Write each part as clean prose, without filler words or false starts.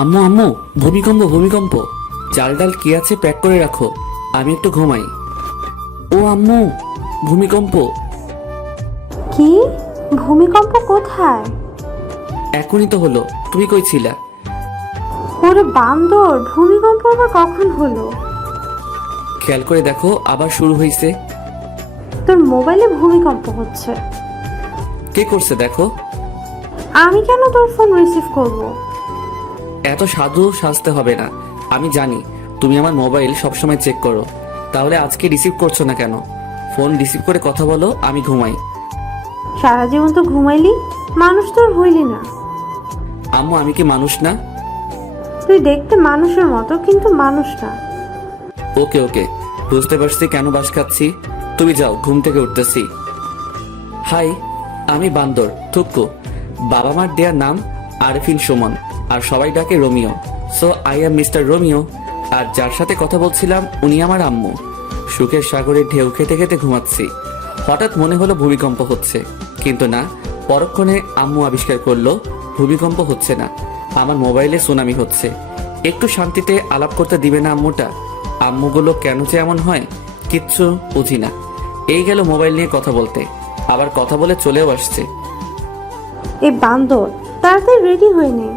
আম্মু আম্মু, ভূমিকম্প ভূমিকম্প। চাল ডাল কি আছে প্যাক করে রাখো, আমি একটু ঘুমাই। ও আম্মু, ভূমিকম্প। কি? ভূমিকম্প কোথায়? এখনই তো হলো, তুমি কই ছিলা? ওরে বান্দর, ভূমিকম্প আবার কখন হলো? খেয়াল করে দেখো, আবার শুরু হয়েছে। তোর মোবাইলে ভূমিকম্প হচ্ছে। কে করছে দেখো। আমি কেন তোর ফোন রিসিভ করব? এত সাধু সাজতে হবে না, আমি জানি তুমি আমার মোবাইল সবসময় চেক করো। তাহলে আজকে রিসিভ করছো না কেন? ফোন রিসিভ করে কথা বলো, আমি ঘুমাই। সারা জীবন তো ঘুমাইলি, মানুষ তোর হইলি না। আম্মু, আমি কি মানুষ না? তুই দেখতে মানুষের মতো, কিন্তু মানুষ না। ওকে ওকে, বুঝতে পারছি কেন বাস খাচ্ছি। তুমি যাও, ঘুম থেকে উঠতেছি। হাই, আমি বান্দর থুক্কু। বাবা মার দেয়ার নাম আরফিন সুমন, আর সবাই ডাকে Romeo. So I am mister Romeo. আর যার সাথে কথা বলছিলাম উনি আমার আম্মু। সুখের সাগরে ঢেউ খেতে খেতে ঘুমাচ্ছি। হঠাৎ মনে হলো ভূমিকম্প হচ্ছে, কিন্তু না, পরক্ষণে আম্মু আবিষ্কার করলো ভূমিকম্প হচ্ছে না, আমার মোবাইলে সুনামি হচ্ছে। একটু শান্তিতে আলাপ করতে দিবে না আম্মুটা? আম্মুগুলো কেন যে এমন হয়, কিচ্ছু বুঝি না। এই গেল মোবাইল নিয়ে কথা বলতে, আবার কথা বলে চলেও আসছে। এই বান্দর, তাড়াতাড়ি রেডি হয়ে নে।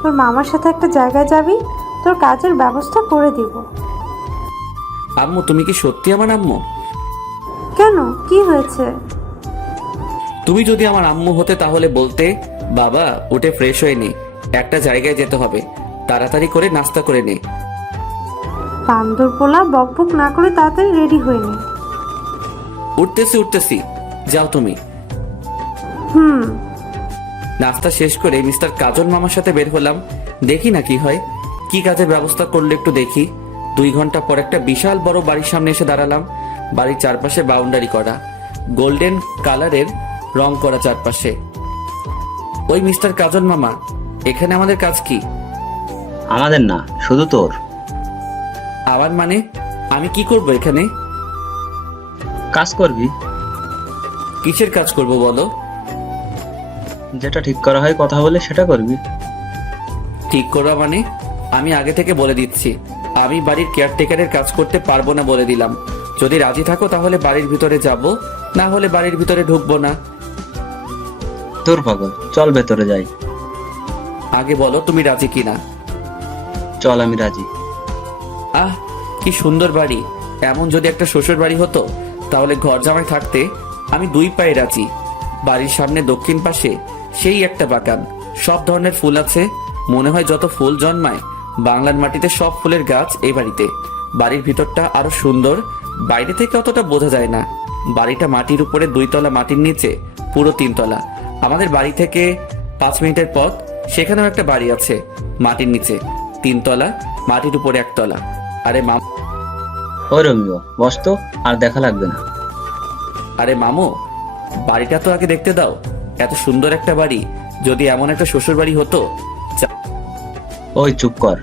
তোর মামার সাথে একটা জায়গায় যাবি, তোর কাজের ব্যবস্থা করে দিব। আম্মু, তুমি কি সত্যি আমার আম্মু? কেন, কি হয়েছে? তুমি যদি আমার আম্মু হতে তাহলে বলতে, বাবা উঠে ফ্রেশ হয়ে নে, একটা জায়গায় যেতে হবে, তাড়াতাড়ি করে নাস্তা করে নে। বান্দর পোলা, বকবক না করে তাড়াতাড়ি রেডি হয়ে নে। উঠতেছি উঠতেছি, যাও তুমি। হুম। নাস্তা শেষ করে মিস্টার কাজল মামার সাথে বের হলাম, দেখি না কি হয়, কি কাজের ব্যবস্থা করলে একটু দেখি। 2 ঘন্টা পর একটা বিশাল বড় বাড়ির সামনে এসে দাঁড়ালাম। বাড়ির চারপাশে বাউন্ডারি করা, গোল্ডেন কালারের রং করা চারপাশে। ওই মিস্টার কাজল মামা, এখানে আমাদের কাজ কি? আমাদের না, শুধু তোর। আবার মানে? আমি কি করব এখানে? কাজ করবি, কিসের কাজ করব বলো? যেটা ঠিক করা হয় কথা বলে সেটা করবি। ঠিক করা মানে? আমি আগে থেকে বলে দিচ্ছি, আমি বাড়ির কেয়ারটেকারের কাজ করতে পারবো না বলে দিলাম। যদি রাজি থাকো তাহলে বাড়ির ভিতরে যাব, না হলে বাড়ির ভিতরে ঢুকবো না। তোর পাগল, চল ভেতরে যাই। আগে বলো তুমি রাজি কিনা। চল, আমি রাজি। আহ, কি সুন্দর বাড়ি। এমন যদি একটা শ্বশুর বাড়ি হতো তাহলে ঘর জামাই থাকতে আমি 2 পায়ে রাজি। বাড়ির সামনে দক্ষিণ পাশে সেই একটা বাগান, সব ধরনের ফুল আছে। মনে হয় যত ফুল জন্মায় বাংলার মাটিতে সব ফুলের গাছ এই বাড়িতে। বাড়ির ভিতরটা আরো সুন্দর, বাইরে থেকে অতটা বোঝা যায় না। বাড়িটা মাটির উপরে 2 তলা, মাটির নিচে পুরো 3 তলা। আমাদের বাড়ি থেকে 5 মিনিটের পথ সেখানেও একটা বাড়ি আছে, মাটির নিচে 3 তলা, মাটির উপরে 1 তলা। আরে ও রোমিও, বস তো, আর দেখা লাগবে না। আরে মামু, বাড়িটা তো আগে দেখতে দাও। এত সুন্দর একটা বাড়ি, যদি এমন একটা শ্বশুর বাড়ি হতো। ওই চুপ কর,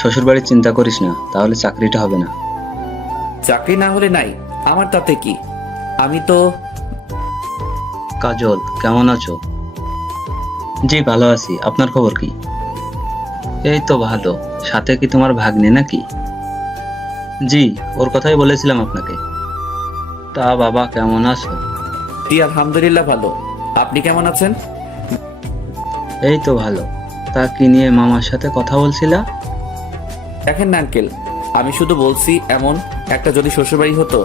শ্বশুর বাড়ির চিন্তা করিস না, তাহলে চাকরিটা হবে না। চাকরি না হলে নাই, আমার তাতে কি? আমি তো। কাজল, কেমন আছো? জি ভালো আছি, আপনার খবর কি? এই তো ভালো। সাথে কি তোমার ভাগ্নে নাকি? জি, ওর কথাই বলেছিলাম আপনাকে। তা বাবা, কেমন আছো? জি আলহামদুলিল্লাহ ভালো। আপনি কেমন আছেন? এই তো ভালো। তা কি নিয়ে মামার সাথে কথা বলছিলা? দেখেন না আঙ্কেল, আমি শুধু বলছি এমন একটা যদি শ্বশুরবাড়ি হতো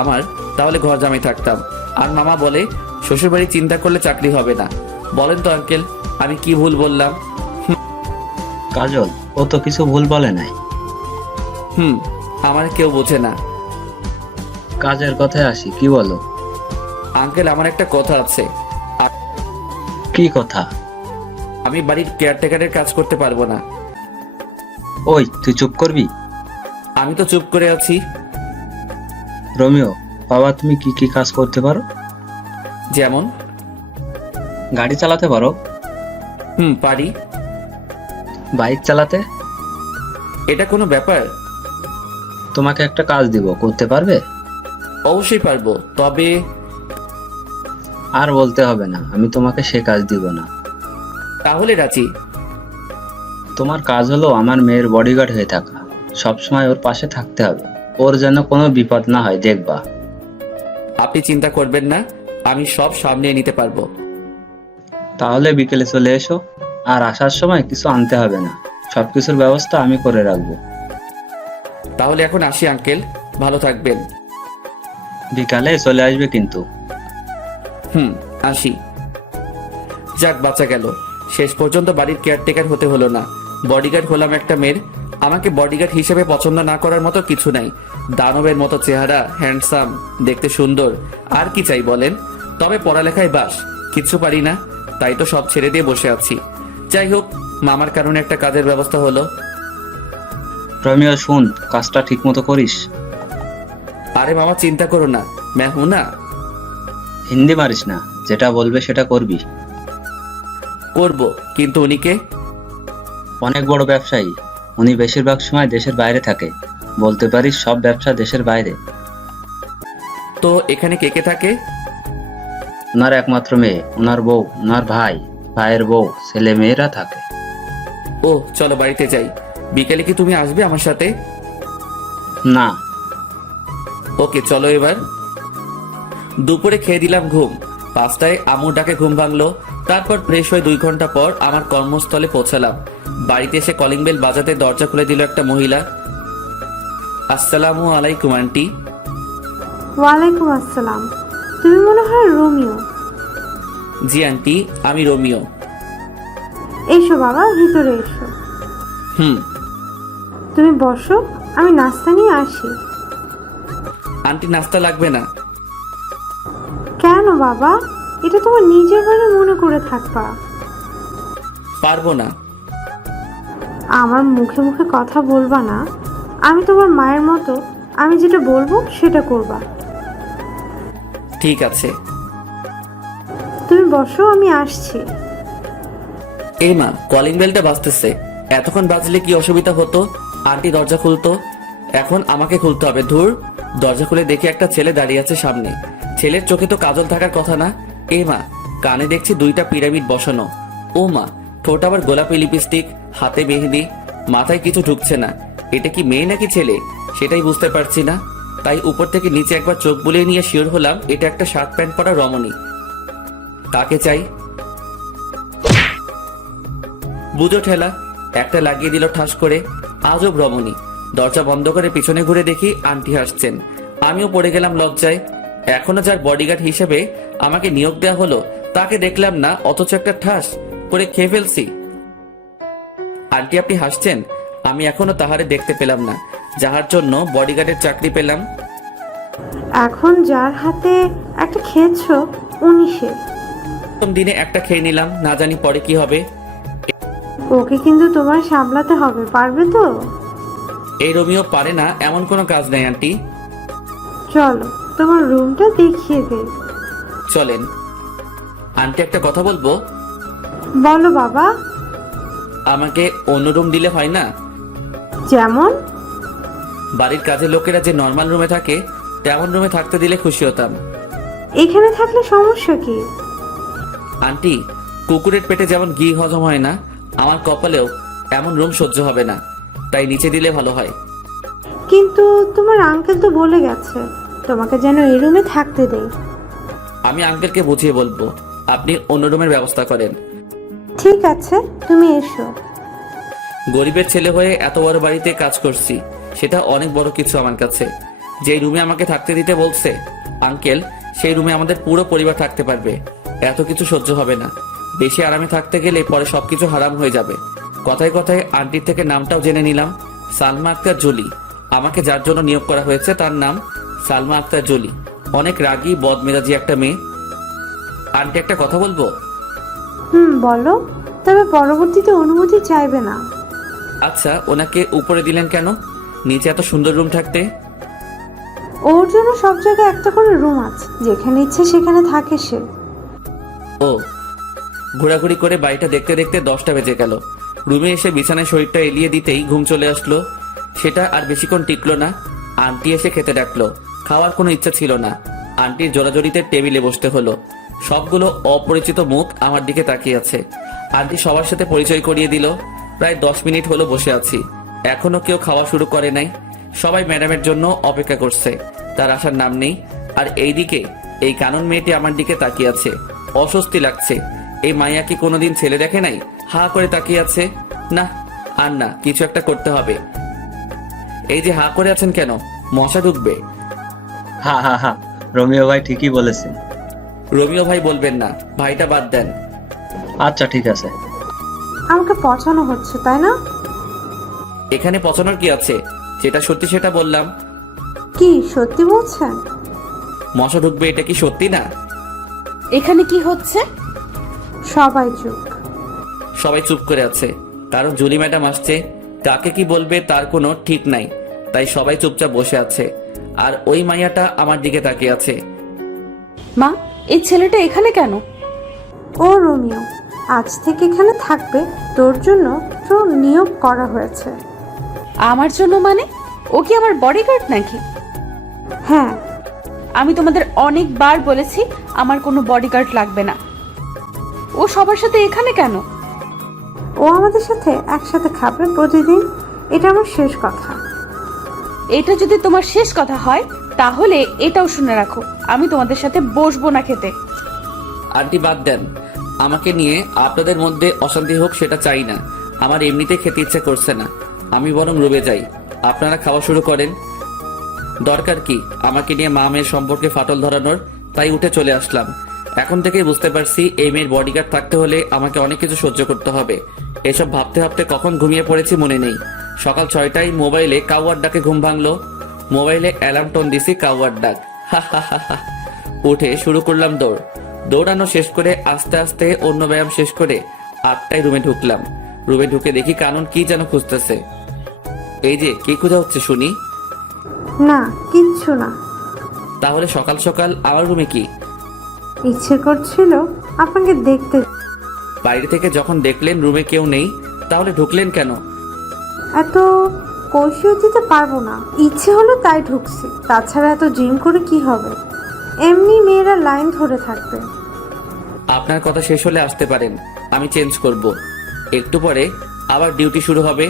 আমার, তাহলে ঘর জামাই থাকতাম। আর মামা বলে শ্বশুরবাড়ি চিন্তা করলে চাকরি হবে না। বলেন তো আঙ্কেল, আমি কি ভুল বললাম? কাজল, ও তো কিছু ভুল বলে নাই। আমার কেউ বোঝে না। কাজের কথায় আসি, কি বলো? আঙ্কেল, আমার একটা কথা আছে। কি কথা? আমি বাড়ির কেয়ারটেকারের কাজ করতে পারবো না। ওই তুই চুপ করবি? আমি তো চুপ করে আছি। রোমিও, বাবা তুমি কি কি কাজ করতে পারো? যেমন? গাড়ি চালাতে পারো? পারি। বাইক চালাতে? এটা কোনো ব্যাপার? তোমাকে একটা কাজ দিব, করতে পারবে? অবশ্যই পারবো, তবে। আর বলতে হবে না, আমি তোমাকে সে কাজ দিব না। তাহলে রাজি। তোমার কাজ হলো আমার মেয়ের বডিগার্ড হয়ে থাকা, সবসময় ওর পাশে থাকতে হবে, ওর যেন কোনো বিপদ না হয় দেখবা। আপনি চিন্তা করবেন না, আমি সব সামলিয়ে নিতে পারবো। তাহলে বিকেলে চলে এসো, আর আসার সময় কিছু আনতে হবে না, সবকিছুর ব্যবস্থা আমি করে রাখবো। তাহলে এখন আসি আঙ্কেল, ভালো থাকবেন। বিকালে চলে আসবে কিন্তু। আসি। যাক, বাঁচা গেল। শেষ পর্যন্ত বাড়ির কেয়ারটেকার হতে হলো না, বডিগার্ড হলাম একটা মেয়ের। আমাকে বডিগার্ড হিসেবে পছন্দ না করার মতো কিছু নাই। দানবের মতো চেহারা, হ্যান্ডসাম, দেখতে সুন্দর, আর কি চাই বলেন? তবে পড়ালেখায় বাস, কিচ্ছু পারি না, তাই তো সব ছেড়ে দিয়ে বসে আছি। যাই হোক, মামার কারণে একটা কাজের ব্যবস্থা হলো। রমিও শুন, কাজটা ঠিক মতো করিস। আরে মামা, চিন্তা করো না, मैं हूं না। হিন্দি মারিস না, যেটা বলবে সেটা করবি। করব, কিন্তু উনিকে? অনেক বড় ব্যবসায়ী উনি, বেশিরভাগ সময় দেশের বাইরে থাকে, বলতে পারিস সব ব্যবসা দেশের বাইরে। তো এখানে কে কে থাকে? ওনার একমাত্র মেয়ে, ওনার বউ, ওনার ভাই, ভাইয়ের বউ, ছেলে মেয়েরা থাকে। ও, চলো বাড়িতে যাই। বিকেলে কি তুমি আসবে আমার সাথে? না। ওকে, চলো এবার। দুপুরে খেয়ে দিলাম ঘুম। 5টায় আম্মুর ডাকে ঘুম ভাঙলো। তারপর ফ্রেশ হয়ে 2 ঘন্টা পর আমার কর্মস্থলে পৌঁছালাম। বাড়িতে এসে কলিং বেল বাজাতে দরজা খুলে দিল একটা মহিলা। আসসালামু আলাইকুম আন্টি। ওয়ালাইকুম আসসালাম। তুমি মনে হয় রোমিও? জি আন্টি, আমি রোমিও। এসো বাবা, ভিতরে এসো। তুমি বসো, আমি নাস্তা নিয়ে আসি। আন্টি, নাস্তা লাগবে না। কেন বাবা? এটা তোমার নিজের বাড়ি মনে করে থাকবা। পারবো না। আমার মুখে মুখে কথা বলবা না। আমি তোমার মায়ের মতো, আমি যেটা বলবো সেটা করবা। ঠিক আছে। তুমি বসো, আমি আসছি। এই মা, কলিং বেলটা বাজতেছে। এতক্ষণ বাজলে কি অসুবিধা হতো? আন্টি দরজা খুলতো, এখন আমাকে খুলতে হবে। ধুর, দরজা খুলে দেখি একটা ছেলে দাঁড়িয়ে আছে সামনে। ছেলের চোখে তো কাজল থাকার কথা না। এই মা, কানে দেখছি 2টা পিরামিড বসানো। ও মা, ঠোঁট আবার গোলাপি লিপস্টিক, হাতে মেহেদি, মাথায় কিছু ঢুকছে না। এটা কি মেয়ে নাকি ছেলে সেটাই বুঝতে পারছি না। তাই উপর থেকে নিচে একবার চোখ বুলিয়ে নিয়ে শিওর হলাম এটা একটা শার্ট প্যান্ট পরা রমণী। কাকে চাই? বুঝো ঠেলা, একটা লাগিয়ে দিল ঠাস করে। আজব রমণী। দরজা বন্ধ করে পিছনে ঘুরে দেখি আন্টি হাসছেন। আমিও পড়ে গেলাম লজ্জায়। এখনো যার বডিগার্ড হিসেবে আমাকে নিয়োগ দেওয়া হলো তাকে দেখলাম না, অথচ একটা ঠাস করে খেয়ে ফেলছি। আন্টি, আপনি হাসছেন? আমি এখনো তাহারে দেখতে পেলাম না, যাহার জন্য বডিগার্ডের চাকরি পেলাম। এখন যার হাতে একটা খেয়েছো উনি সে। প্রথম দিনে একটা খেয়ে নিলাম, না জানি পরে কি হবে। ওকে কিন্তু তোমার সামলাতে হবে, পারবে তো? এই রোমিও পারে না এমন কোনো কাজ নেই আন্টি। চলো তোমার রুমটা দেখিয়ে দেই। চলেন। আন্টি, একটা কথা বলবো? বলো বাবা। আমাকে অন্য রুম দিলে হয় না? যেমন? বাড়ির কাজের লোকেরা যে নর্মাল রুমে থাকে তেমন রুমে থাকতে দিলে খুশি হতাম। এখানে থাকলে সমস্যা কি? আন্টি, কুকুরের পেটে যেমন ঘি হজম হয় না, আমার কপালেও এমন রুম সহ্য হবে না, তাই নিচে দিলে ভালো হয়। কিন্তু তোমার আঙ্কেল তো বলে গেছে তোমাকে যেন এই রুমে থাকতে দেয়। আমি আঙ্কেলকে বুঝিয়ে বলবো, আপনি অন্য রুমের ব্যবস্থা করেন। ঠিক আছে, তুমি এসো। গরিবের ছেলে হয়ে এত বড় বাড়িতে কাজ করছি, সেটা অনেক বড় কিছু আমার কাছে। যেই রুমে আমাকে থাকতে দিতে বলছে আঙ্কেল, সেই রুমে আমাদের পুরো পরিবার থাকতে পারবে। এত কিছু সহ্য হবে না। বেশি আরামে থাকতে গেলে পরে সবকিছু হারাম হয়ে যাবে। কথায় কথায় আন্টির থেকে নামটাও জেনে নিলাম, সালমা আক্তার জলি। আমাকে যার জন্য নিয়োগ করা হয়েছে তার নাম সালমা আক্তার জলি। অনেক রাগী বদমেজাজি একটা মেয়ে। আন্টি, একটা কথা বলবো? বলো, তবে পরবর্তীতে অনুমতি চাইবে না। আচ্ছা, ওনাকে উপরে দিলেন কেন? নিচে এত সুন্দর রুম থাকতে। ওর জন্য সব জায়গায় একটা করে রুম আছে, যেখানে ইচ্ছে সেখানে থাকে সে। ও, ঘোরাঘুরি করে বাড়িটা দেখতে দেখতে 10টা বেজে গেল। রুমে এসে বিছানায় শরীরটা এলিয়ে দিতেই ঘুম চলে আসলো। সেটা আর বেশিক্ষণ টিকলো না। আন্টি এসে খেতে ডাকলো। খাওয়ার কোনো ইচ্ছা ছিল না। আন্টির জোরাজোরিতে টেবিলে বসতে হলো। সবগুলো অপরিচিত মুখ আমার দিকে তাকিয়ে আছে। আন্টি সবার সাথে পরিচয় করিয়ে দিল। প্রায় 10 মিনিট হলো বসে আছি, এখনো কেউ খাওয়া শুরু করে নাই। সবাই ম্যাডামের জন্য অপেক্ষা করছে, তার আসার নাম নেই। আর এইদিকে এই কানন মেয়েটি আমার দিকে তাকিয়ে আছে, অস্বস্তি লাগছে। এই মাইয়া কি কোনোদিন ছেলে দেখে নাই? হা করে তাকিয়ে আছে। না, আর না, কিছু একটা করতে হবে। এই যে হা করে আছেন কেন? মশা ঢুকবে। হা হা হা, রোমিও ভাই ঠিকই বলেছেন। রোমিও ভাই বলবেন না, ভাইটা বাদ দেন। আচ্ছা ঠিক আছে। আমাকে পচানো হচ্ছে, তাই না? এখানে পচানোর কি আছে? যেটা সত্যি সেটা বললাম। কি সত্যি বলছেন? মশা ঢুকবে, এটা কি সত্যি না? এখানে কি হচ্ছে? সবাই চুপ। সবাই চুপ করে আছে, কারণ জুলি ম্যাডাম আসছে। কাকে কি বলবে তার কোনো ঠিক নাই, তাই সবাই চুপচাপ বসে আছে। আর ওই মাইয়াটা আমার দিকে তাকিয়ে আছে। মা, এই ছেলেটা এখানে কেন? ও রোমিও, আজ থেকে এখানে থাকবে। তোর জন্য তোর নিয়োগ করা হয়েছে। আমার জন্য মানে? ও কি আমার বডিগার্ড নাকি? হ্যাঁ। আমি তোমাদের অনেকবার বলেছি আমার কোনো বডিগার্ড লাগবে না। ও সবার সাথে এখানে কেন? ও আমাদের সাথে একসাথে খাবে প্রতিদিন। এটা আমার শেষ কথা। এটা যদি তোমার শেষ কথা হয় তাহলে এটাও শুনে রাখো, আমি তোমাদের সাথে বসবো না খেতে। আন্টি বাদ দেন, আমাকে নিয়ে আপনাদের মধ্যে অশান্তি হোক সেটা চাই না। আমার এমনিতে খেতে ইচ্ছে করছে না, আমি বরং রুমে যাই। আপনারা খাওয়া শুরু করেন। দরকার কি আমাকে নিয়ে মা মেয়ের সম্পর্কে ফাটল ধরানোর? তাই উঠে চলে আসলাম। এখন থেকেই বুঝতে পারছি এই মেয়ের বডিগার্ড থাকতে হলে আমাকে অনেক কিছু সহ্য করতে হবে। এসব ভাবতে ভাবতে কখন ঘুমিয়ে পড়েছি মনে নেই। সকাল 6টায় মোবাইলে কাউয়ার ডাকে ঘুম ভাঙলো। মোবাইলে অ্যালার্ম টোন দিছি, কাউয়ার ডাক। হা হা হা হা। উঠে শুরু করলাম দৌড়। দৌড়ানো শেষ করে আস্তে আস্তে অন্য ব্যায়াম শেষ করে 8টায় রুমে ঢুকলাম। রুমে ঢুকে দেখি কানন কি যেন খুঁজতেছে। এই যে কি খোঁজা হচ্ছে শুনি? না, কিচ্ছু না। তাহলে সকাল সকাল আমার রুমে কি? ইচ্ছে করছিল আপনাকে দেখতে। বাইরে থেকে যখন দেখলেন রুমে কেউ নেই, তাহলে ঢুকলেন কেন? এত কৈফিয়ত দিতে পারবো না, ইচ্ছে হলো তাই ঢুকছি। তাছাড়া এত জিম করে কি হবে? এমনি মেয়েরা লাইন ধরে থাকবে। আপনার কথা শেষ হলে আসতে পারেন, আমি চেঞ্জ করব। একটু পরে আবার ডিউটি শুরু হবে।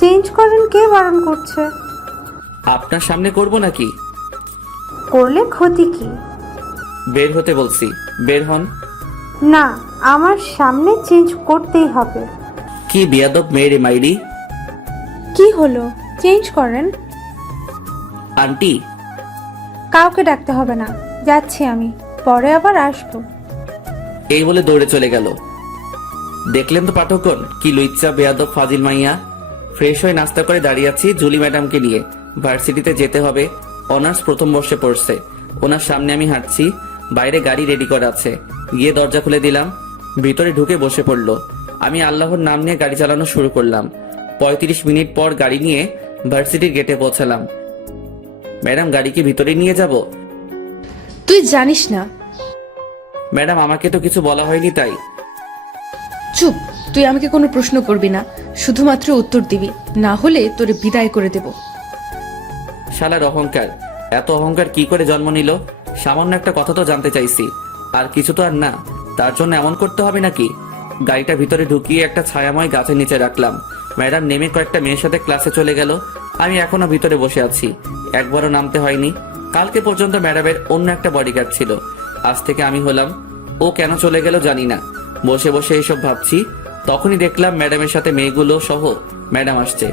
চেঞ্জ করেন, কে বারণ করছে? আপনার সামনে করব নাকি? করলে ক্ষতি কি? বের হতে বলছি, বের হন। না, আমার সামনে চেঞ্জ করতেই হবে। কি বিয়াদব মেয়েরে মাইরি! কি হলো? চেঞ্জ করেন। আন্টি, কাউকে ডাকতে হবে না, যাচ্ছি আমি, পরে আবার আসবো। এই বলে দৌড়ে চলে গেল। দেখলেন তো পাঠকগণ, কি লুইচ্ছা বেয়াদব ফাজিল মাইয়া। ফ্রেশ হয়ে নাস্তা করে দাঁড়িয়ে আছি জুলি ম্যাডামকে নিয়ে। ভার্সিটিতে যেতে হবে, অনার্স প্রথম বর্ষে পড়ছে। ওনার সামনে আমি হাঁটছি, বাইরে গাড়ি রেডি করা আছে। গিয়ে দরজা খুলে দিলাম, ভিতরে ঢুকে বসে পড়লো। আমি আল্লাহর নাম নিয়ে গাড়ি চালানো শুরু করলাম। 35 মিনিট পর গাড়ি নিয়ে ভার্সিটির গেটে পৌঁছালাম। ম্যাডাম, গাড়ি কি ভিতরে নিয়ে যাব? তুই জানিস না। ম্যাডাম, আমাকে তো কিছু বলা হয়নি তাই। চুপ, তুই আমাকে কোনো প্রশ্ন করবি না, শুধুমাত্র উত্তর দিবি, না হলে তোরে বিদায় করে দেব। শালার অহংকার, এত অহংকার কি করে জন্ম নিল? সামান্য একটা কথা তো জানতে চাইছি, আর কিছু তো আর না, তার জন্য এমন করতে হবে নাকি? গাড়িটা ভিতরে ঢুকিয়ে একটা ছায়াময় গাছের নিচে রাখলাম। ম্যাডাম নেমে কয়েকটা মেয়ের সাথে ক্লাসে চলে গেল। আমি এখনো ভিতরে বসে আছি, একবারও নামতে হয়নি। কালকে পর্যন্ত ম্যাডামের অন্য একটা বডিগার্ড ছিল, আজ থেকে আমি হলাম। ও কেন চলে গেল জানি না। বসে বসে এইসব ভাবছি, তখনই দেখলাম ম্যাডামের সাথে মেয়েগুলো সহ ম্যাডাম আসছে।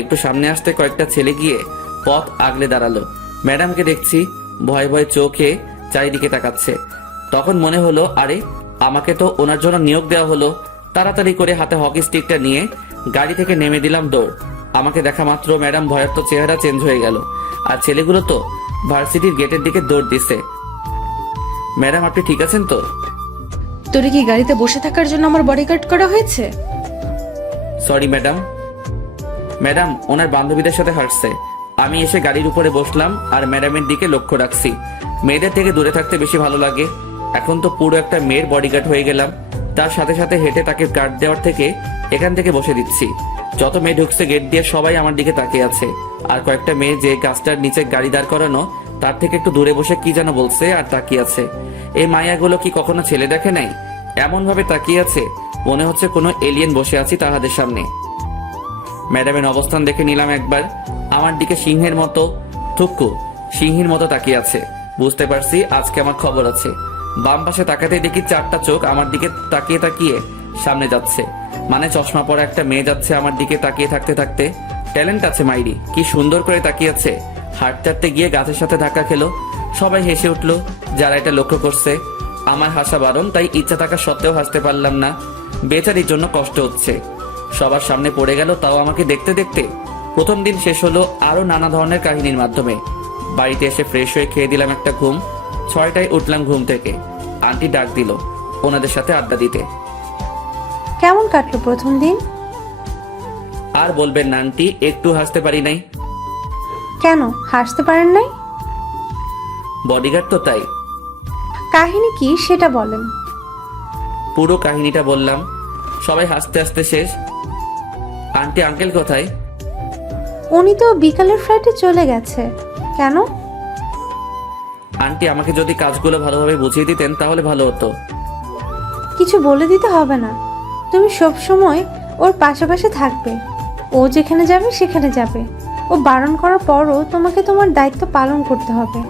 একটু সামনে আসতে কয়েকটা ছেলে গিয়ে পথ আগলে দাঁড়ালো। ম্যাডামকে দেখছি ভয় ভয় চোখে চারিদিকে তাকাচ্ছে। তখন মনে হলো, আরে আমাকে তো ওনার জন্য নিয়োগ দেওয়া হলো। তাড়াতাড়ি করে হাতে হকি স্টিকটা নিয়ে গাড়ি থেকে নেমে দিলাম দৌড়। আমাকে দেখা মাত্র ম্যাডাম ভয়ার্ত চেহারা চেঞ্জ হয়ে গেল, আর ছেলেগুলো তো ভার্সিটির গেটের দিকে দৌড় দিছে। ম্যাডাম, আপনি ঠিক আছেন তো? তোরে কি গাড়িতে বসে থাকার জন্য আমার বডিগার্ড করা হয়েছে? Sorry madam. ম্যাডাম ওনার বান্ধবীদের সাথে হাঁটছে। আমি এসে গাড়ির উপরে বসলাম আর ম্যাডামের দিকে লক্ষ্য রাখছি। মেয়েদের থেকে দূরে থাকতে বেশি ভালো লাগে। এখন তো পুরো একটা মেয়ের বডিগার্ড হয়ে গেলাম। তার সাথে সাথে হেঁটে তাকে গার্ড দেওয়ার থেকে এখান থেকে বসে দিচ্ছি। যত মেয়ে ঢুকছে গেট দিয়ে সবাই আমার দিকে তাকিয়ে আছে। আর কয়েকটা মেয়ে যে গাছটার নিচে গাড়ি দাঁড় করানো তার থেকে একটু দূরে বসে কি যেন বলছে আর তাকিয়ে আছে। এই মায়াগুলো কি কখনো ছেলে দেখে নাই? এমন ভাবে তাকিয়ে আছে মনে হচ্ছে কোনো এলিয়েন বসে আছি তাহাদের সামনে। ম্যাডামের অবস্থান দেখে নিলাম একবার। আমার দিকে সিংহের মতো থুক্কু সিংহের মতো তাকিয়ে আছে। বুঝতে পারছি আজকে আমার খবর আছে। বাম পাশে তাকাতেই দেখি 4টা চোখ আমার দিকে তাকিয়ে তাকিয়ে সামনে যাচ্ছে। মানে চশমা পরা একটা মেয়ে যাচ্ছে আমার দিকে তাকিয়ে থাকতে থাকতে। ট্যালেন্ট আছে মাইরি, কি সুন্দর করে তাকিয়ে আছে। হাঁটতে গিয়ে গাছের সাথে ধাক্কা খেলো। সবাই হেসে উঠলো যারা এটা লক্ষ্য করছে। আমার হাসা বারণ, তাই ইচ্ছা থাকা সত্ত্বেও হাসতে পারলাম না। বেচারির জন্য কষ্ট হচ্ছে। সবার সামনে পড়ে গেল, তাও আমাকে দেখতে দেখতে। প্রথম দিন শেষ হলো আরো নানা ধরনের কাহিনীর মাধ্যমে। বাড়িতে এসে ফ্রেশ হয়ে খেয়ে দিলাম একটা ঘুম। 6টায় উঠলাম ঘুম থেকে। আন্টি ডাক দিল ওনাদের সাথে আড্ডা দিতে। কেমন কাটলো প্রথম দিন? আর বলবেন না আন্টি, একটু হাসতে পারি নাই। কেন হাসতে পারেন নাই? বডিগার্ড তো তাই। কাহিনী কি সেটা বলেন। পুরো কাহিনীটা বললাম। সবাই হাসতে হাসতে শেষ। আন্টি আঙ্কেল কোথায়? উনি তো বিকালের ফ্লাইটে চলে গেছে। কেন? আন্টি আমাকে যদি কাজগুলো ভালোভাবে বুঝিয়ে দিতেন তাহলে ভালো হতো। কিছু বলে দিতে হবে না, তুমি সব সময় ওর পাশাপাশি থাকবে। ও যেখানে যাবে সেখানে যাবে। ও বারণ করার পরও তোমাকে তোমার দায়িত্ব পালন করতে হবে।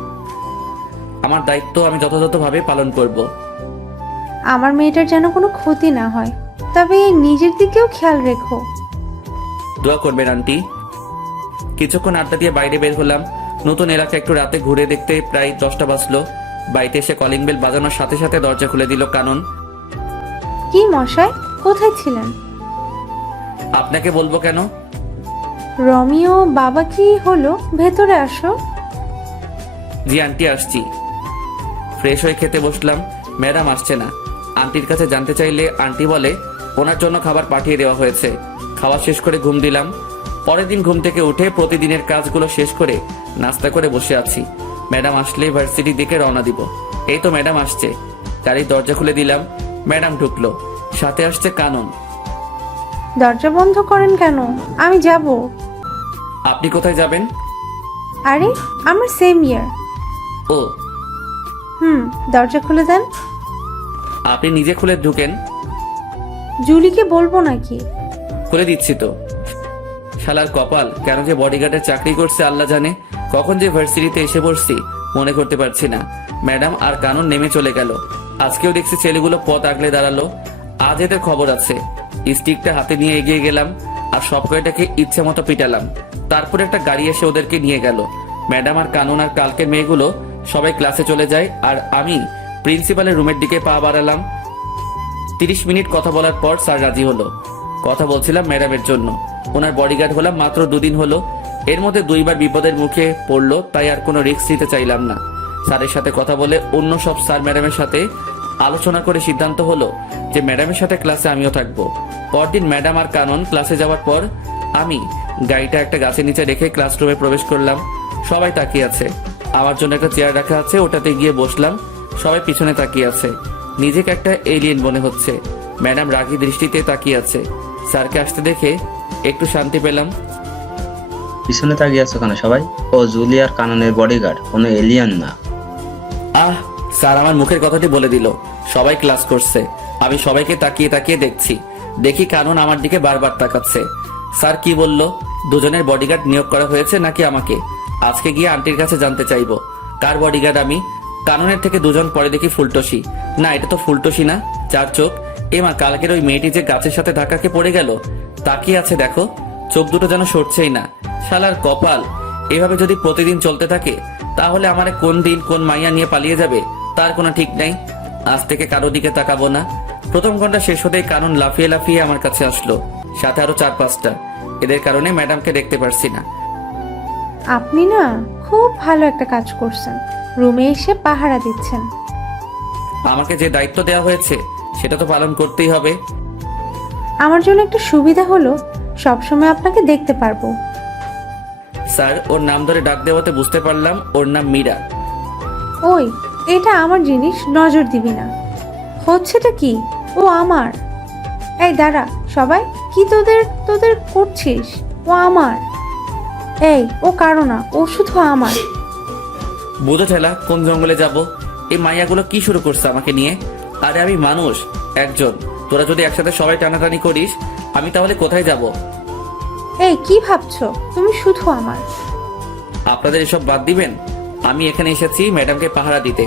আমার দায়িত্ব আমি যথাযথভাবে পালন করব। আমার মেয়েটার যেন কোনো ক্ষতি না হয়, তবে নিজের দিকেও খেয়াল রেখো। দোয়া করবেন আন্টি। কিছুক্ষণ আড্ডা দিয়ে বাইরে বের হলাম। নতুন এলাকা একটু রাতে ঘুরে দেখতে প্রায় 10টা বাজলো। বাড়িতে এসে কলিং বেল বাজানোর সাথে সাথে দরজা খুলে দিল কানন। কি মশাই, কোথায় ছিলেন? আপনাকে বলবো কেন? রমিও বাবা কি হলো, ভেতরে আসো। জি আন্টি আসছি। ফ্রেশ হয়ে খেতে বসলাম। ম্যাডাম আসছে না। আন্টির কাছে জানতে চাইলে আন্টি বলে ওনার জন্য খাবার পাঠিয়ে দেওয়া হয়েছে। খাওয়া শেষ করে ঘুম দিলাম। পরের দিন ঘুম থেকে উঠে প্রতিদিনের কাজগুলো শেষ করে নাস্তা করে বসে আছি। ম্যাডাম আসলে ভার্সিটির দিকে রওনা দিব। এই তো ম্যাডাম আসছে। গাড়ির দরজা খুলে দিলাম। ম্যাডাম ঢুকলো, সাথে আসছে কানন। দরজা বন্ধ করেন কেন? আমি যাব। আপনি কোথায় যাবেন? আরে আমার সেম ইয়ার। ও, দরজা খুলে দেন। আপনি নিজে খুলে ঢুকেন। জুলিকে বলবো নাকি? খুলে দিচ্ছি তো। শালার কপাল, কেন যে বডিগার্ডের চাকরি করছে আল্লাহ জানে। কখন যে ভার্সিটিতে এসে পড়ছি মনে করতে পারছি না। ম্যাডাম আর কানন নেমে চলে গেল। আজকেও দেখছি ছেলেগুলো পথ আগলে দাঁড়ালো। আজ এদের খবর আছে। স্টিকটা হাতে নিয়ে এগিয়ে গেলাম আর সব কয়টাকে ইচ্ছে মতো পিটালাম। তারপর একটা গাড়ি এসে ওদেরকে নিয়ে গেল। ম্যাডাম আর কানন আর কালকের মেয়েগুলো সবাই ক্লাসে চলে যায় আর আমি প্রিন্সিপালের রুমের দিকে পা বাড়ালাম। 30 মিনিট কথা বলার পর স্যার রাজি হলো। কথা বলছিলাম ম্যাডামের জন্য। ওনার বডিগার্ড হলাম মাত্র 2 দিন হলো। এর মধ্যে 2বার বিপদের মুখে পড়লো, তাই আর কোনো রিস্ক নিতে চাইলাম না। স্যারের সাথে কথা বলে অন্য সব স্যার ম্যাডামের সাথে আলোচনা করে সিদ্ধান্ত হলো যে ম্যাডামের সাথে ক্লাসে আমিও থাকবো। পরদিন ম্যাডাম আর কানন ক্লাসে যাওয়ার পর আমি গাড়িটা একটা গাছের নিচে রেখে ক্লাসরুমে প্রবেশ করলাম। সবাই তাকিয়ে আছে। আমার জন্য একটা চেয়ার রাখা আছে, ওটাতে গিয়ে বসলাম। সবাই পিছনে তাকিয়ে আছে। নিজেকে একটা এলিয়েন মনে হচ্ছে। ম্যাডাম রাগী দৃষ্টিতে তাকিয়ে আছে। স্যারকে আসতে দেখে একটু শান্তি পেলাম। পিছনে তাকিয়ে আছো কেন সবাই? ও জুলি আর কাননের বডিগার্ড, কোনো এলিয়ান না। আহ, স্যার আমার মুখের কথাটি বলে দিল। সবাই ক্লাস করছে। আমি সবাইকে তাকিয়ে তাকিয়ে দেখছি। দেখি কানন আমার দিকে বারবার তাকাচ্ছে। স্যার কি বলল? দুজনের বডিগার্ড নিয়োগ করা হয়েছে নাকি আমাকে? আজকে গিয়ে আন্টির কাছে জানতে চাইবো কার বডিগার্ড আমি। কাননের থেকে 2জন পরে দেখি ফুলটসি। না, এটা তো ফুলটসি না, 4 চোখ। এমা, কালকের ওই মেয়েটি যে গাছের সাথে ধাক্কাকে পড়ে গেল তাকিয়ে আছে দেখো। চোখ দুটো যেন সরছেই না। শালার কপাল, এভাবে যদি প্রতিদিন চলতে থাকে তাহলে আমারে কোন দিন কোন মাইয়া নিয়ে পালিয়ে যাবে তার কোনো ঠিক নাই। আজ থেকে কারো দিকে তাকাবো না। প্রথম ঘন্টা শেষ হতেই কানন লাফিয়ে লাফিয়ে আমার কাছে আসলো, সাথে আরো 4-5টা। এদের কারণে ম্যাডামকে দেখতে পারছি না। আপনি না খুব ভালো একটা কাজ করছেন, রুমে এসে পাহারা দিচ্ছেন। আমাকে যে দায়িত্ব দেওয়া হয়েছে সেটা তো পালন করতেই হবে। আমার জন্য একটা সুবিধা হলো সবসময় আপনাকে দেখতে পারবো। স্যার, ওর নাম ধরে ডাক দেওয়াতে বুঝতে পারলাম ওর নাম মীরা। ওই, এটা আমার জিনিস, নজর দিবি না। হচ্ছেটা কি? ও আমার। এই দাঁড়া সবাই, কি তোদের তোদের করছিস? ও আমার। এই, ও কারো না, ও শুধু আমার। বুঝো ঠেলা, কোন জঙ্গলে যাব? এই মাইয়াগুলো কি শুরু করছে আমাকে নিয়ে? আরে আমি মানুষ একজন, তোরা যদি একসাথে সবাই টানাটানি করিস আমি তাহলে কোথায় যাব? এই কি ভাবছো? তুমি শুধু আমার। আপনাদের এসব বাদ দিবেন। আমি এখানে এসেছি ম্যাডামকে পাহারা দিতে,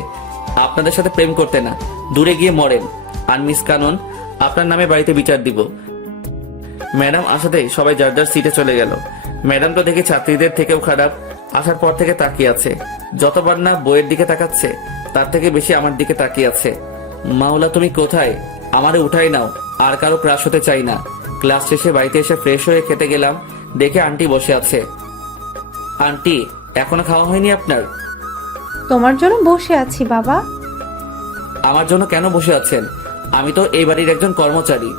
আপনাদের সাথে প্রেম করতে না। দূরে গিয়ে মরেন। আর মিস কানন, আপনার নামে বাড়িতে বিচার দিব। ম্যাডাম আসাতেই সবাই যার যার সিটে চলে গেল। ম্যাডাম তো দেখি ছাত্রীদের থেকেও খারাপ, আসার পর থেকে তাকিয়ে আছে। যতবার না বইয়ের দিকে তাকাচ্ছে তার থেকে বেশি আমার দিকে তাকিয়ে আছে। মাওলা তুমি কোথায়? আমারে উঠাই নাও, আর কারো ক্রাশ হতে চাই না। ক্লাস শেষে বাড়িতে এসে ফ্রেশ হয়ে খেতে গেলাম, দেখে আন্টি বসে আছে। আন্টি, এখনো খাওয়া হয়নি আপনার? তোমার জন্য বসে আছি বাবা। আমার জন্য কেন বসে আছেন? আমি তো এই বাড়ির একজন কর্মচারী।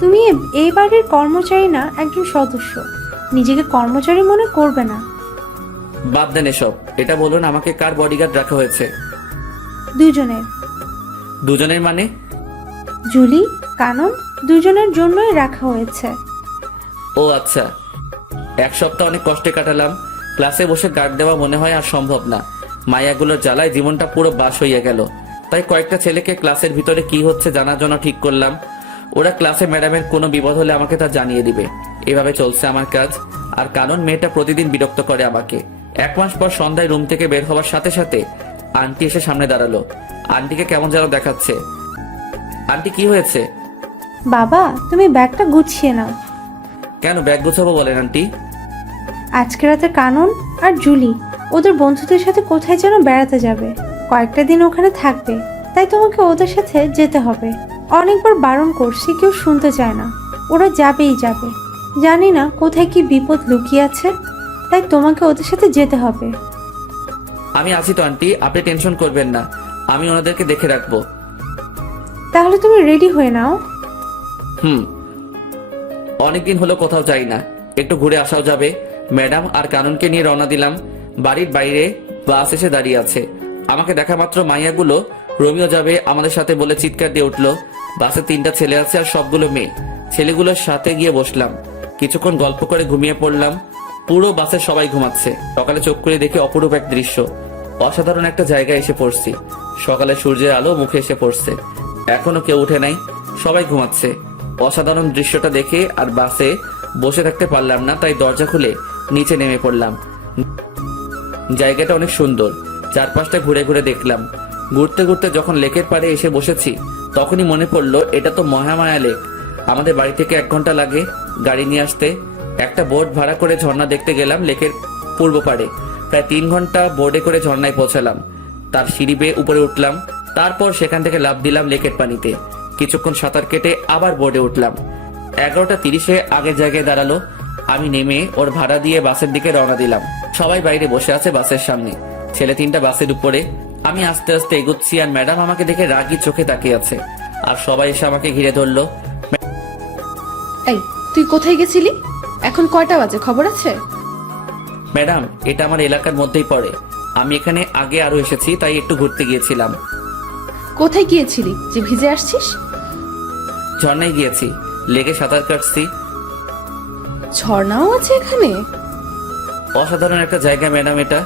তুমি এই বাড়ির কর্মচারী না, একজন সদস্য। নিজেকে কর্মচারী মনে করবে না। বাদ দেন এসব। এটা বলুন, আমাকে কার বডিগার্ড রাখা হয়েছে? দুজনের। দুজনের মানে? জুলি, কানন, দুজনের জন্যই রাখা হয়েছে। ও আচ্ছা। এক সপ্তাহ অনেক কষ্টে কাটালাম। ক্লাসে বসে গার্ড দেওয়া মনে হয় আর সম্ভব না। মায়াগুলোর জ্বালায় জীবনটা পুরো বাস হইয়া গেল। তাই কয়েকটা ছেলেকে ক্লাসের ভিতরে কি হচ্ছে জানার জন্য ঠিক করলাম। ওরা ক্লাসে ম্যাডামের কোনো বিপদ হলে আমাকে তা জানিয়ে দিবে। এভাবে চলছে আমার কাজ। আর কানন মেয়েটা প্রতিদিন বিরক্ত করে আমাকে। 1 মাস পর সন্ধ্যায় রুম থেকে বের হওয়ার সাথে সাথে আন্টি এসে সামনে দাঁড়ালো। আন্টিকে কেমন যেন দেখাচ্ছে। আন্টি, কি হয়েছে? বাবা, তুমি ব্যাগটা গুছিয়ে নাও। কেন ব্যাগ গোছাবো বলেন আন্টি? আজকে রাতে কানন আর জুলি ওদের বন্ধুদের সাথে কোথায় যেন বেড়াতে যাবে। কয়েকটা দিন ওখানে থাকবে, তাই তোমাকে ওদের সাথে যেতে হবে। অনেকবার বারণ করছি, কেউ শুনতে চায় না। ওরা যাবেই যাবে। জানি না কোথায় কি বিপদ লুকিয়ে আছে, তাই তোমাকে ওদের সাথে যেতে হবে। আমি আছি তো আন্টি, আপনি টেনশন করবেন না। আমি ওনাদেরকে দেখে রাখবো। তাহলে তুমি রেডি হয়ে নাও। অনেকদিন হলো কোথাও যাই না, একটু ঘুরে আসাও যাবে। ম্যাডাম আর কাননকে নিয়ে রওনা দিলাম। বাড়ির বাইরে বাস এসে দাঁড়িয়ে আছে। আমাকে দেখা মাত্র মাইয়াগুলো রোমিও যাবে আমাদের সাথে বলে চিৎকার দিয়ে উঠলো। বাসে 3টা ছেলে আছে আর সবগুলো মেয়ে। ছেলেগুলোর সাথে গিয়ে বসলাম, কিছুক্ষণ গল্প করে ঘুমিয়ে পড়লাম। পুরো বাসে সবাই ঘুমাচ্ছে। সকালে চোখ করে দেখি অপরূপ এক দৃশ্য। অসাধারণ একটা জায়গায় এসে পড়ছি। সকালে সূর্যের আলো মুখে এসে পড়ছে। এখনো কেউ উঠে নাই, সবাই ঘুমাচ্ছে। অসাধারণ দৃশ্যটা দেখে আর বাসে বসে থাকতে পারলাম না, তাই দরজা খুলে নিচে নেমে পড়লাম। জায়গাটা অনেক সুন্দর। চারপাশটা ঘুরে ঘুরে দেখলাম। ঘুরতে ঘুরতে যখন লেকের পাড়ে এসে বসেছি তখনই মনে পড়লো এটা তো মহামায়া লেক। আমাদের বাড়ি থেকে 1 ঘন্টা লাগে গাড়ি নিয়ে আসতে। একটা বোট ভাড়া করে ঝর্ণা দেখতে গেলাম লেকের পূর্ব পাড়ে। প্রায় 3 ঘন্টা বোর্ডে করে ঝর্ণায় পৌঁছালাম। তার সিঁড়ি বেয়ে উপরে উঠলাম, তারপর সেখান থেকে লাফ দিলাম লেকের পানিতে। কিছুক্ষণ সাঁতার কেটে আবার বোর্ডে উঠলাম। 11:30 আগের জায়গায় দাঁড়ালো। আমি নেমে ওর ভাড়া দিয়ে বাসের দিকে রওনা দিলাম। সবাই বাইরে বসে আছে বাসের সামনে। ছেলে 3টা বাসের উপরে। আমি আস্তে আস্তে এগোচ্ছি আর ম্যাডাম আমাকে দেখে রাগী চোখে তাকিয়ে আছে। আর সবাই এসে আমাকে ঘিরে ধরলো। এই, তুই কোথায় গেছিলি? এখন কয়টা বাজে খবর আছে? ম্যাডাম, এটা আমার এলাকার মধ্যেই পড়ে। আমি এখানে আগে আরো এসেছি, তাই একটু ঘুরতে গিয়েছিলাম। কোথায় গিয়েছিলি যে ভিজে আসছিস? ঝর্ণায় গিয়েছি, লেকে সাঁতার কাটছি। ঝর্ণাও আছে এখানে? অসাধারণ একটা জায়গা ম্যাডাম এটা।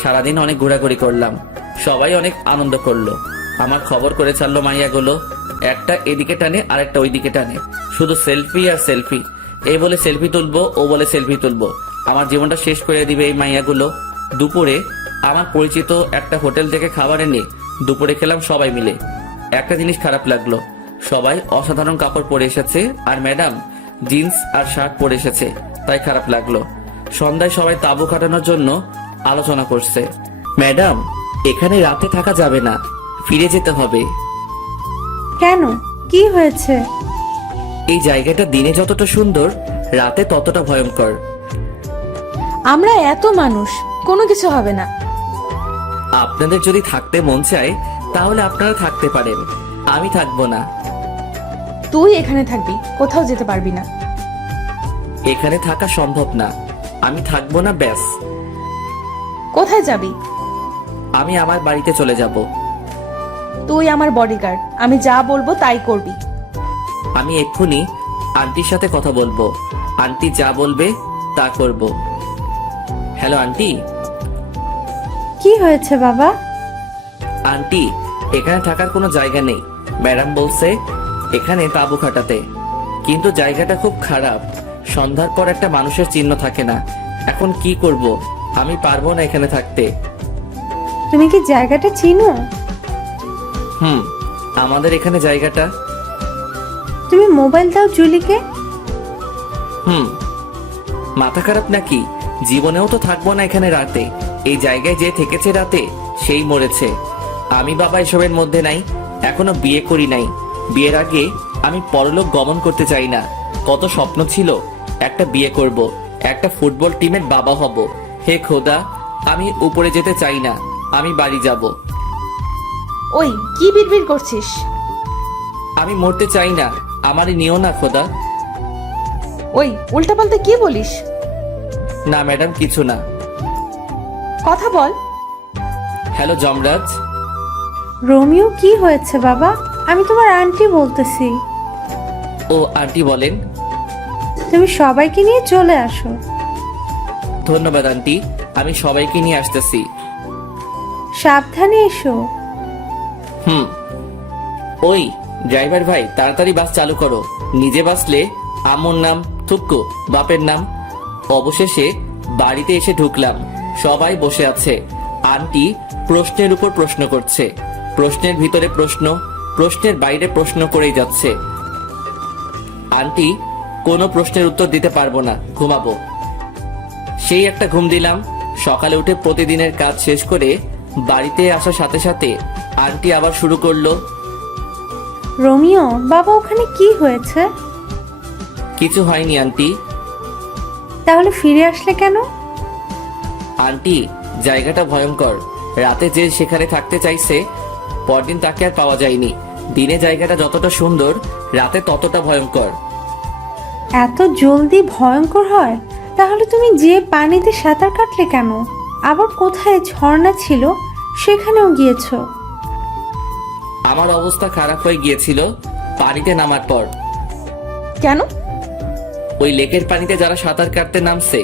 সারাদিন অনেক ঘোরাঘুরি করলাম, সবাই অনেক আনন্দ করলো। আমার খবর করে ছাড়লো মাইয়াগুলো। একটা এদিকে টানে আর একটা ওইদিকে টানে, শুধু সেলফি আর সেলফি। এই বলে সেলফি তুলবো, ও বলে সেলফি তুলবো। আমার জীবনটা শেষ করে দিবে এই মাইয়াগুলো। দুপুরে আমার পরিচিত একটা হোটেল থেকে খাবার এনে দুপুরে খেলাম সবাই মিলে। একটা জিনিস খারাপ লাগলো, সবাই অসাধারণ কাপড় পরে এসেছে আর ম্যাডাম জিন্স আর শার্ট পরে এসেছে, তাই খারাপ লাগলো। সন্ধ্যায় সবাই তাঁবু কাটানোর জন্য আলোচনা করছে। ম্যাডাম, এখানে রাতে থাকা যাবে না, ফিরে যেতে হবে। কেন, কি হয়েছে? এই জায়গাটা দিনে যতটা সুন্দর, রাতে ততটা ভয়ঙ্কর। আমরা এত মানুষ, কোনো কিছু হবে না। আপনাদের যদি থাকতে মন চায় তাহলে আপনারা থাকতে পারেন, আমি থাকবো না। তুই এখানে থাকবি, কোথাও যেতে পারবি না। এখানে থাকা সম্ভব না, আমি থাকবো না, ব্যাস। কোথায় যাবি? আমি আমার বাড়িতে চলে যাব। তুই আমার বডিগার্ড, আমি যা বলবো তাই করবি। আমি এক্ষুনি আন্টির সাথে কথা বলবো, আন্টি যা বলবে তা করব। Hello aunty. কি হয়েছে বাবা? আন্টি, এখানে থাকার কোনো জায়গা নেই। ম্যাডাম বলছে এখানে তাঁবু খাটাতে, কিন্তু জায়গাটা খুব খারাপ। সন্ধ্যার পর একটা মানুষের চিহ্ন থাকে না। এখন কি করব? আমি পারবো না এখানে থাকতে। তুমি কি জায়গাটা চিনো? হুম, আমাদের এখানে জায়গাটা। তুমি মোবাইল দাও জুলিকে। হুম, মাথা খারাপ নাকি? জীবনেও তো থাকবো না এখানে রাতে। এই জায়গায় যে থেকেছে রাতে সেই মরেছে। আমি বাবা এসবের মধ্যে নাই। এখনো বিয়ে করি নাই। বিয়ের আগে আমি পরলোক গমন করতে চাই না। কত স্বপ্ন ছিল, একটা বিয়ে করব, একটা ফুটবল টিমের বাবা হব। হে খোদা, আমি উপরে যেতে চাই না। আমি বাড়ি যাব। ওই কি বিড়বিড় করছিস? আমি মরতে চাই না। আমারই নিও না খোদা। ওই উল্টাপাল্টা কি বলিস? না ম্যাডাম, কিছু না। কথা বল। হ্যালো যমরাজ। রোমিও, কি হয়েছে বাবা? আমি তোমার আন্টি বলতেছি। ও আন্টি বলেন। তুমি সবাইকে নিয়ে চলে আসো। ধন্যবাদ আন্টি, আমি সবাইকে নিয়ে আসতেছি। সাবধানে এসো। হুম। ওই ড্রাইভার ভাই, তাড়াতাড়ি বাস চালু করো। নিজে বাসলে আম্মুর নাম থুক্কু, বাপের নাম। অবশেষে বাড়িতে এসে ঢুকলাম। সবাই বসে আছে। আন্টি প্রশ্নের উপর প্রশ্ন করছে, প্রশ্নের ভিতরে প্রশ্ন, প্রশ্নের বাইরে প্রশ্ন করেই যাচ্ছে। আন্টি কোনো প্রশ্নের উত্তর দিতে পারবো না, ঘুমাবো। সেই একটা ঘুম দিলাম। সকালে উঠে প্রতিদিনের কাজ শেষ করে বাড়িতে আসার সাথে সাথে আন্টি আবার শুরু করলো। রোমিও বাবা, ওখানে কি হয়েছে? কিছু হয়নি আন্টি। তাহলে ফিরে আসলে কেন? আন্টি, জায়গাটা ভয়ঙ্কর। রাতে যে সেখানে থাকতে চাইছে, পরদিন তাকে আর পাওয়া যায়নি। দিনে জায়গাটা যতটা সুন্দর, রাতে ততটা ভয়ঙ্কর। এত জলদি ভয়ঙ্কর হয়? তাহলে তুমি যে পানিতে সাঁতার কাটলে কেন? আবার কোথায় ঝর্ণা ছিল সেখানেও গিয়েছো? আমার অবস্থা খারাপ হয়ে গিয়েছিল পানিতে নামার পর। কেন? ওই লেকের পানিতে যারা সাঁতার কাটতে নামছে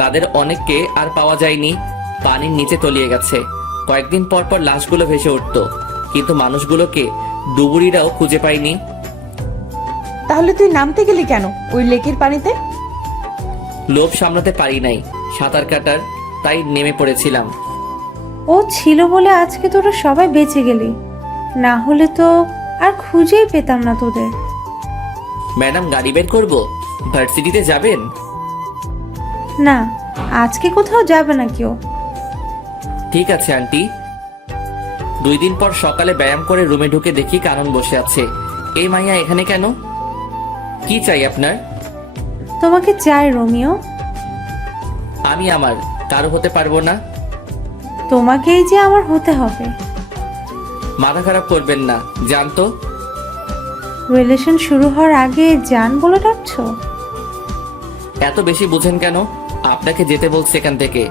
তাদের অনেককে আর পাওয়া যায়নি। পানির নিচে তলিয়ে গেছে। কয়েকদিন পর পর লাশগুলো ভেসে উঠতো, কিন্তু মানুষগুলোকে ডুবুরিরাও খুঁজে পায়নি। তাহলে তুই নামতে গেলি কেন ওই লেকের পানিতে? লোভ সামলাতে পারি নাই সাঁতার কাটার, তাই নেমে পড়েছিলাম। ও ছিল বলে আজকে তোরা সবাই বেঁচে গেলি, না হলে তো আর খুঁজেই পেতাম না তোদের। ম্যাডাম, গাড়ি বের করবো? ভার্সিটিতে যাবেন? না, আজকে কোথাও যাবে না কেউ। ঠিক আছে আন্টি। 2 দিন পর সকালে ব্যায়াম করে রুমে ঢুকে দেখি কারণ বসে আছে। এই মাইয়া এখানে কেন? কি চাই আপনার? তোমাকে চাই রোমিও। আমি আমার কারো হতে পারবো না। তোমাকেই যে আমার হতে হবে। মাথা খারাপ করবেন না, জানতো। রিলেশন শুরু হওয়ার আগে জান বলে ডাকছো? এত বেশি বুঝেন কেন? আপনাকে যেতে বলছে এখান থেকে।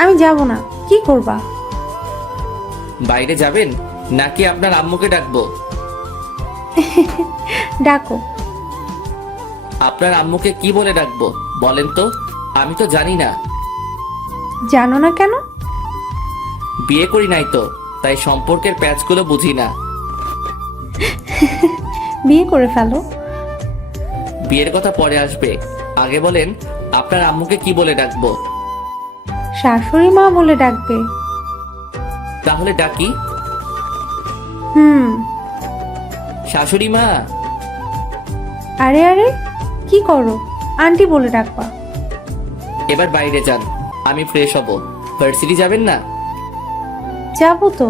আমি যাব না। কি করবা? বাইরে যাবেন নাকি আপনার আম্মুকে ডাকবো? ডাকো। আপনার আম্মুকে কি বলে ডাকবো বলেন তো? আমি তো জানি না। জানো না কেন? বিয়ে করি নাই তো, তাই সম্পর্কের প্যাচগুলো বুঝি না। বিয়ে করে ফেলো। বিয়ের কথা পরে আসবে, আগে বলেন আপনার আম্মুকে কি বলে ডাকবো? শাশুড়ি মা বলে ডাকবে। তাহলে ডাকি। হুম। শাশুড়ি মা। আরে আরে, কি করো? আন্টি বলে ডাকবা। এবার বাইরে যান, আমি ফ্রেশ হব। ভার্সিটি যাবেন না? যাবো তো।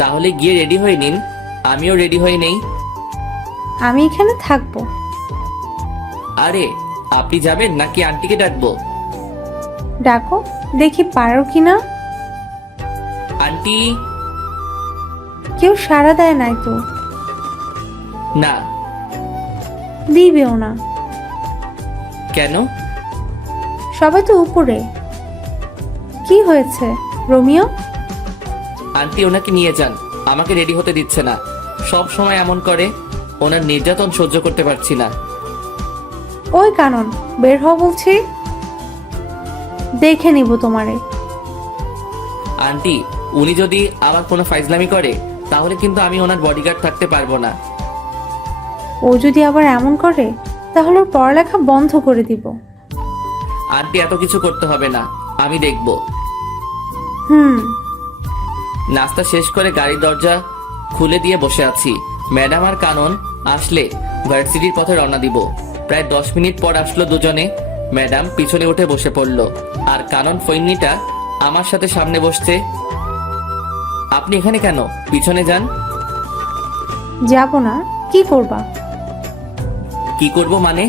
তাহলে গিয়ে রেডি হয়ে নিন, আমিও রেডি হয়ে নেই। আমি এখানে থাকবো। আরে, আপনি যাবেন নাকি আন্টিকে ডাকবো? ডাকো, দেখি পারো কিনা। আন্টি। কেউ সাড়া দেয় নাই তো? না। দিবেও না। কেন? সবাই তো উপরে। কি হয়েছে রোমিও? আন্টি ওনাকে নিয়ে যান, আমাকে রেডি হতে দিচ্ছে না। সব সময় এমন করে। ওনার নির্যাতন সহ্য করতে পারছি না। ওই কানন, বের হও বলছি। দেখে নিব তোমারে। আন্টি, উনি যদি আবার কোনো ফাইজলামি করে তাহলে কিন্তু আমি ওনার বডিগার্ড থাকতে পারবো না। ও যদি আবার এমন করে তাহলে ওর পড়ালেখা বন্ধ করে দিব। আন্টি এত কিছু করতে হবে না, আমি দেখব। হুম। নাস্তা শেষ করে গাড়ির দরজা খুলে দিয়ে বসে আছি। ম্যাডাম আর কানন আসলে ভার্সিটির পথে রওনা দিব। প্রায় 10 মিনিট পর আসলো দুজনে। ম্যাডাম পিছনে উঠে বসে পড়লো, আর কানন ফৈন্নিটা আমার সাথে সামনে বসছে। আপনি এখানে কেন? পিছনে যান। যাব না, কি করবা? কি করব মানে?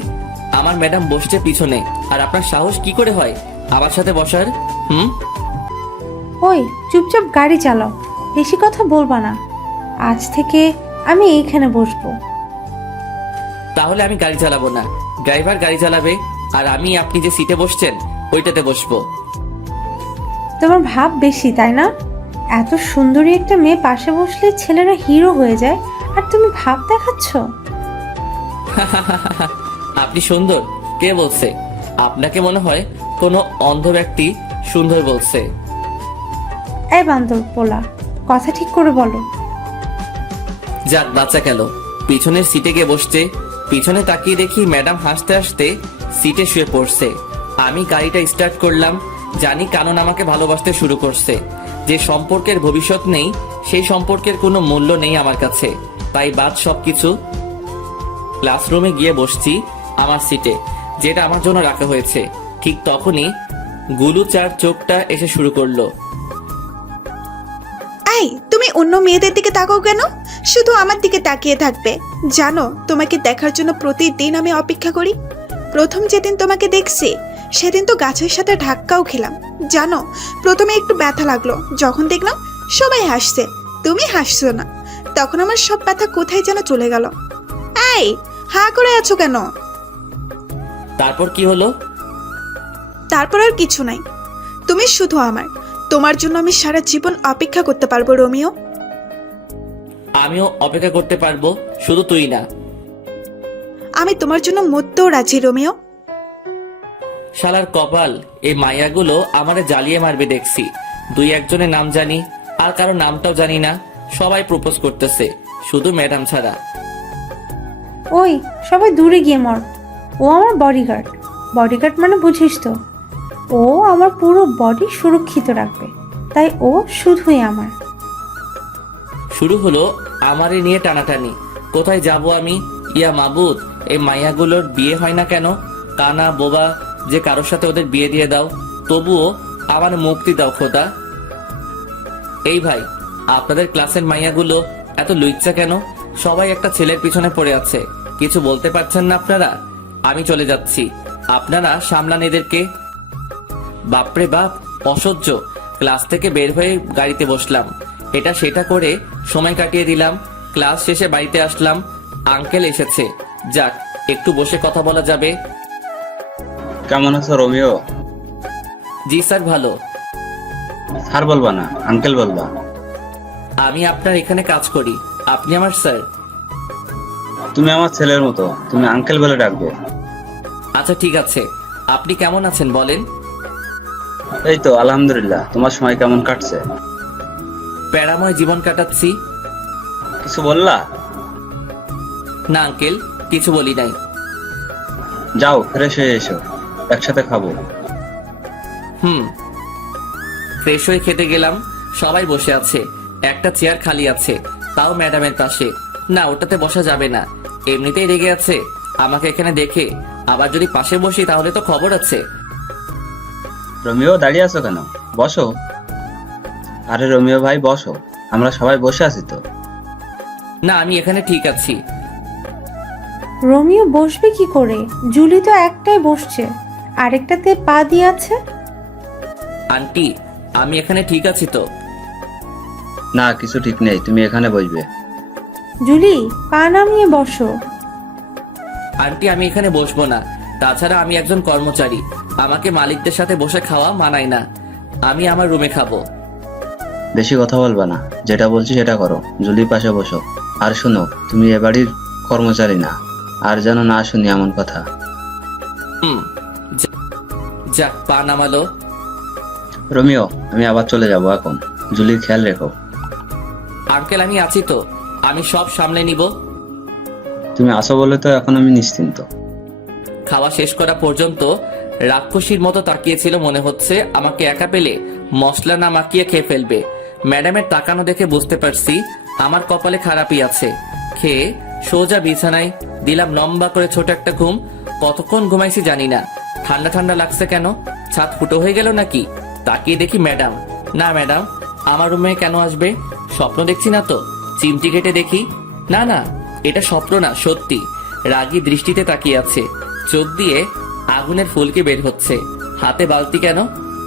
আমার ম্যাডাম বসছে পিছনে, আর আপনার সাহস কি করে হয় আমার সাথে বসার? ওই চুপচাপ গাড়ি চালাও, বেশি কথা বলবা না। আজ থেকে আমি এইখানে বসবো। তাহলে আমি গাড়ি চালাবো না, ড্রাইভার গাড়ি চালাবে, আর আমি আপনি যে সিটে বসছেন ওইটাতে বসবো। তোমার ভাব বেশি, তাই না? এত সুন্দরী একটা মেয়ে পাশে বসলে ছেলেরা হিরো হয়ে যায়, আর তুমি ভাব দেখাচ্ছ। আপনি সুন্দর? কে বলছে? আপনাকে মনে হয় কোনো অন্ধ ব্যক্তি সুন্দর বলছে। এই বান্দর পোলা, কথা ঠিক করে বলো। যাক বাচ্চা গেল। পিছনের সিটে গিয়ে বসছে। পিছনে তাকিয়ে দেখি ম্যাডাম হাসতে হাসতে সিটে শুয়ে পড়ছে। আমি গাড়িটা স্টার্ট করলাম। জানি কানন আমাকে ভালোবাসতে শুরু করছে। যে সম্পর্কের ভবিষ্যৎ নেই, সেই সম্পর্কের কোনো মূল্য নেই আমার কাছে। তাই বাদ সবকিছু। ক্লাসরুমে গিয়ে বসছি আমার সিটে, যেটা আমার জন্য রাখা হয়েছে। ঠিক তখনই গুলু চার চোখটা এসে শুরু করলো। এই, তুমি অন্য মেয়েদের দিকে তাকাও কেন? শুধু আমার দিকে তাকিয়ে থাকবে। জানো, তোমাকে দেখার জন্য প্রতিদিন আমি অপেক্ষা করি। প্রথম যেদিন তোমাকে দেখছি সেদিন তো গাছের সাথে ধাক্কাও খেলাম। জানো, প্রথমে একটু ব্যথা লাগলো, যখন দেখলাম সবাই হাসছে, তুমি হাসছো না, তখন আমার সব ব্যথা কোথায় যেন চলে গেল। এই, হাঁ করে আছো কেন? তারপর কি হলো? তারপর আর কিছু নাই। তুমি শুধু আমার। তোমার জন্য আমি সারা জীবন অপেক্ষা করতে পারবো রোমিও। আমিও অপেক্ষা করতে পারবো, শুধু তুই না। আমি তোমার জন্য মরতেও রাজি রোমিও। শালার কপাল, এই মায়াগুলো আমারে জ্বালিয়ে মারবে দেখছি। দুই একজনের নাম জানি, আর কারো নামটাও জানি না। সবাই প্রপোজ করতেছে, শুধু ম্যাডাম ছাড়া। ওই সবাই দূরে গিয়ে মর। ও আমার বডিগার্ড। বডিগার্ড মানে বুঝিস তো, ও আমার পুরো বডি সুরক্ষিত রাখবে, তাই ও শুধুই আমার। শুরু হলো আমারে নিয়ে টানাটানি। কোথায় যাব আমি? ইয়া মাবুদ, এই মায়াগুলোর বিয়ে হয় না কেন? কানা বোবা যে কারোর সাথে ওদের বিয়ে দিয়ে দাও, তবুও আমার মুক্তি দাও খোদা। এই ভাই, আপনাদের ক্লাসের মাইয়াগুলো এত লুইচ্ছা কেন? সবাই একটা ছেলের পিছনে পড়ে আছে, কিছু বলতে পারছেন না আপনারা? আমি চলে যাচ্ছি, আপনারা সামলান এদেরকে। বাপরে বাপ, অসহ্য। ক্লাস থেকে বের হয়ে গাড়িতে বসলাম। এটা সেটা করে সময় কাটিয়ে দিলাম। ক্লাস শেষে বাড়িতে আসলাম। আঙ্কেল এসেছে, যাক একটু বসে কথা বলা যাবে। কেমন আছো রোমিও? জি স্যার, ভালো। স্যার বলবা না, আঙ্কেল বলবা। আমি আপনার এখানে কাজ করি, আপনি আমার স্যার। তুমি আমার ছেলের মতো, তুমি আঙ্কেল বলে ডাকবে। আচ্ছা ঠিক আছে, আপনি কেমন আছেন বলেন? এই তো আলহামদুলিল্লাহ। তোমার সময় কেমন কাটছে? প্যারাময় জীবন কাটাচ্ছি। কিছু বললা? না আঙ্কেল, কিছু বলি নাই। যাও ফ্রেশ হয়ে এসো, একসাথে খাবো। ফ্রেশ হয়ে খেতে গেলাম। সবাই বসে আছে, একটা চেয়ার খালি আছে, তাও ম্যাডামের পাশে। না, ওটাতে বসা যাবে না, এমনিতেই রেগে আছে আমাকে এখানে দেখে। আবার যদি পাশে বসি তাহলে তো খবর আছে। রোমিও দাঁড়িয়ে আছো কেন? বসো। আরে রোমিও ভাই বসো, আমরা সবাই বসে আছি তো। না, আমি এখানে ঠিক আছি। রোমিও বসবে কি করে? জুলি তো একটাই বসছে, আরেকটাতে পা দিয়ে আছে। আন্টি, আমি এখানে ঠিক আছি তো? না, কিছু ঠিক নেই, তুমি এখানে বসবে। জুলি, পা নামিয়ে বসো। আন্টি, আমি এখানে বসবো না। তাছাড়া আমি একজন কর্মচারী, আমাকে মালিকদের সাথে বসে খাওয়া মানায় না। আমি আমার রুমে খাবো। বেশি কথা বলবা না, যেটা বলছি সেটা করো। জুলির পাশে বসো। আর শোনো, তুমি এ বাড়ির কর্মচারী না, আর যেন না শুনি এমন কথা। যাক, পা নামালো। রোমিও, আমি আবার চলে যাব এখন। জুলির খেয়াল রেখো। আঙ্কেল আমি আছি তো, আমি সব সামলে নিব। তুমি আসো বলে তো এখন আমি নিশ্চিন্ত। খাওয়া শেষ করা পর্যন্ত রাক্ষসীর মতো তাকিয়েছিল, মনে হচ্ছে আমাকে একা পেলে মশলা না মাখিয়ে খেয়ে ফেলবে। ম্যাডামের তাকানো দেখে বুঝতে পারছি আমার কপালে খারাপই আছে। খেয়ে সোজা বিছানায় দিলাম লম্বা করে ছোট একটা ঘুম। কতক্ষণ ঘুমাইছি জানি না। ঠান্ডা ঠান্ডা লাগছে কেন? ছাদ ফুটো হয়ে গেল নাকি? তাকিয়ে দেখি ম্যাডাম। না ম্যাডাম আমার রুমে কেন আসবে? স্বপ্ন দেখছি না তো? চিমটি কেটে দেখি, না না এটা স্বপ্ন না, সত্যি। রাগী দৃষ্টিতে তাকিয়ে আছে, চোখ দিয়ে আগুনের ফুলকি বের হচ্ছে। হাতে বালতি কেন?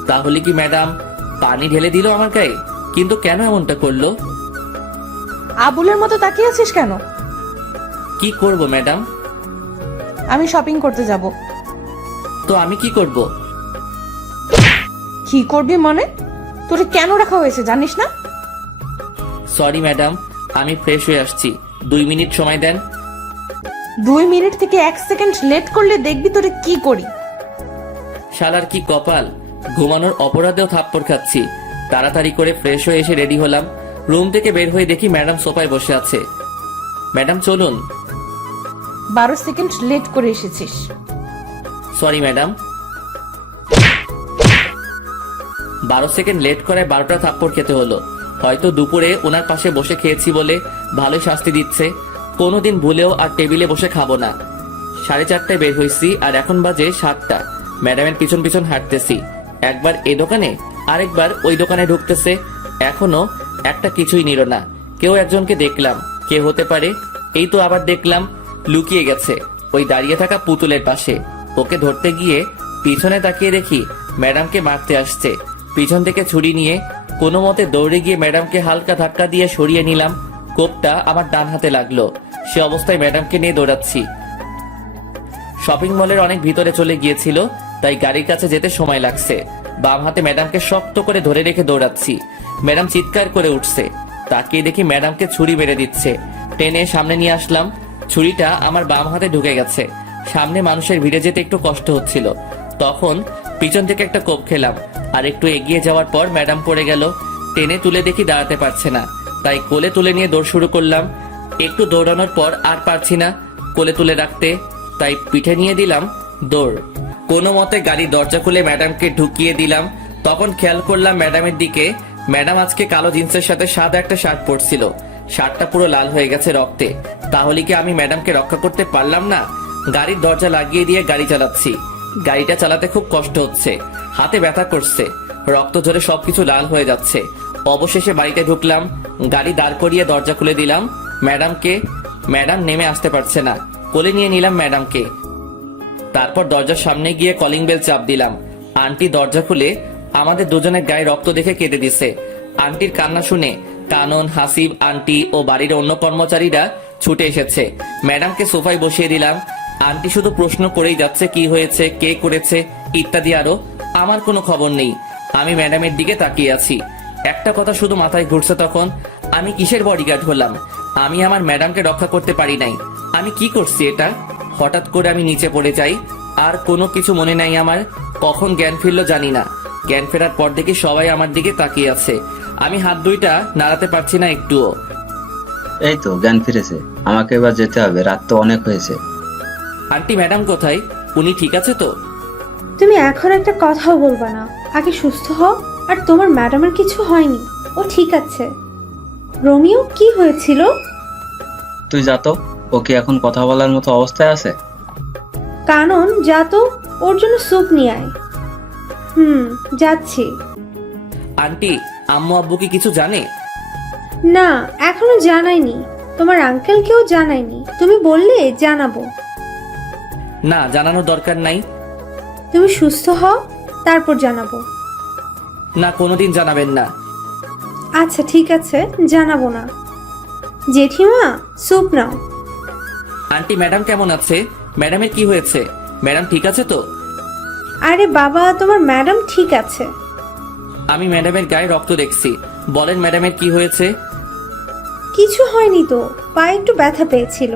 তাহলে কি ম্যাডাম পানি ঢেলে দিল আমার গায়ে? কিন্তু কেন এমনটা করলো? আবুলের মতো তাকিয়ে আছিস কেন? কি করব ম্যাডাম? আমি শপিং করতে যাব। তো আমি কি করব? কি করবি মানে? তোরে কেন রাখা হয়েছে জানিস না? সরি ম্যাডাম, আমি ফ্রেশ হয়ে আসছি, 2 মিনিট সময় দেন। 2 মিনিট থেকে 1 সেকেন্ড লেট করলে দেখবি তোরে কি করি। শালার কি কপাল, ঘুমানোর অপরাধেও থাপ্পড় খাচ্ছি। তাড়াতাড়ি করে ফ্রেশ হয়ে এসে রেডি হলাম। রুম থেকে বের হয়ে দেখি ম্যাডাম সোফায় বসে আছে। ম্যাডাম চলুন। 12 সেকেন্ড লেট করে এসেছিস। Sorry madam. 12 সেকেন্ড লেট করে 12টা থাপ্পড় খেতে হলো। হয়তো দুপুরে ওনার পাশে বসে খেয়েছি বলে ভালোই শাস্তি দিচ্ছে। কোনোদিন ভুলেও আর টেবিলে বসে খাবো না। 4:30টায় বের হয়েছি আর এখন বাজে 7টা। ম্যাডামের পিছন পিছন হাঁটতেছি, একবার এই দোকানে আরেকবার ওই দোকানে ঢুকতেছে। এখনো একটা কিছুই নিল না। কেউ একজনকে দেখলাম, কে হতে পারে? এই তো আবার দেখলাম লুকিয়ে গেছে ওই দাঁড়িয়ে থাকা পুতুলের পাশে। ওকে ধরতে গিয়ে পিছনে তাকিয়ে দেখি ম্যাডামকে মারতে আসছে। পিছন থেকে ছুরি নিয়ে কোনো মতে দৌড়ে গিয়ে ম্যাডামকে হালকা ধাক্কা দিয়ে সরিয়ে নিলাম। কোপটা আমার ডান হাতে লাগলো। সে অবস্থায় ম্যাডামকে নিয়ে দৌড়াচ্ছি। শপিং মলের অনেক ভিতরে চলে গিয়েছিল, তাই গাড়ির কাছে যেতে সময় লাগছে। বাম হাতে ম্যাডামকে শক্ত করে ধরে রেখে দৌড়াচ্ছি। ম্যাডাম চিৎকার করে উঠছে। তাকিয়ে দেখি ম্যাডামকে ছুরি মেরে দিচ্ছে। টেনে সামনে নিয়ে আসলাম। ছুরিটা আমার বাম হাতে ঢুকে গেছে। সামনে মানুষের ভিড়ে যেতে একটু কষ্ট হচ্ছিল। তখন পিছন থেকে একটা কোপ খেলাম। আর একটু এগিয়ে যাওয়ার পর ম্যাডাম পড়ে গেল। টেনে তুলে দেখি দাঁড়াতে পারছে না, তাই কোলে তুলে নিয়ে দৌড় শুরু করলাম। একটু দৌড়ানোর পর আর পারছি না কোলে তুলে রাখতে, তাই পিঠে নিয়ে দিলাম দৌড়। কোনো মতে গাড়ির দরজা খুলে ম্যাডামকে ঢুকিয়ে দিলাম। তখন খেয়াল করলাম ম্যাডামের দিকে। ম্যাডাম আজকে কালো জিন্সের সাথে সাদা একটা শার্ট পরছিল। শার্টটা পুরো লাল হয়ে গেছে রক্তে। তাহলে কি আমি ম্যাডামকে রক্ষা করতে পারলাম না? গাড়ির দরজা লাগিয়ে দিয়ে গাড়ি চালাচ্ছি। গাড়িটা চালাতে খুব কষ্ট হচ্ছে, হাতে ব্যথা করছে, রক্ত ঝরে সবকিছু লাল হয়ে যাচ্ছে। অবশেষে বাড়িতে ঢুকলাম, গাড়ি দাঁড় করিয়ে দরজা খুলে দিলাম ম্যাডামকে। ম্যাডাম নেমে আসতে পারছে না, কোলে নিয়ে নিলাম ম্যাডামকে। তারপর দরজার সামনে গিয়ে কলিং বেল চাপ দিলাম। আন্টি দরজা খুলে আমাদের দুজনের গায়ে রক্ত দেখে কেঁদে দিছে। আন্টির কান্না শুনে কানন, হাসিব আন্টি ও বাড়ির অন্য কর্মচারীরা ছুটে এসেছে। ম্যাডামকে সোফায় বসিয়ে দিলাম। আন্টি শুধু প্রশ্ন করেই যাচ্ছে, কি হয়েছে, কে করেছে ইত্যাদি আরো। আমার কোনো খবর নেই। আমি ম্যাডামের দিকে তাকিয়ে আছি। একটা কথা শুধু মাথায় ঘুরছে, তখন আমি কিসের বডিগার্ড হলাম? আমি আমার ম্যাডামকে রক্ষা করতে পারি নাই। আমি কি করছি এটা? হঠাৎ করে আমি নিচে পড়ে যাই, আর কোনো কিছু মনে নাই আমার। কখন জ্ঞান ফিরলো জানি না। জ্ঞান ফেরার পর দেখি সবাই আমার দিকে তাকিয়ে আছে। আমি হাত দুইটা নাড়াতে পারছি না একটুও। এই তো জ্ঞান ফিরেছে, আমাকে এবার যেতে হবে, রাত তো অনেক হয়েছে। আন্টি ম্যাডাম কোথায়? উনি ঠিক আছে তো? তুমি এখন একটা কথাও বলবা না, আগে সুস্থ হও। আর তোমার ম্যাডামের কিছু হয়নি, ও ঠিক আছে। রোমিও কি হয়েছিল? তুই যা তো, ও কি এখন কথা বলার মতো অবস্থায় আছে? কানন যা তো, ওর জন্য স্যুপ নিয়ে আয়। যাচ্ছি। আন্টি আম্মু আব্বু কি কিছু জানে? না, এখনো জানাইনি। তোমার আঙ্কেলকেও জানাইনি। তুমি বললে জানাবো। না, জানানোর দরকার নাই। তুমি সুস্থ হও, তারপর জানাবো। না, কোনোদিন জানাবেন না। আচ্ছা ঠিক আছে, জানাবো না। জেঠিমা স্যুপ নাও। আন্টি ম্যাডাম কেমন আছে? ম্যাডামের কি হয়েছে? ম্যাডাম ঠিক আছে তো? আরে বাবা, তোমার ম্যাডাম ঠিক আছে। আমি ম্যাডামের গায়ে রক্ত দেখছি। বলেন ম্যাডামের কি হয়েছে? কিছু হয়নি তো, পায়ে একটু ব্যথা পেয়েছিল।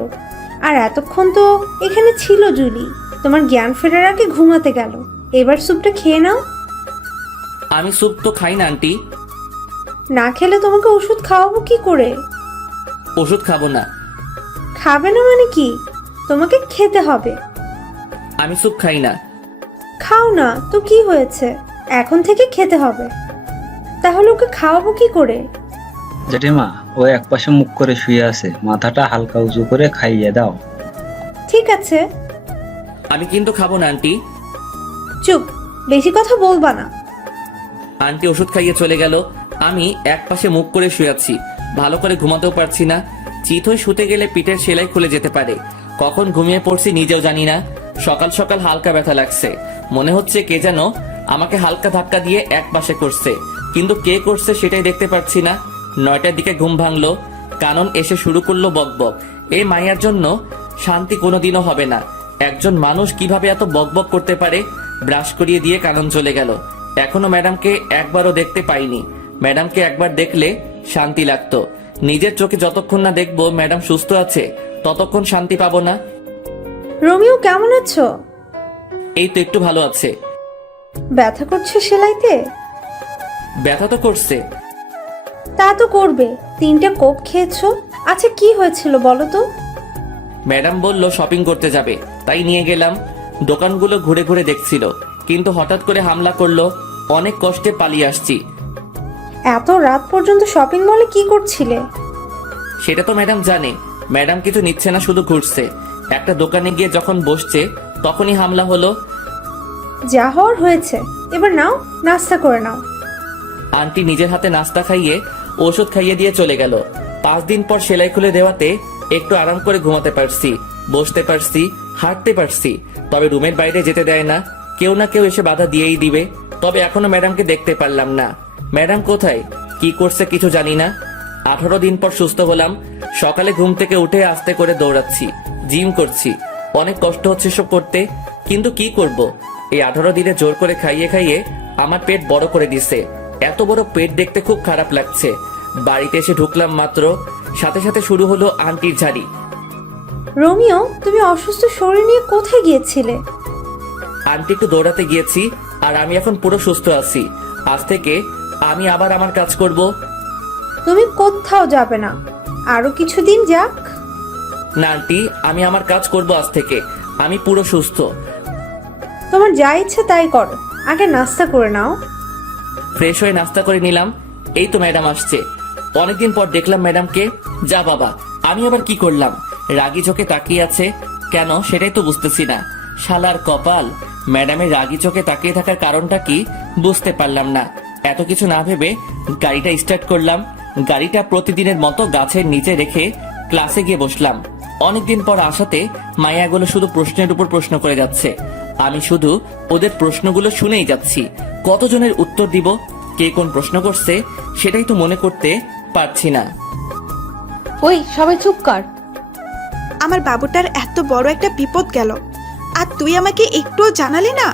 আর এতক্ষণ তো এখানে ছিল জুলি। তোমার জ্ঞান ফেরার আগে ঘুমাতে গেল। এবার স্যুপটা খেয়ে নাও। আমি স্যুপ তো খাই না আন্টি। না খেলে তোমাকে ওষুধ খাওয়াবো কি করে? ওষুধ খাবো না। খাবে না মানে কি? তোমাকে খেতে হবে। আমি স্যুপ খাই না। খাও না তো কি হয়েছে, এখন থেকে খেতে হবে। তাহলে ওকে খাওয়াবো কি করে? জেঠিমা, ও একপাশে মুখ করে শুয়ে আছে, মাথাটা হালকা উঁচু করে খাইয়ে দাও। ঠিক আছে। আমি কিন্তু খাবো না আন্টি। চুপ, বেশি কথা বলবা না। আন্টি ওষুধ খাইয়ে চলে গেল। আমি এক পাশে মুখ করে শুয়ে আছি, ভালো করে ঘুমাতেও পারছি না। চিত হয়ে শুতে গেলে পিঠের সেলাই খুলে যেতে পারে। কখন ঘুমিয়ে পড়ছি নিজেও জানি না। সকাল সকাল হালকা ব্যথা লাগছে, মনে হচ্ছে কে যেন আমাকে হালকা ধাক্কা দিয়ে এক পাশে করছে, কিন্তু কে করছে সেটাই দেখতে পাচ্ছি না। 9টার দিকে ঘুম ভাঙলো, কানন এসে শুরু করলো বকবক। এই মাইয়ার জন্য শান্তি কোনোদিনও হবে না। একজন মানুষ কিভাবে এত বকবক করতে পারে? ব্রাশ করিয়ে দিয়ে কানন চলে গেল। এখনো ম্যাডামকে একবারও দেখতে পাইনি। ম্যাডামকে একবার দেখলে শান্তি লাগতো। নিজের চোখে যতক্ষণ না দেখবো ম্যাডাম সুস্থ আছে, ততক্ষণ শান্তি পাবো না। রোমিও কেমন আছো? এই তো একটু ভালো আছে। ব্যথা করছে সেলাইতে? ব্যথা তো করছে। তা তো করবে, 3টে কোক খেয়েছো। আচ্ছা কি হয়েছিল বলো তো? ম্যাডাম বলল শপিং করতে যাবে, তাই নিয়ে গেলাম। দোকানগুলো ঘুরে ঘুরে দেখছিল, কিন্তু হঠাৎ করে হামলা করলো। অনেক কষ্টে পালিয়ে আসছি। এত রাত পর্যন্ত শপিং মলে কি করছিলে? সেটা তো ম্যাডাম জানে। ম্যাডাম কিছু নিচ্ছে না, শুধু ঘুরছে। একটা দোকানে গিয়ে যখন বসছে তখনই হামলা হলো। যা হওয়ার হয়েছে, এবার নাও, নাস্তা করে নাও। আন্টি নিজের হাতে নাস্তা খাইয়ে ওষুধ খাইয়ে দিয়ে চলে গেল। 5 দিন পর সেলাই খুলে দেওয়াতে একটু আরাম করে ঘুমাতে পারছি, বসতে পারছি, হাঁটতে পারছি। তবে রুমের বাইরে যেতে দেয় না, কেউ না কেউ এসে বাধা দিয়েই দিবে। তবে এখনো ম্যাডামকে দেখতে পারলাম না। ম্যাডাম কোথায়, কি করছে কিছু জানি না। 18 দিন পর সুস্থ হলাম। সকালে ঘুম থেকে উঠে আস্তে করে দৌড়াচ্ছি, জিম করছি। অনেক কষ্ট হচ্ছে সব করতে, কিন্তু কি করব? এই 18 দিনে জোর করে খাইয়ে খাইয়ে আমার পেট বড় করে দিছে। এত বড় পেট দেখতে খুব খারাপ লাগছে। বাড়িতে এসে ঢুকলাম মাত্র, সাথে সাথে শুরু হলো আন্টির ঝাড়ি। রোমিও, তুমি অসুস্থ শরীর নিয়ে কোথায় গিয়েছিলে? আন্টি একটু দৌড়াতে গিয়েছি, আর আমি এখন পুরো সুস্থ আছি। আজ থেকে আমি আবার আমার কাজ করব। তুমি কোথাও যাবে না, আরো কিছুদিন যাক। না আন্টি, আমি আমার কাজ করব আজ থেকে। আমি পুরো সুস্থ। তোমার যা ইচ্ছে তাই করো, আগে নাস্তা করে নাও। ফ্রেশ হয়ে নাস্তা করে নিলাম। এই তো ম্যাডাম আসছে। অনেকদিন পর দেখলাম ম্যাডামকে। যা বাবা, আমি আবার কি করলাম? রাগী চোখে তাকিয়ে আছে কেন সেটাই তো বুঝতেছি না। শালার কপাল, ম্যাডামের রাগী চোখে তাকিয়ে থাকার কারণটা কি বুঝতে পারলাম না। এত কিছু না ভেবে গাড়িটা স্টার্ট করলাম। গাড়িটা প্রতিদিনের মতো গাছের নিচে রেখে ক্লাসে গিয়ে বসলাম। অনেকদিন পর আসাতে মায়াগুলো শুধু প্রশ্নের উপর প্রশ্ন করে যাচ্ছে। আমি শুধু ওদের প্রশ্নগুলো শুনেই যাচ্ছি। কতজনের উত্তর দিব, কে কোন প্রশ্ন করছে সেটাই তো মনে করতে পারছি না। ওই সবাই চুপ কর। আমার বাবুটার এত বড় একটা বিপদ গেল, আর তুই আমাকে একটুও জানালি না।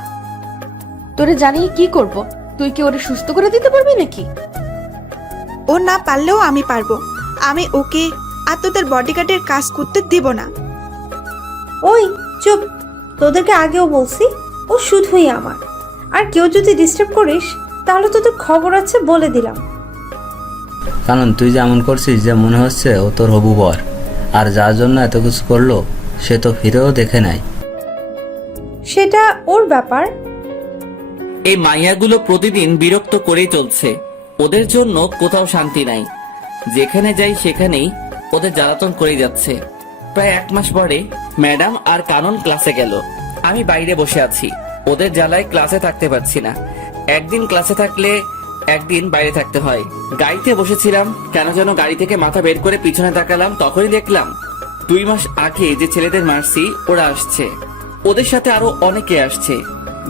তোরে জানিয়ে কি করব? তুই কি ওরে সুস্থ করে দিতে পারবি নাকি? ও না পারলেও আমি পারবো। আমি ওকে আর তোদের বডিগার্ডের কাজ করতে দিব না। ওই চুপ, তোদেরকে আগেও বলছি ও শুধুই আমার। আর কেউ যদি ডিস্টার্ব করিস তাহলে তোদের খবর আছে, বলে দিলাম। কারণ তুই যেমন করছিস যে মনে হচ্ছে ও তোর হবু বর, আর যার জন্য এত কিছু করলো সে তো ফিরেও দেখে নাই। সেটা ওর ব্যাপার। এই মাইয়াগুলো প্রতিদিন বিরক্ত করেই চলছে। ওদের জন্য কোথাও শান্তি নাই। যেখানে যাই সেখানেই ওদের জ্বালাতন করে যাচ্ছে। প্রায় 1 মাস পরে ম্যাডাম আর কানন ক্লাসে গেল। আমি বাইরে বসে আছি। ওদের জ্বালায় ক্লাসে থাকতে পারছি না। একদিন ক্লাসে থাকলে একদিন বাইরে থাকতে হয়। গাড়িতে বসেছিলাম, কেন যেন গাড়ি থেকে মাথা বের করে পিছনে তাকালাম। তখনই দেখলাম 2 মাস আগে যে ছেলেদের মারছি ওরা আসছে। ওদের সাথে আরো অনেকে আসছে।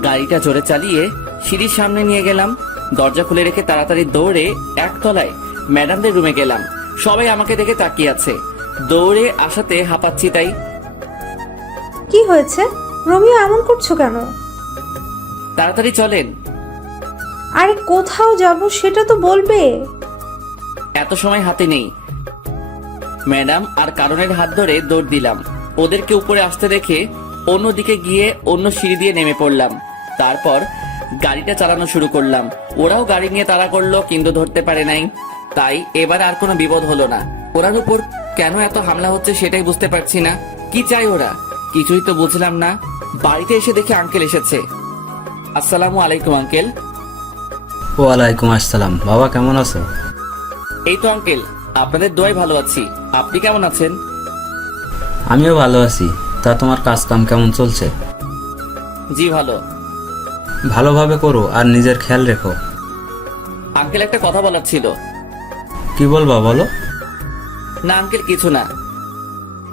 গাড়িটা জোরে চালিয়ে সিঁড়ির সামনে নিয়ে গেলাম। দরজা খুলে রেখে তাড়াতাড়ি দৌড়ে একতলায় ম্যাডামদের রুমে গেলাম। সবাই আমাকে দেখে তাকিয়ে আছে। দৌড়ে আসাতে হাঁপাচ্ছি তাই। কি হয়েছে রোমিও, এমন করছো কেন? তাড়াতাড়ি চলেন। আরে কোথাও যাব সেটা তো বলবে। এত সময় হাতে নেই। ম্যাডাম আর কারণের হাত ধরে দৌড় দিলাম। ওদেরকে উপরে আসতে দেখে অন্যদিকে গিয়ে অন্য সিঁড়ি দিয়ে নেমে পড়লাম। তারপর গাড়িটা চালানো শুরু করলাম। ওরাও গাড়ি নিয়ে তাড়া করলো, কিন্তু ধরতে পারে নাই। তাই এবার আর কোনো বিপদ হলো না। ওরার উপর কেন এত হামলা হচ্ছে সেটাই বুঝতে পারছি না। কি চাই ওরা, কিছুই তো বুঝলাম না। বাড়িতে এসে দেখি আঙ্কেল এসেছে। আসসালামু আলাইকুম আঙ্কেল। ওয়ালাইকুম আসসালাম। বাবা কেমন আছো? এই তো আঙ্কেল, আপনাদের দোয়ায় ভালো আছি। আপনি কেমন আছেন? আমিও ভালো আছি। তা তোমার কাজ কাম কেমন চলছে? জি ভালো। ভালোভাবে করো আর নিজের খেয়াল রেখো। আঙ্কেল একটা কথা বলার ছিল। কি বলবা বলো। না আঙ্কেল কিছু না।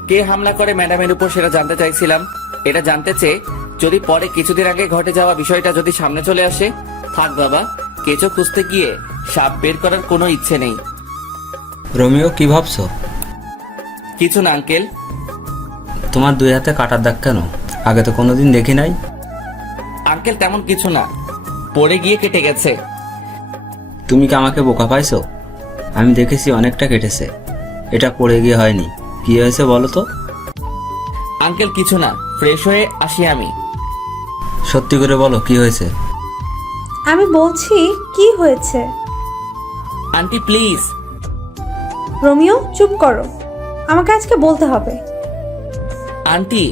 কে হামলা করে ম্যাডামের উপর সেটা জানতে চাইছিলাম। এটা জানতে চেয়ে যদি পরে কিছুদিন আগে ঘটে যাওয়া বিষয়টা যদি সামনে চলে আসে, থাক বাবা, কেঁচো খুঁজতে গিয়ে সাপ বের করার কোনো ইচ্ছে নেই। রোমিও কি ভাবছো? কিছু না আঙ্কেল। তোমার দুই হাতে কাটার দাগ কেন? আগে তো কোনোদিন দেখি নাই। আঙ্কেল তেমন কিছু না, পড়ে গিয়ে কেটে গেছে। তুমি কি আমাকে বোকা পাইছো? আমি দেখেছি অনেকটা কেটেছে। এটা পড়ে গিয়ে হয়নি। কি হয়েছে বলো তো। আঙ্কেল কিছু না, ফ্রেশ হয়ে আসি আমি। সত্যি করে বলো কি হয়েছে। আমি বলছি কি হয়েছে। Aunty please. রোমিও চুপ করো, আমাকে আজকে বলতে হবে। আন্টি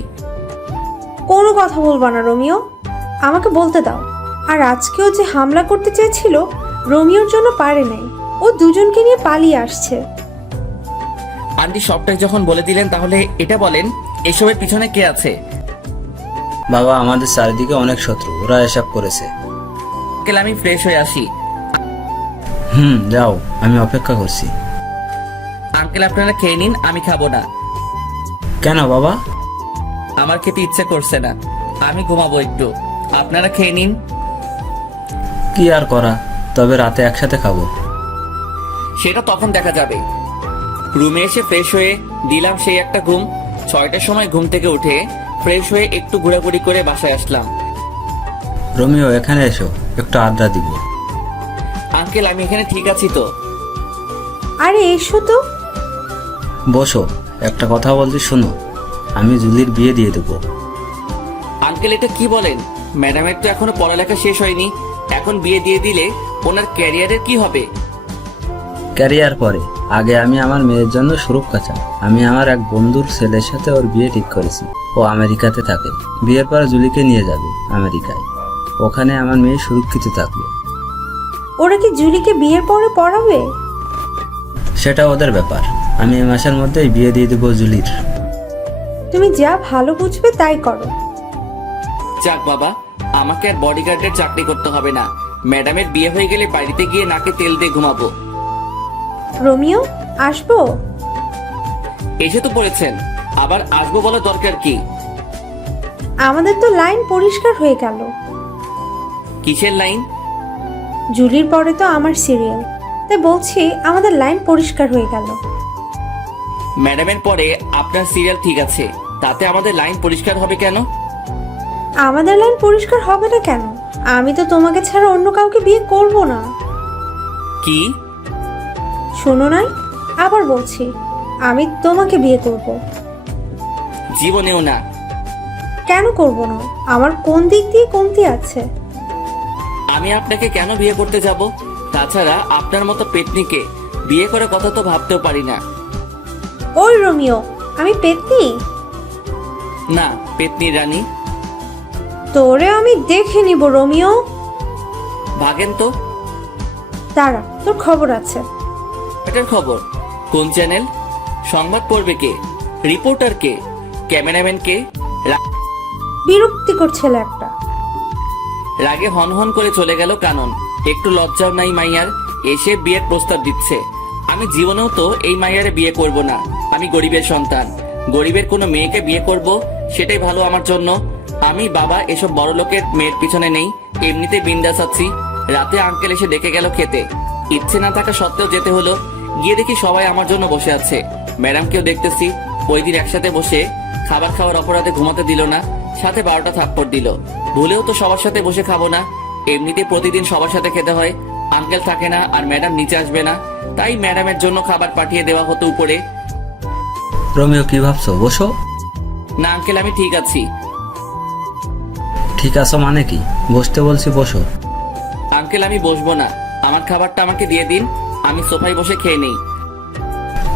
কোনো কথা বলবা না রোমিও, আমাকে বলতে দাও। আর আজকেও যে হামলা করতে চেয়েছিল, রোমিওর জন্য পারে নাই। ও দুজনকে নিয়ে পালিয়ে আসছে। আন্টি সবটাই যখন বলে দিলেন তাহলে এটা বলেন এসবের পিছনে কে আছে। বাবা, আমাদের চারিদিকে অনেক শত্রু, ওরা এসব করেছে। আঙ্কেল আমি ফ্রেশ হয়ে আসি। যাও, আমি অপেক্ষা করছি। আঙ্কেল আপনারা খেয়ে নিন, আমি খাবো না। কেন বাবা? আমার খেতে ইচ্ছে করছে না, আমি ঘুমাবো একটু। আপনারা খেয়ে নিন। কি আর করা, তবে রাতে একসাথে খাবো। সেটা তখন দেখা যাবে। রুমে এসে ফ্রেশ হয়ে দিলাম সেই একটা ঘুম। 6টার সময় ঘুম থেকে উঠে ফ্রেশ হয়ে একটু ঘোরাঘুরি করে বাসায় আসলাম। রোমিও এখানে এসো, একটু আড্ডা দিব। আঙ্কেল আমি এখানে ঠিক আছি তো। আরে এসো তো। বসো, একটা কথা বলছি শোনো। আমি জুলির বিয়ে দিয়ে দেবো। আঙ্কেল এটা কি বলেন? ম্যাডামের তো এখনো পড়ালেখা শেষ হয়নি, এখন বিয়ে দিয়ে দিলে ওনার ক্যারিয়ারের কি হবে? ক্যারিয়ার পরে, আগে আমি আমার মেয়ের জন্য সুরক্ষা চাই। আমি আমার এক বন্ধুর ছেলের সাথে ওর বিয়ে ঠিক করেছি। ও আমেরিকাতে থাকে। বিয়ের পরে জুলিকে নিয়ে যাবে আমেরিকায়। ওখানে আমার মেয়ে সুরক্ষিত থাকবে। ওরা কি জুলিকে বিয়ের পরে পড়াবে? সেটা ওদের ব্যাপার। আমি এই মাসের মধ্যেই বিয়ে দিয়ে দেবো জুলির। তুমি যা ভালো বুঝবে তাই করো। যাক বাবা, আমাকে আর বডিগার্ডের চাকরি করতে হবে না। ম্যাডামের বিয়ে হয়ে গেলে বাড়িতে গিয়ে নাকে তেল দিয়ে ঘুমাবো। রোমিও আসবো? এসে তো পড়েছেন, আবার আসবো বলার দরকার কি? আমাদের তো লাইন পরিষ্কার হয়ে গেল। কিসের লাইন? জুলির পরে তো আমার সিরিয়াল, তাই বলছি আমাদের লাইন পরিষ্কার হয়ে গেল। ম্যাডামের পরে আপনার সিরিয়াল ঠিক আছে, তাতে আমাদের লাইন পরিষ্কার হবে কেন? আমাদের লাইন পরিষ্কার হবে না কেন? আমি তো তোমাকে ছাড়া অন্য কাউকে বিয়ে করব না। কি? শোনো নাই, আবার বলছি, আমি তোমাকে বিয়ে করব। জীবনেও না। কেন করব না? আমার কোন দিক দিয়ে কমতি আছে? আমি আপনাকে কেন বিয়ে করতে যাব? তাছাড়া আপনার মতো পেতনিকে বিয়ে করার কথা তো ভাবতেও পারি না। ওই রোমিও, আমি পেতনি? না, পেতনি রানী। তোরে আমি দেখে নিব রোমিও। ভাগেন তো। দাঁড়া, তোর খবর আছে। এটার খবর? কোন চ্যানেল? সংবাদ পড়বে কে? রিপোর্টার কে? ক্যামেরাম্যান কে? বিরক্তিকর ছেলে একটা। রাগে হন হন করে চলে গেল কানন। একটু লজ্জাও নাই মাইয়ার, এসে বিয়ের প্রস্তাব দিচ্ছে। আমি জীবনেও তো এই মাইয়ারে বিয়ে করব না। আমি গরিবের সন্তান, গরিবের কোনো মেয়েকে বিয়ে করব সেটাই ভালো আমার জন্য। আমি বাবা এসব বড় লোকের মেয়ের পিছনে নেই, এমনিতে বিন্দাস আছি। রাতে আঙ্কেল এসে ডেকে গেল খেতে, ইচ্ছে না থাকা সত্ত্বেও যেতে হলো। গিয়ে দেখি সবাই আমার জন্য বসে আছে, ম্যাডামকেও দেখতেছি। ওই দিন একসাথে বসে খাবার খাওয়ার অপরাধে ঘুমাতে দিল না, সাথে 12টা থাপ্পড় দিল। ভুলেও তো সবার সাথে বসে খাবো না, এমনিতে প্রতিদিন সবার সাথে খেতে হয়। আঙ্কেল থাকে না আর ম্যাডাম নিচে আসবে না, তাই ম্যাডামের জন্য খাবার পাঠিয়ে দেওয়া হতো উপরে। রোমিও কি ভাবছো? বসো। না আঙ্কেল আমি ঠিক আছি। ঠিক আছো মানে কি? বসতে বলছি বসো। আঙ্কেল আমি বসবো না, আমার খাবারটা আমাকে দিয়ে দিন, আমি সোফায় বসে খেয়ে নেই।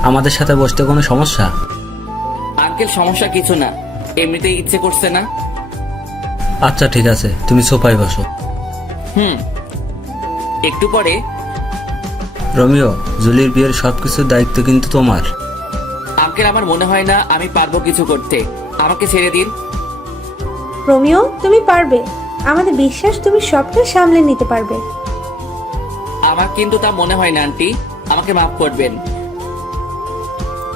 আমাদের সাথে বসতে কোনো সমস্যা? আঙ্কেল সমস্যা কিছু না, এমনিতেই ইচ্ছে করছে না। আচ্ছা ঠিক আছে, তুমি সোফায় বসো। একটু পরে রোমিও, জুলির বিয়ের সবকিছুর দায়িত্ব কিন্তু তোমার। আঙ্কেল আমার মনে হয় না আমি পারবো কিছু করতে, আমাকে ছেড়ে দিন। রোমিও, তুমি পারবে। আমাদের বিশ্বাস তুমি সবটা সামলে নিতে পারবে। আমার কিন্তু তা মনে হয় না আন্টি, আমাকে মাফ করবেন।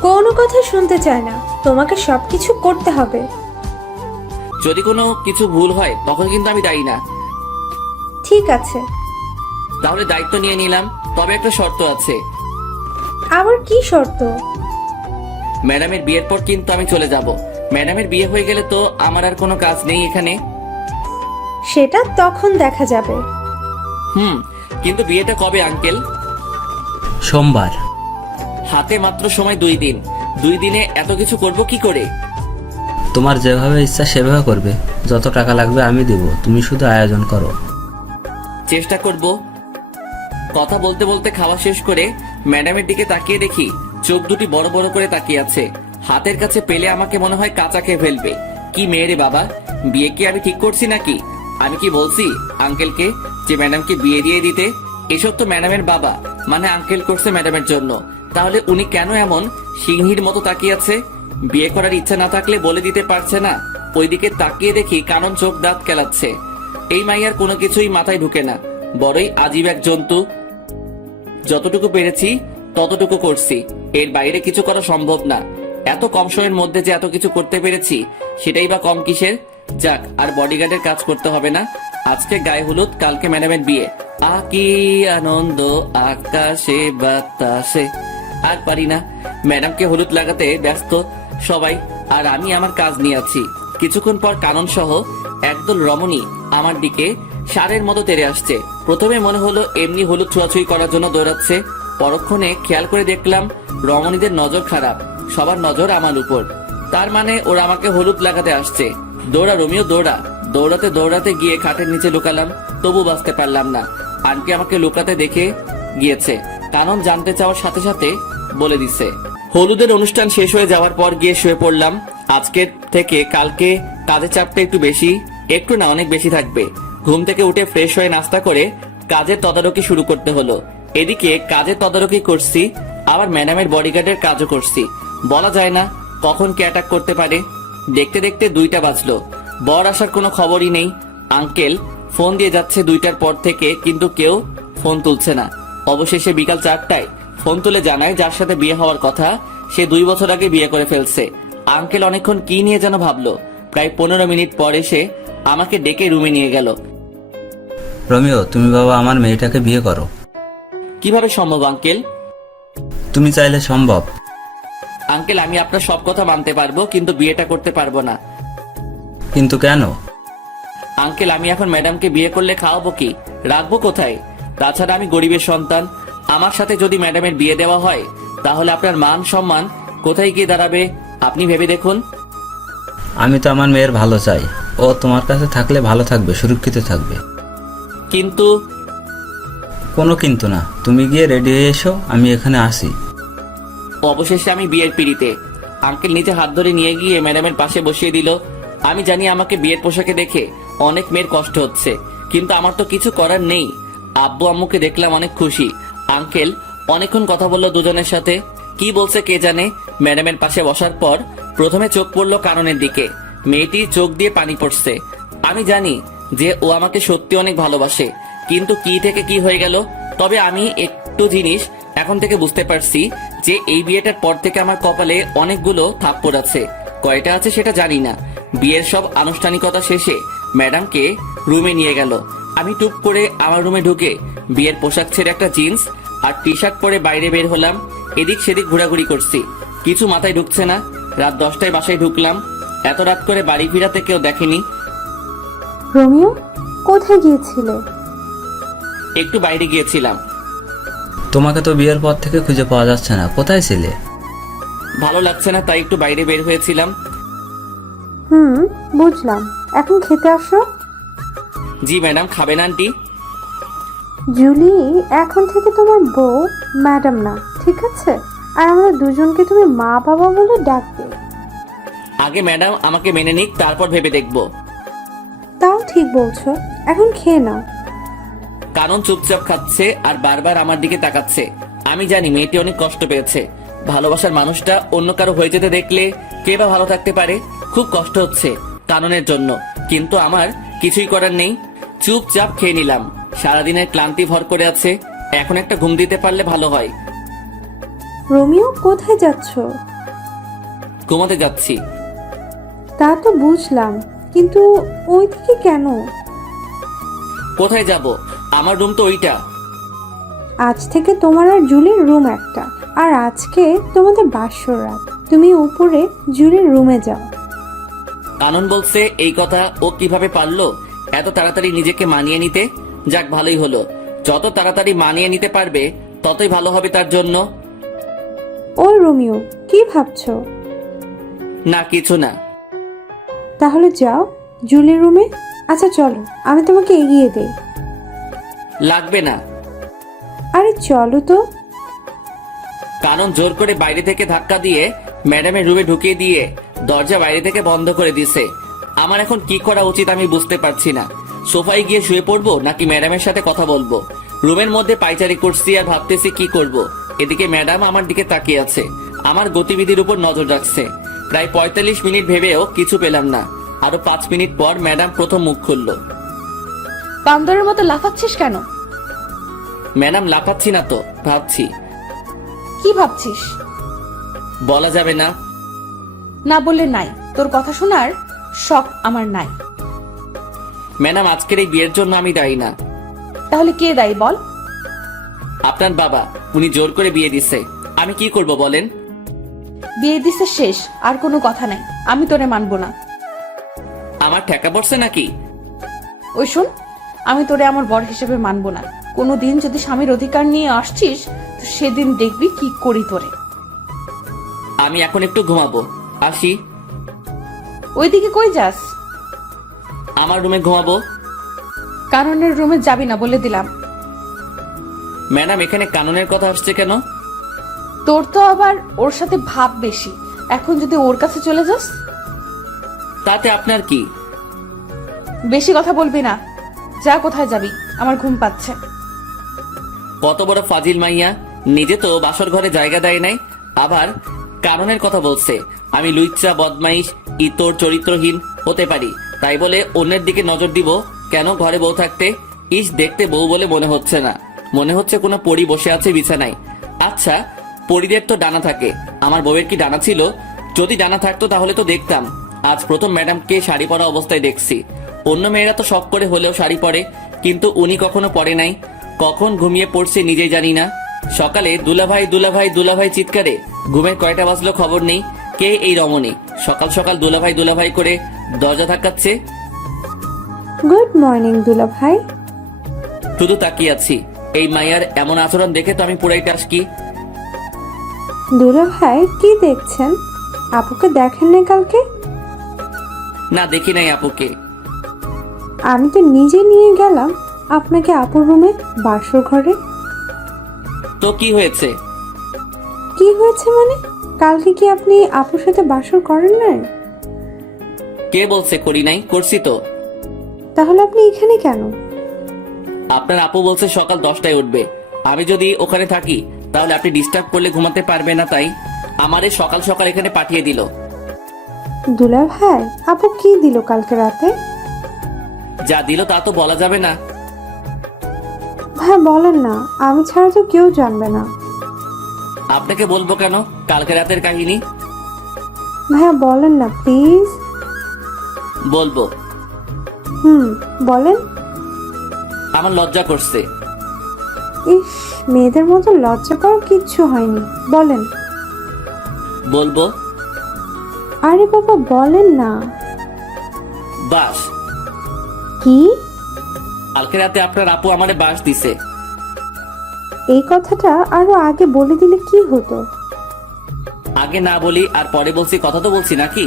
কোনো কথা শুনতে চায় না, তোমাকে সবকিছু করতে হবে। যদি কোনো কিছু ভুল হয় তখন কিন্তু আমি দায়ী না। ঠিক আছে। তাহলে দায়িত্ব নিয়ে নিলাম, তবে একটা শর্ত আছে। আবার কি শর্ত? ম্যাডামের বিয়ের পর কিন্তু আমি চলে যাব। ম্যাডামের বিয়ে হয়ে গেলে তো আমার আর কোনো কাজ নেই এখানে। সেটা তখন দেখা যাবে। কিন্তু বিয়েটা কবে আঙ্কেল? সোমবার। হাতে মাত্র সময় 2 দিন। 2 দিনে এত কিছু করব কি করে? তোমার যেভাবে ইচ্ছা সেভাবে করবে। যত টাকা লাগবে আমি দেব, তুমি শুধু আয়োজন করো। চেষ্টা করব। কথা বলতে বলতে খাওয়া শেষ করে ম্যাডামের দিকে তাকিয়ে দেখি চোখ দুটি বড় বড় করে তাকিয়ে আছে। হাতের কাছে পেলে আমাকে মনে হয় কাঁচা খেয়ে ফেলবে। কি মেয়ে রে বাবা, বিয়ে কি আমি ঠিক করছি নাকি? আমি কি বলছি আঙ্কেলকে যে ম্যাডামকে বিয়ে দিয়ে দিতে? এসব তো ম্যাডামের বাবা মানে আঙ্কেল করছে ম্যাডামের জন্য। তাহলে উনি কেন এমন সিংহীর মতো তাকিয়ে আছে? বিয়ে করার ইচ্ছা না থাকলে বলে দিতে পারছে না? ওইদিকে তাকিয়ে দেখি কানন চোখ দাঁত কেলাচ্ছে। এই মাইয়ার কোনো কিছুই মাথায় ঢুকে না, বড়ই আজীব এক জন্তু। যতটুকু পেরেছি ততটুকু করছি, এর বাইরে কিছু করা সম্ভব না। এত কম সময়ের মধ্যে যে এত কিছু করতে পেরেছি সেটাই বা কম কিসের? যাক, আর বডিগার্ডের কাজ করতে হবে না। আজকে গায়ে হলুদ, কালকে ম্যাডামের বিয়ে। কি আনন্দ আকাশে বাতাসে। আর পারি না, ম্যাডামকে হলুদ লাগাতে ব্যস্ত সবাই, আর আমি আমার কাজ নিয়ে আছি। কিছুক্ষণ পর কানন সহ একদল রমণী আমার দিকে সারের মতো তেড়ে আসছে। প্রথমে মনে হলো এমনি হলুদ ছোঁয়াছুঁই করার জন্য দৌড়াচ্ছে। পরক্ষণে খেয়াল করে দেখলাম রমণীদের নজর খারাপ, সবার নজর আমার উপর। তার মানে ওরা আমাকে হলুদ লাগাতে আসছে। দৌড়া রোমিও দৌড়া। দৌড়াতে দৌড়াতে গিয়ে খাটের নিচে লুকালাম, তবু বাঁচতে পারলাম না। আন্টি আমাকে লুকাতে দেখে গিয়েছে। কানন জানতে চাওয়ার সাথে সাথে বলে দিছে। হলুদের অনুষ্ঠান শেষ হয়ে যাওয়ার পর গিয়ে শুয়ে পড়লাম। আজকের থেকে কালকে কাজের চাপটা একটু বেশি, একটু না অনেক বেশি থাকবে। ঘুম থেকে উঠে ফ্রেশ হয়ে নাস্তা করে কাজের তদারকি শুরু করতে হলো। এদিকে কাজের তদারকি করছি, আবার ম্যাডামের বডিগার্ডের কাজও করছি। বলা যায় না কখন কে অ্যাটাক করতে পারে। দেখতে দেখতে 2টা বাজলো। বর আসার কোনো খবরই নেই। আঙ্কেল ফোন দিয়ে যাচ্ছে 2টার পর থেকে, কিন্তু কেউ ফোন তুলছে না। অবশেষে বিকাল 4টায় ফোন তুলে জানায় যার সাথে বিয়ে হওয়ার কথা সে 2 বছর আগে বিয়ে করে ফেলছে। আঙ্কেল অনেকক্ষণ কি নিয়ে যেন ভাবলো। প্রায় 15 মিনিট পর এসে আমাকে ডেকে রুমে নিয়ে গেল। রোমিও, তুমি বাবা আমার মেয়েটাকে বিয়ে করো। কিভাবে সম্ভব আঙ্কেল? তুমি চাইলে সম্ভব। আঙ্কেল আমি আপনার সব কথা মানতে পারবো, কিন্তু বিয়েটা করতে পারবো না। কিন্তু কেন? আঙ্কেল আমি এখন ম্যাডামকে বিয়ে করলে খাওয়াবো কি, রাখবো কোথায়? তাছাড়া আমি গরিবের সন্তান। আমার সাথে যদি ম্যাডামের বিয়ে দেওয়া হয় তাহলে আপনার মান সম্মান কোথায় গিয়ে দাঁড়াবে আপনি ভেবে দেখুন। আমি তো আমার মেয়ের ভালো চাই। ও তোমার কাছে থাকলে ভালো থাকবে, সুরক্ষিত থাকবে। কিন্তু কোনো কিন্তু না, তুমি গিয়ে রেডি হয়ে এসো, আমি এখানে আসি। অবশেষে আমি বিয়ের পিড়িতে। আঙ্কেল নিজে হাত ধরে নিয়ে গিয়ে ম্যাডামের পাশে বসিয়ে দিল। আমি জানি আমাকে বিয়ের পোশাকে দেখে অনেক মেয়ের কষ্ট হচ্ছে, কিন্তু আমার তো কিছু করার নেই। আব্বু আম্মুকে দেখলাম অনেক খুশি। আঙ্কেল অনেকক্ষণ কথা বললো দুজনের সাথে, কি বলছে কে জানে। ম্যাডামের পাশে বসার পর প্রথমে চোখ পড়লো কাননের দিকে। মেয়েটির চোখ দিয়ে পানি পড়ছে। আমি জানি যে ও আমাকে সত্যি অনেক ভালোবাসে, কিন্তু কি থেকে কি হয়ে গেল। তবে আমি একটু জিনিস এখন থেকে বুঝতে পারছি যে এই বিয়েটার পর থেকে আমার কপালে অনেকগুলো থাপ্পড় আছে। কয়টা আছে সেটা জানি না। বিয়ের সব আনুষ্ঠানিকতা শেষে ম্যাডামকে রুমে নিয়ে গেল। আমি টুপ করে আমার রুমে ঢুকে বিয়ের পোশাক ছেড়ে একটা জিন্স আর টি শার্ট পরে বাইরে বের হলাম। এদিক সেদিক ঘোরাঘুরি করছি, কিছু মাথায় ঢুকছে না। রাত 10টায় বাসায় ঢুকলাম। এত রাত করে বাড়ি ফিরাতে কেউ দেখেনি। রোমিও, কোথায় গিয়েছিলে? একটু বাইরে গিয়েছিলাম। তোমাকে তো বিয়ের পর থেকে খুঁজে পাওয়া যাচ্ছে না, কোথায় ছিলে? ভালো লাগছে না তাই একটু বাইরে বের হয়েছিলাম। বুঝলাম। এখন খেতে আসো। জি ম্যাডাম। খাবেন আন্টি? জুলি, এখন থেকে তোমার বউ ম্যাডাম না, ঠিক আছে? আর আমরা দুজনকে তুমি মা বাবা বলে ডাকবে। আগে ম্যাডাম আমাকে মেনে নিক, তারপর ভেবে দেখব। তাও ঠিক বলছো, এখন খেয়ে নাও। কারণ চুপচাপ খাচ্ছে আর বারবার আমার দিকে তাকাচ্ছে। আমি জানি মেয়েটি অনেক কষ্ট পেয়েছে। ভালোবাসার মানুষটা অন্য কারো হয়ে যেতে দেখলে কে বা ভালো থাকতে পারে। খুব কষ্ট হচ্ছে কাননের জন্য, কিন্তু আমার কিছুই করার নেই। চুপচাপ খেয়ে নিলাম। সারাদিনের ক্লান্তি ভর করে আছে, এখন একটা ঘুম দিতে পারলে ভালো হয়। রোমিও, কোথায় যাচ্ছো? ঘুমাতে যাচ্ছি। তা তো বুঝলাম, কিন্তু ওইদিকে কেন? কোথায় যাব? আমার রুম তো ওইটা। আজ থেকে তোমার আর জুলির রুম একটা, আর আজকে তোমাদের বাসর রাত। তুমি উপরে জুলির রুমে যাও। কানন বলছে এই কথা। ও কিভাবে পারলো এত তাড়াতাড়ি নিজেকে মানিয়ে নিতে? যাক, ভালোই হলো। যত তাড়াতাড়ি মানিয়ে নিতে পারবে ততই ভালো হবে তার জন্য। ও রোমিও, কি ভাবছো? না, কিছু না। তাহলে যাও জুলির রুমে। আচ্ছা চলো, আমি তোমাকে এগিয়ে দেই। লাগবে না। আরে চলো তো। কানন জোর করে বাইরে থেকে ধাক্কা দিয়ে ম্যাডামের রুমে ঢুকিয়ে দিয়ে দরজা বাইরে থেকে বন্ধ করে দিছে। আমার এখন কি করা উচিত আমি বুঝতে পারছি না। সোফায় গিয়ে শুয়ে পড়বো নাকি ম্যাডামের সাথে কথা বলবো? রুমের মধ্যে পায়চারি করছি আর ভাবতেছি কি করব। এদিকে ম্যাডাম আমার দিকে তাকিয়ে আছে, আমার গতিবিধির উপর নজর রাখছে। প্রায় 45 মিনিট ভেবেও কিছু পেলাম না। আরো 5 মিনিট পর ম্যাডাম প্রথম মুখ খুলল। বান্দরের মতো লাফাচ্ছিস কেন? ম্যাডাম, লাফাচ্ছি না তো, ভাবছি। কি ভাবছিস? বলা যাবে না। না বললে নাই, তোর কথা শোনার শখ আমার নাই। ম্যাডাম, আজকের এই বিয়ের জন্য আমি দায়ী না। তাহলে কে দায়ী বল? আপনার বাবা, উনি জোর করে বিয়ে দিছে। আমি কি করব বলেন? বিয়ে দিছে শেষ, আর কোনো কথা নাই। আমি তোরে মানবো না। আমার ঠেকা পড়ছে নাকি? ওই শোন, আমি তোরে আমার বর হিসেবে মানবো না। কোনোদিন যদি স্বামীর অধিকার নিয়ে আসছিস তো সেদিন দেখবি কি করি তোরে। আমি এখন একটু ঘুমাবো, আসি। ওইদিকে কই যাস? আমার রুমে ঘুমাবো। কারণের রুমে যাবি না বলে দিলাম। ম্যাডাম, এখানে কাননের কথা আসছে কেন? তোর তো আবার ওর সাথে ভাব বেশি। এখন যদি ওর কাছে চলে যাস? তাতে আপনার কি? বেশি কথা বলবি না। যা, কোথায় যাবি? আমার ঘুম পাচ্ছে। কত বড় ফাজিল মাইয়া, নিজে তো বাসর ঘরে জায়গা দেয় নাই, আবার কারণের কথা বলছে। আমি লুইচ্চা, বদমাইশ, ইতর, চরিত্রহীন হতে পারি, তাই বলে অন্যের দিকে নজর দিব কেন? ঘরে বউ থাকতে ইস, দেখতে বউ বলে মনে হচ্ছে না, মনে হচ্ছে কোনো পরী বসে আছে বিছানায়। আচ্ছা, পরীদের তো ডানা থাকে, আমার বউয়ের কি ডানা ছিল? যদি ডানা থাকতো তাহলে তো দেখতাম। আজ প্রথম ম্যাডামকে শাড়ি পরা অবস্থায় দেখছি। অন্য মেয়েরা তো শখ করে হলেও শাড়ি পরে, কিন্তু উনি কখনো পরে নাই। কখন ঘুমিয়ে পড়ছে নিজেই জানি না। সকালে দুলাভাই দুলাভাই দুলাভাই চিৎকারে ঘুমের কয়টা বাজলো খবর নেই। কে এই রমণী সকাল সকাল দুলাভাই দুলাভাই করে দরজা ধাক্কাচ্ছে? গুড মর্নিং দুলা ভাই। শুধু তাকিয়ে আছি। এই মাইয়ার এমন আচরণ দেখে তো আমি পুরাই টাসকি। দুলা ভাই, কি দেখছেন? আপুকে দেখেন না কালকে? না, দেখি নাই আপুকে। আমি তো নিজে নিয়ে গেলাম আপনাকে আপুর রুমে, বাসর ঘরে। তো কি হয়েছে? কি হয়েছে মানে? কালকে কি আপনি আপুর সাথে বাসর করেন নাই? কে বলছে করি নাই? করছি তো। তাহলে আপনি এখানে কেন? আপনার আপু বলছে সকাল 10টায় উঠবে। আমি যদি ওখানে থাকি তাহলে আপনি ডিস্টার্ব করলে ঘুমাতে পারবে না, তাই আমারে সকাল সকাল এখানে পাঠিয়ে দিল। দুলা ভাই, আপু কি দিল কালকে রাতে? যা দিল তা তো বলা যাবে না। ভাই বলেন না, আমি ছাড়া তো কেউ জানবে না। আপনাকে বলবো কেন কালকে রাতের কাহিনী? ভাইয়া বলেন না প্লিজ। বলবো। বলেন। আমার লজ্জা করছে। ইস, মেয়েদের মতো লজ্জা পাওয়ার কিচ্ছু হয়নি, বলেন। বলবো। আরে বাবা বলেন না। বাস। কি? কালকে রাতে আপনার আপু আমারে বাস দিছে। এই কথাটা আরো আগে বলে দিলে কি হতো? আগে না বলি আর পরে বলছি, কথা তো বলছি নাকি?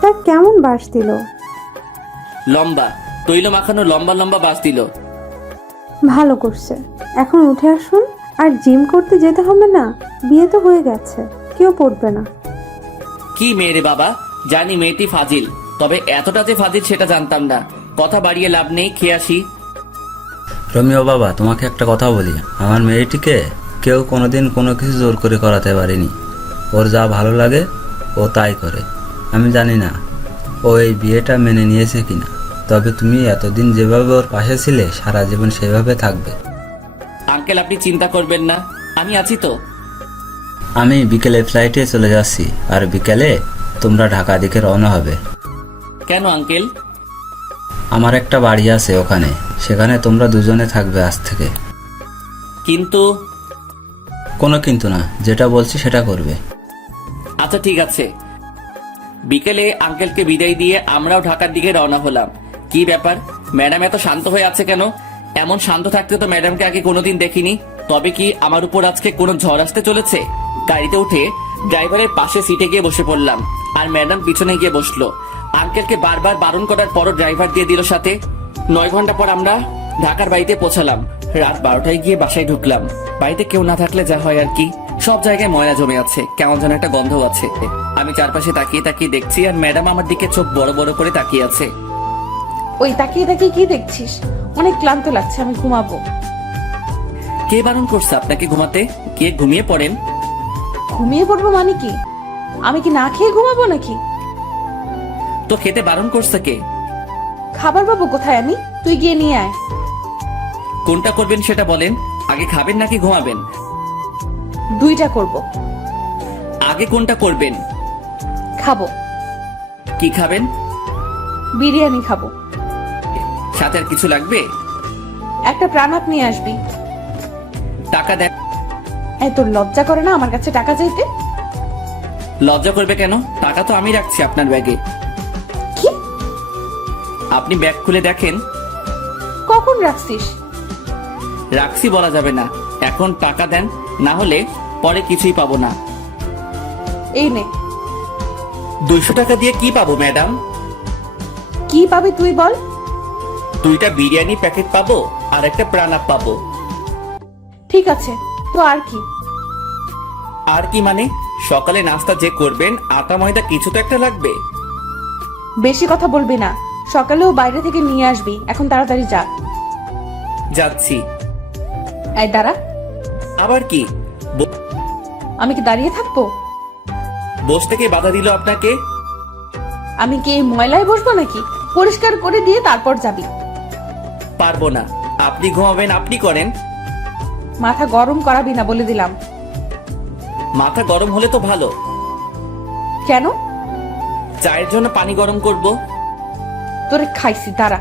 তা কেমন বাস দিল? লম্বা, তৈল মাখানো লম্বা লম্বা বাস দিল। ভালো করছে। এখন উঠে আসুন, আর জিম করতে যেতে হবে না, বিয়ে তো হয়ে গেছে, কেউ পড়বে না। কি মেয়ে রে বাবা, জানি মেয়েটি ফাজিল, তবে এতটা যে ফাজিল সেটা জানতাম না। কথা বাড়িয়ে লাভ নেই, খেয়ে আসি। রমিও বাবা, তোমাকে একটা কথা বলি, আমার মেয়েটিকে কেউ কোনোদিন কোনো কিছু জোর করে করাতে পারেনি। ওর যা ভালো লাগে ও তাই করে। আমি জানি না ও এই বিয়েটা মেনে নিয়েছে কিনা, তবে তুমি এতদিন যেভাবে ওর পাশে ছিলে সারা জীবন সেভাবে থাকবে। আঙ্কেল আপনি চিন্তা করবেন না, আমি আছি তো। আমি বিকেলে ফ্লাইটে চলে যাচ্ছি, আর বিকেলে তোমরা ঢাকা দিকে রওনা হবে। কেন আঙ্কেল? আমার একটা বাড়ি আছে ওখানে, সেখানে তোমরা দুজনে থাকবে আজ থেকে। কিন্তু কোনো কিন্তু না, যেটা বলছি সেটা করবে। আচ্ছা ঠিক আছে। বিকেলে আঙ্কেলকে বিদায় দিয়ে আমরাও ঢাকার দিকে রওনা হলাম। কি ব্যাপার, ম্যাডাম এত শান্ত হয়ে আছে কেন? এমন শান্ত থাকতে তো ম্যাডামকে আগে কোনোদিন দেখিনি। তবে কি আমার উপর আজকে কোনো ঝড় আসতে চলেছে? গাড়িতে উঠে ড্রাইভারের পাশে সিটে গিয়ে বসে পড়লাম, আর ম্যাডাম পিছনে গিয়ে বসলো। আঙ্কেলকে বারবার বারণ করার পরও ড্রাইভার দিয়ে দিল সাথে। 9 ঘন্টা পর আমরা ঢাকার বাড়িতে পৌঁছালাম। রাত 12টায় গিয়ে বাসায় ঢুকলাম। বাড়িতে কেউ না থাকলে যা হয় আর কি, সব জায়গায় ময়লা জমে আছে, কেমন যেন একটা গন্ধ আছে। আমি চারপাশে তাকিয়ে তাকিয়ে দেখছি, আর ম্যাডাম আমার দিকে চোখ বড় বড় করে তাকিয়ে আছে। ওই তাকিয়ে তাকিয়ে কি দেখছিস? অনেক ক্লান্ত লাগছে, আমি ঘুমাবো। কে বারণ করছে আপনাকে ঘুমাতে? গিয়ে ঘুমিয়ে পড়েন। ঘুমিয়ে পড়বো মানে কি? আমি কি না খেয়ে ঘুমাবো নাকি? তো খেতে বারণ করছে কে? খাবার পাবো কোথায় আমি? তুই গিয়ে নিয়ে আয়। কোনটা করবেন সেটা বলেন। আগে খাবেন নাকি ঘুমাবেন? দুইটা করব। আগে কোনটা করবেন? খাবো। কি খাবেন? বিরিয়ানি খাবো। সাথে আর কিছু লাগবে? একটা প্রাণাপ নিয়ে আসবি। টাকা দেন। এই তোর লজ্জা করে না আমার কাছে টাকা চাইতে? লজ্জা করবে কেন? টাকা তো আমি রাখছি আপনার ব্যাগে। কি? আপনি ব্যাগ খুলে দেখেন। কখন রাখছিস? রাখছি বলা যাবে না। এখন টাকা দেন, না হলে পরে কিছুই পাবো না। এই নে। 200 টাকা দিয়ে কি পাবো ম্যাডাম? কি পাবি তুই বল? 2টা বিরিয়ানি প্যাকেট পাবো, আর একটা প্রাণাপ পাবো। ঠিক আছে, তো আর কি? আর কি মানে? সকালে নাস্তা যে করবেন, আটা ময়দা কিছু তো একটা লাগবে। বেশি কথা বলবি না। সকালেও বাইরে থেকে নিয়ে আসবি। এখন তাড়াতাড়ি যা। যাচ্ছি। এই দাঁড়া। আবার কি? আমি কি দাঁড়িয়ে থাকবো? বসতে কে বাধা দিল আপনাকে? আমি কি এই ময়লায় বসবো নাকি? পরিষ্কার করে দিয়ে তারপর যাবি। পারবো না। আপনি ঘুমাবেন, আপনি করেন। মাথা গরম করাবি না বলে দিলাম। মাথা গরম হলে তো ভালো। কেন? চায়ের জন্য পানি গরম করব। তোরে খাইছি, দাঁড়া।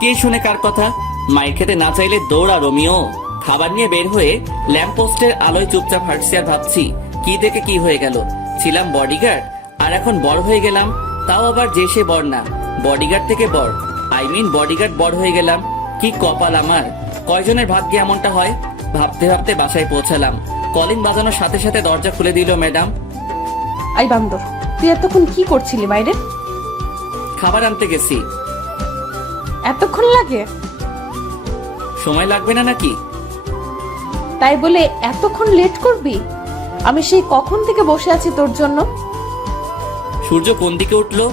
কে শুনে কার কথা? মাইর খেতে না চাইলে দৌড়া রোমিও। খাবার নিয়ে বের হয়ে ল্যাম্প পোস্টের আলোয় চুপচাপ হাঁটছি আর ভাবছি, কি দেখে কি হয়ে গেল। ছিলাম বডিগার্ড, আর এখন বড় হয়ে গেলাম। তাও আবার যে সে বড় না, বডিগার্ড থেকে বড়। বডিগার্ড বড় হয়ে গেলাম। কি কপাল আমার! কয়জনের ভাগ্যে এমনটা হয়? ভাবতে ভাবতে বাসায় পৌঁছালাম। কলিং বাজানোর সাথে সাথে দরজা খুলে দিল ম্যাডাম। আই বান্দর, তুই এতক্ষণ কি করছিলি বাইরে? খাবার আনতে গেছি। এতক্ষণ লাগে? সময় লাগবে না নাকি? তাই বলে এতক্ষণ লেট করবি? আমি সেই কখন থেকে বসে আছি তোর জন্য। সূর্য কোন দিকে উঠলো?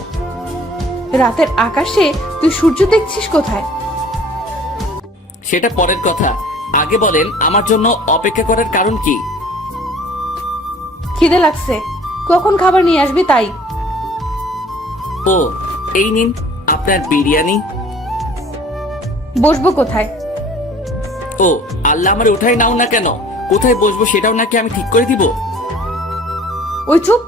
রাতের আকাশে তুই সূর্য দেখছিস কোথায়? সেটা পরের কথা। আগে বলেন আমার জন্য অপেক্ষা করার কারণ কি? খিদে লাগছে। কখন খাবার নিয়ে আসবি তাই। ও, এই নিন আপনার বিরিয়ানি। বসবো কোথায়? ও আল্লাহ, আমার উঠাই নাও না কেন? কোথায় বসবো সেটাও নাকি আমি ঠিক করে দিব? ওই চুপ।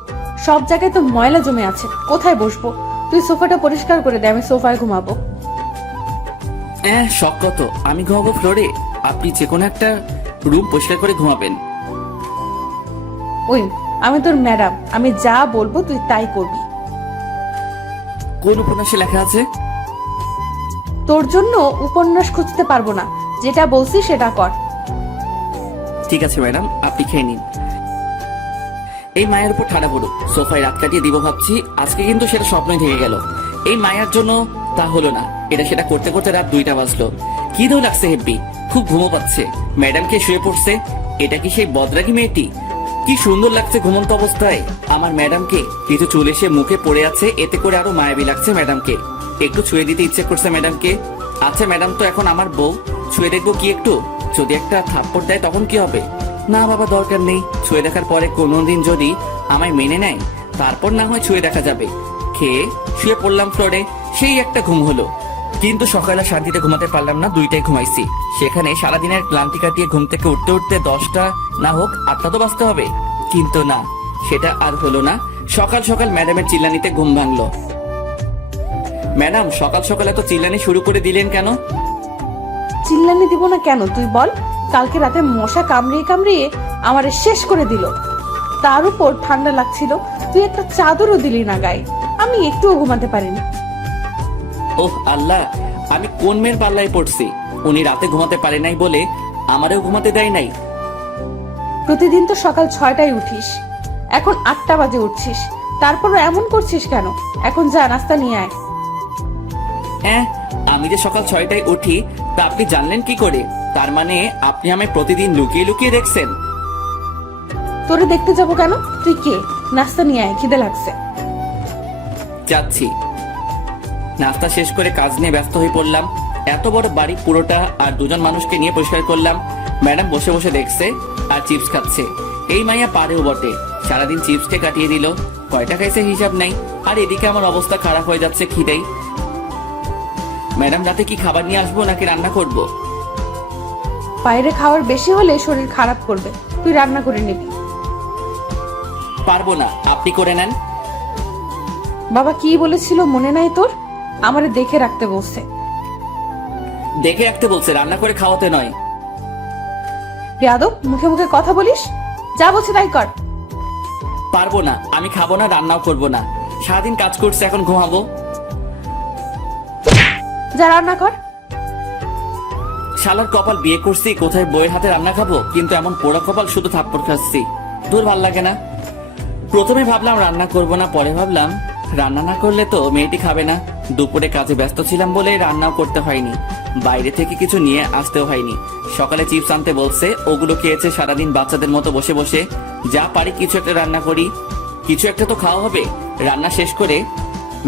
সব জায়গায় তো ময়লা জমে আছে, কোথায় বসবো? তুই সোফাটা পরিষ্কার করে দে, আমি সোফায় ঘুমাবো। শখ কত, আমি ঘুমাবো ফ্লোরে, আপনি যে কোনো একটা রুম পরিষ্কার করে ঘুমাবেন। ওই, আমি তোর ম্যাডাম, আমি যা বলবো তুই তাই করবি। কোন উপন্যাসে লেখা আছে? তোর জন্য উপন্যাস খুঁজতে পারবো না, যেটা বলছি সেটা কর। ঠিক আছে ম্যাডাম, আপনি খেয়ে নিন। এই মায়ের উপর ঠাড়া পড়ুক, সোফায় রাত কাটিয়ে দিব ভাবছি, আজকে কিন্তু সেটা স্বপ্নই থেকে গেল। এই মায়ের জন্য তা হলো না। এটা সেটা করতে করতে রাত 2টা বাজলো। কি দৌ লাগছে হেব্বি, খুব ঘুমো পাচ্ছে। ম্যাডামকে শুয়ে পড়ছে, এটা কি সেই বদরাগী মেয়েটি? কি সুন্দর লাগছে ঘুমন্ত অবস্থায় আমার ম্যাডামকে। কিছু চুল এসে মুখে পড়ে আছে, এতে করে আরো মায়াবী লাগছে ম্যাডামকে। একটু ছুঁয়ে দিতে ইচ্ছে করছে ম্যাডামকে। আচ্ছা ম্যাডাম তো এখন আমার বউ, ছুঁয়ে দেখবো কি একটু? যদি একটা থাপ্পড় দেয় তখন কি হবে? না বাবা, দরকার নেই। ছুঁয়ে দেখার পরে কোনোদিন যদি আমায় মেনে নেয় তারপর না হয় ছুঁয়ে দেখা যাবে। খেয়ে শুয়ে পড়লাম ফ্লোরে, সেই একটা ঘুম হলো। কিন্তু সকালে শান্তিতে ঘুমাতে পারলাম না, 2টায় ঘুমাইছি। সেখানে সারাদিনের ক্লান্তি কাটিয়ে ঘুম থেকে উঠতে উঠতে 10টা না হোক 8টা তো বাজতে হবে। কিন্তু না, সেটা আর হলো না। সকাল সকাল ম্যাডামের চিল্লানিতে ঘুম ভাঙলো। ম্যাডাম সকাল সকাল এত চিল্লানি শুরু করে দিলেন কেন? চিল্লানি দিব না কেন তুই বল? কালকে রাতে মশা কামড়িয়ে কামড়িয়ে আমারে শেষ করে দিল। তার উপর ঠান্ডা লাগছিল, তুই একটা চাদরও দিলি না গায়ে। আমি একটুও ঘুমাতে পারিনি। ওহ আল্লাহ, আমি কোন মেয়ের পাল্লায় পড়ছি? উনি রাতে ঘুমাতে পারে নাই বলে আমারও ঘুমাতে দেয় নাই। প্রতিদিন তো সকাল 6টায় উঠিস, এখন 8টা বাজে উঠছিস, তারপরও এমন করছিস কেন? এখন যা, নাস্তা নিয়ে আয়। হ্যাঁ, আমি যে সকাল 6টায় উঠি তা আপনি জানলেন কি করে? তার মানে আপনি আমায় প্রতিদিন লুকিয়ে লুকিয়ে দেখছেন? তোরে দেখতে যাবো কেন? তুই কে? নাস্তা নিয়ে আয়, খিদে লাগছে। যাচ্ছি। নাস্তা শেষ করে কাজ নিয়ে ব্যস্ত হয়ে পড়লাম। এত বড় বাড়ি পুরোটা আর 2জন মানুষকে নিয়ে পরিষ্কার করলাম। ম্যাডাম বসে বসে দেখছে আর চিপস খাচ্ছে। এই মাইয়া পারেও বটে, সারাদিন চিপসে কাটিয়ে দিল। কয়টা খাইছে হিসাব নাই। আর এদিকে আমার অবস্থা খারাপ হয়ে যাচ্ছে খিদেই। ম্যাডাম রাতে কি খাবার নিয়ে আসবো নাকি রান্না করব? বাইরে খাওয়ার বেশি হলে শরীর খারাপ করবে, তুই রান্না করে নিবি। পারবো না, আপনি করে নেন। বাবা কি বলেছিল মনে নাই তোর? আমারে দেখে রাখতে বলছে। দেখে রাখতে বলছে, রান্না করে খাওয়াতে নয়। বেয়াদব, মুখে মুখে কথা বলিস। যা বলছে তাই কর। পারবো না, আমি খাবো না, রান্নাও করবো না। সারাদিন কাজ করছে, এখন ঘুমাবো। যা রান্না কর। শালার কপাল, বিয়ে করছি কোথায় বইয়ের হাতে রান্না খাবো, কিন্তু এমন পোড়া কপাল, শুধু থাপ্পড় খাচ্ছি। তোর ভাল লাগে না? প্রথমে ভাবলাম রান্না করব না, পরে ভাবলাম রান্না না করলে তো মেয়েটি খাবে না। দুপুরে কাজে ব্যস্ত ছিলাম বলে রান্নাও করতে হয়নি, বাইরে থেকে কিছু নিয়ে আসতেও হয়নি। সকালে চিপস আনতে বলছে, ওগুলো খেয়েছে সারাদিন বাচ্চাদের মতো বসে বসে। যা পারি কিছু একটা রান্না করি, কিছু একটা তো খাওয়া হবে। রান্না শেষ করে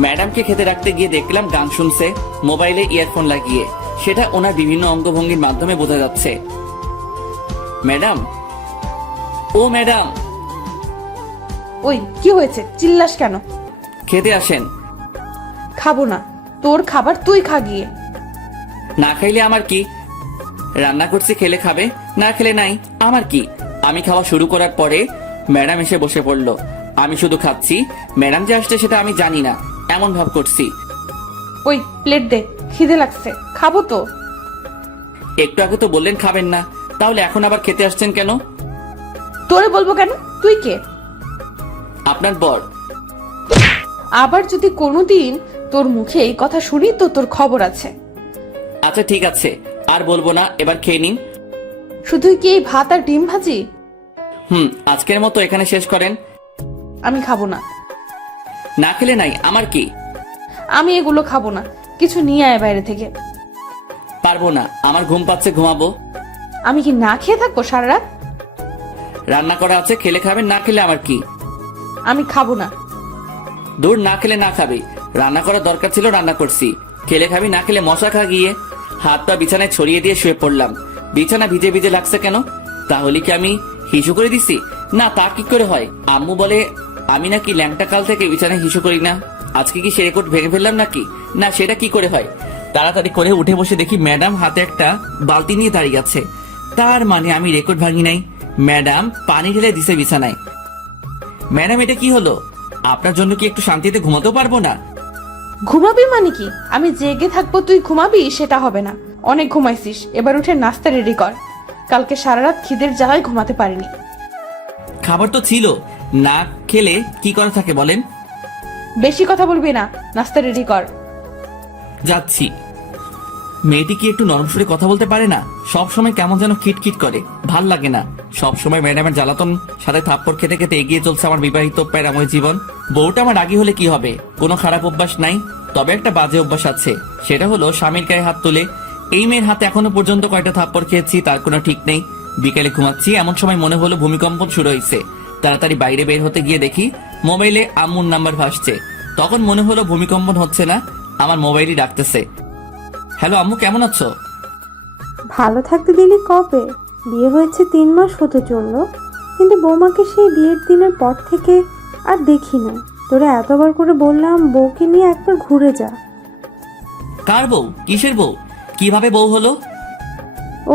ম্যাডামকে খেতে রাখতে গিয়ে দেখলাম গান শুনছে মোবাইলে ইয়ারফোন লাগিয়ে। সেটা ওনার বিভিন্ন অঙ্গভঙ্গির মাধ্যমে বোঝা যাচ্ছে। ম্যাডাম, ও ম্যাডাম। ওই কি হয়েছে, চিল্লাস কেন? খেতে আসেন। খাবো না, তোর খাবার তুই খা গিয়ে। না খাইলে আমার কি? রান্না করছি, খেলে খাবে, না খেলে নাই, আমার কি? আমি খাওয়া শুরু করার পরে ম্যাডাম এসে বসে পড়লো। আমি শুধু খাচ্ছি, ম্যাডাম যে আসছে সেটা আমি জানি না, এমন ভাব করছি। ওই প্লেট দে, খিদে লাগছে, খাবো তো। একটু আগে তো বললেন খাবেন না, তাহলে এখন আবার খেতে আসছেন কেন? তোরে বলবো কেন? তুই কে? আপনার বর। আবার যদি কোনোদিন তোর মুখে এই কথা শুনি তো তোর খবর আছে। আচ্ছা ঠিক আছে, আর বলবো না, এবার খেয়ে নিন। শুধুই কি এই ভাত আর ডিম ভাজি? আজকের মতো এখানে শেষ করেন। আমি খাবো না। না খেলে নাই, আমার কি? আমি এগুলো খাবো না, কিছু নিয়ে আয় বাইরে থেকে। পারবো না, আমার ঘুম পাচ্ছে, ঘুমাবো। আমি কি না খেয়ে থাকবো সারা রাত? রান্না করা আছে, খেলে খাবেন, না খেলে আমার কি? আমি খাবো না। দূর, না খেলে না খাবি। রান্না করার দরকার ছিল, রান্না করছি। খেলে খাবি, না খেলে মশা খা গিয়ে। হাত পা বিছানায় ছড়িয়ে দিয়ে শুয়ে পড়লাম। বিছানা ভিজে ভিজে লাগছে কেন? তাহলে কি আমি হিসু করে দিছি? না, তা কি করে হয়? আম্মু বলে আমি নাকি ল্যাংটা কাল থেকে বিছানায় হিসু করি না। আজকে কি সে রেকর্ড ভেঙে ফেললাম নাকি? না, সেটা কি করে হয়? তাড়াতাড়ি করে উঠে বসে দেখি ম্যাডাম হাতে একটা বালতি নিয়ে দাঁড়িয়ে আছে। তার মানে আমি রেকর্ড ভাঙি নাই। ম্যাডাম পানি ঢেলে দিছে বিছানায়। ম্যাডাম, এটা কি হলো? আপনার জন্য কি একটু শান্তিতে ঘুমাতেও পারবো না? ঘুমাবি মানে কি? আমি জেগে থাকবো, তুই ঘুমাবি? সেটা হবে না। অনেক ঘুমাইছিস, এবার উঠে নাস্তা রেডি কর। কালকে সারা রাত খিদের জ্বালায় ঘুমাতে পারিনি। খাবার তো ছিল, না খেলে কি করা থাকে বলেন? বেশি কথা বলবি না, নাস্তা রেডি কর। যাচ্ছি। মেয়েটি কি একটু নরম সুরে কথা বলতে পারে না? সব সময় কেমন যেন খিটখিট করে, ভাল লাগে না। সব সময় ম্যাডামের জ্বালাতন সাথে থাপ্পড় খেতে খেতে এগিয়ে চলছে আমার বিবাহিত প্যারাময় জীবন। বউটা আমার রাগী হলে কি হবে? কোনো খারাপ অভ্যাস নাই, তবে একটা বাজে অভ্যাস আছে। সেটা হলো স্বামীর গায়ে হাত তুলে এই মেয়ের হাতে এখনো পর্যন্ত কয়টা থাপ্পড় খেয়েছি তার কোনো ঠিক নেই। বিকেলে ঘুমাচ্ছি, এমন সময় মনে হলো ভূমিকম্পন শুরু হয়েছে। তাড়াতাড়ি বাইরে বের হতে গিয়ে দেখি মোবাইলে আম্মুর নাম্বার ভাসছে। তখন মনে হলো ভূমিকম্পন হচ্ছে না, আমার মোবাইলই ডাকতেছে। হ্যালো আম্মু, কেমন আছো? ভালো থাকতে দিলি কবে? বিয়ে হয়েছে 3 মাস হতে চললো, কিন্তু বৌমাকে সেই বিয়ের দিনের পর থেকে আর দেখি না। তোরা এতবার করে বললাম বউকে নিয়ে একবার ঘুরে যা। কার বউ? কিসের বউ? কিভাবে বউ হলো?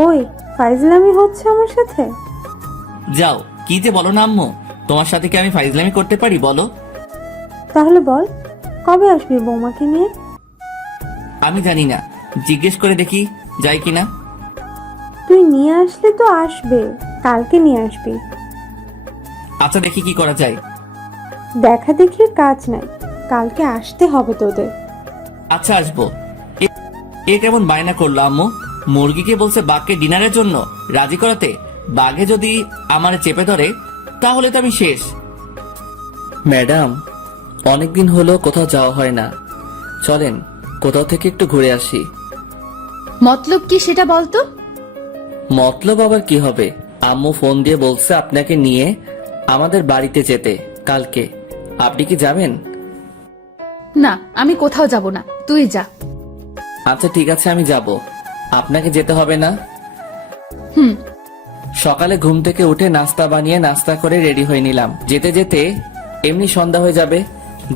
ওই ফাইজলামি হচ্ছে আমার সাথে? যাও, কি যে বলো না আম্মু, তোমার সাথে কি আমি ফাইজলামি করতে পারি বলো? তাহলে বল, কবে আসবি বৌমাকে নিয়ে? আমি জানি না, জিজ্ঞেস করে দেখি যাই কিনা। তুই নিয়ে আসলে তো আসবে, কালকে নিয়ে আসবি। আচ্ছা, দেখি কি করা যায়। দেখা দেখির কাজ নাই, কালকে আসতে হবে তোদের। আচ্ছা, আসবো। এ কেমন বায়না করলো আম্মু? মুরগিকে বলছে বাঘকে ডিনারের জন্য রাজি করাতে, বাঘে যদি আমার চেপে ধরে তাহলে তো আমি শেষ। ম্যাডাম, অনেকদিন হলো কোথাও যাওয়া হয় না, চলেন কোথাও থেকে একটু ঘুরে আসি। মতলব কি সেটা বলতো? মতলব আবার কি হবে? আম্মু ফোন দিয়ে বলছে আপনাকে নিয়ে আমাদের বাড়িতে যেতে কালকে। আপনি কি যাবেন? না, আমি কোথাও যাব না, তুই যা। আচ্ছা ঠিক আছে, আমি যাব। আপনাকে যেতে হবে না? হুম। সকালে ঘুম থেকে উঠে নাস্তা বানিয়ে নাস্তা করে রেডি হয়ে নিলাম। যেতে যেতে এমনি সন্ধ্যা হয়ে যাবে,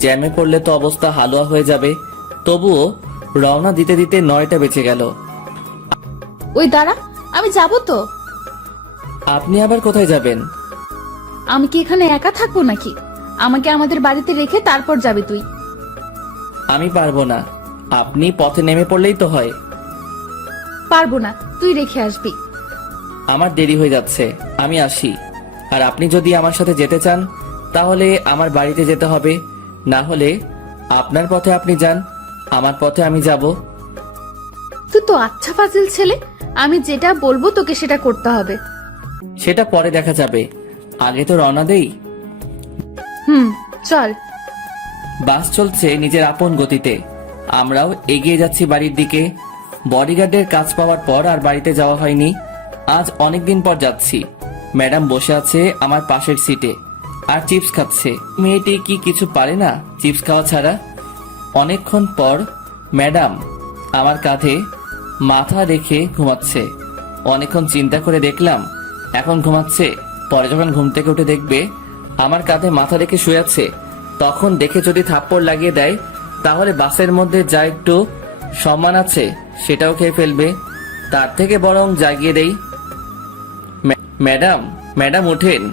জ্যামে পড়লে তো অবস্থা হালুয়া হয়ে যাবে। তবুও রওনা দিতে দিতে 9টা বেঁচে গেল। ওই দাঁড়া, আমি যাব তো। আপনি আবার কোথায় যাবেন? আমি কি এখানে একা থাকবো নাকি? আমাকে আমাদের বাড়িতে রেখে তারপর যাবি তুই। আমি পারবো না, আপনি পথে নেমে পড়লেই তো হয়। পারবো না, তুই রেখে আসবি। আমার দেরি হয়ে যাচ্ছে, আমি আসি। আর আপনি যদি আমার সাথে যেতে চান তাহলে আমার বাড়িতে যেতে হবে, না হলে আপনার পথে আপনি যান, আমার পথে আমি যাব। তুই তো আচ্ছা ফাজিল ছেলে, আমি যেটা বলবো তোকে সেটা করতে হবে। সেটা পরে দেখা যাবে, আগে তো রওনা দেই। হুম, চল। বাস চলছে নিজের আপন গতিতে, আমরাও এগিয়ে যাচ্ছি বাড়ির দিকে। বডিগার্ডের কাজ পাওয়ার পর আর বাড়িতে যাওয়া হয়নি। আজ অনেকদিন পর যাচ্ছি। ম্যাডাম বসে আছে আমার পাশের সিটে আর চিপস খাচ্ছে। মেয়েটি কি কিছু পারে না চিপস খাওয়া ছাড়া? অনেকক্ষণ পর ম্যাডাম আমার কাঁধে মাথা রেখে ঘুমাচ্ছে। অনেকক্ষণ চিন্তা করে দেখলাম এখন ঘুমাচ্ছে, পরে যখন ঘুম থেকে উঠে দেখবে আমার কাঁধে মাথা রেখে শুয়ে আছে, তখন দেখে যদি থাপ্পড় লাগিয়ে দেয় তাহলে বাসের মধ্যে যা একটু সম্মান আছে সেটাও খেয়ে ফেলবে। তার থেকে বরং জাগিয়ে দেই। ম্যাডাম, ম্যাডাম উঠেন।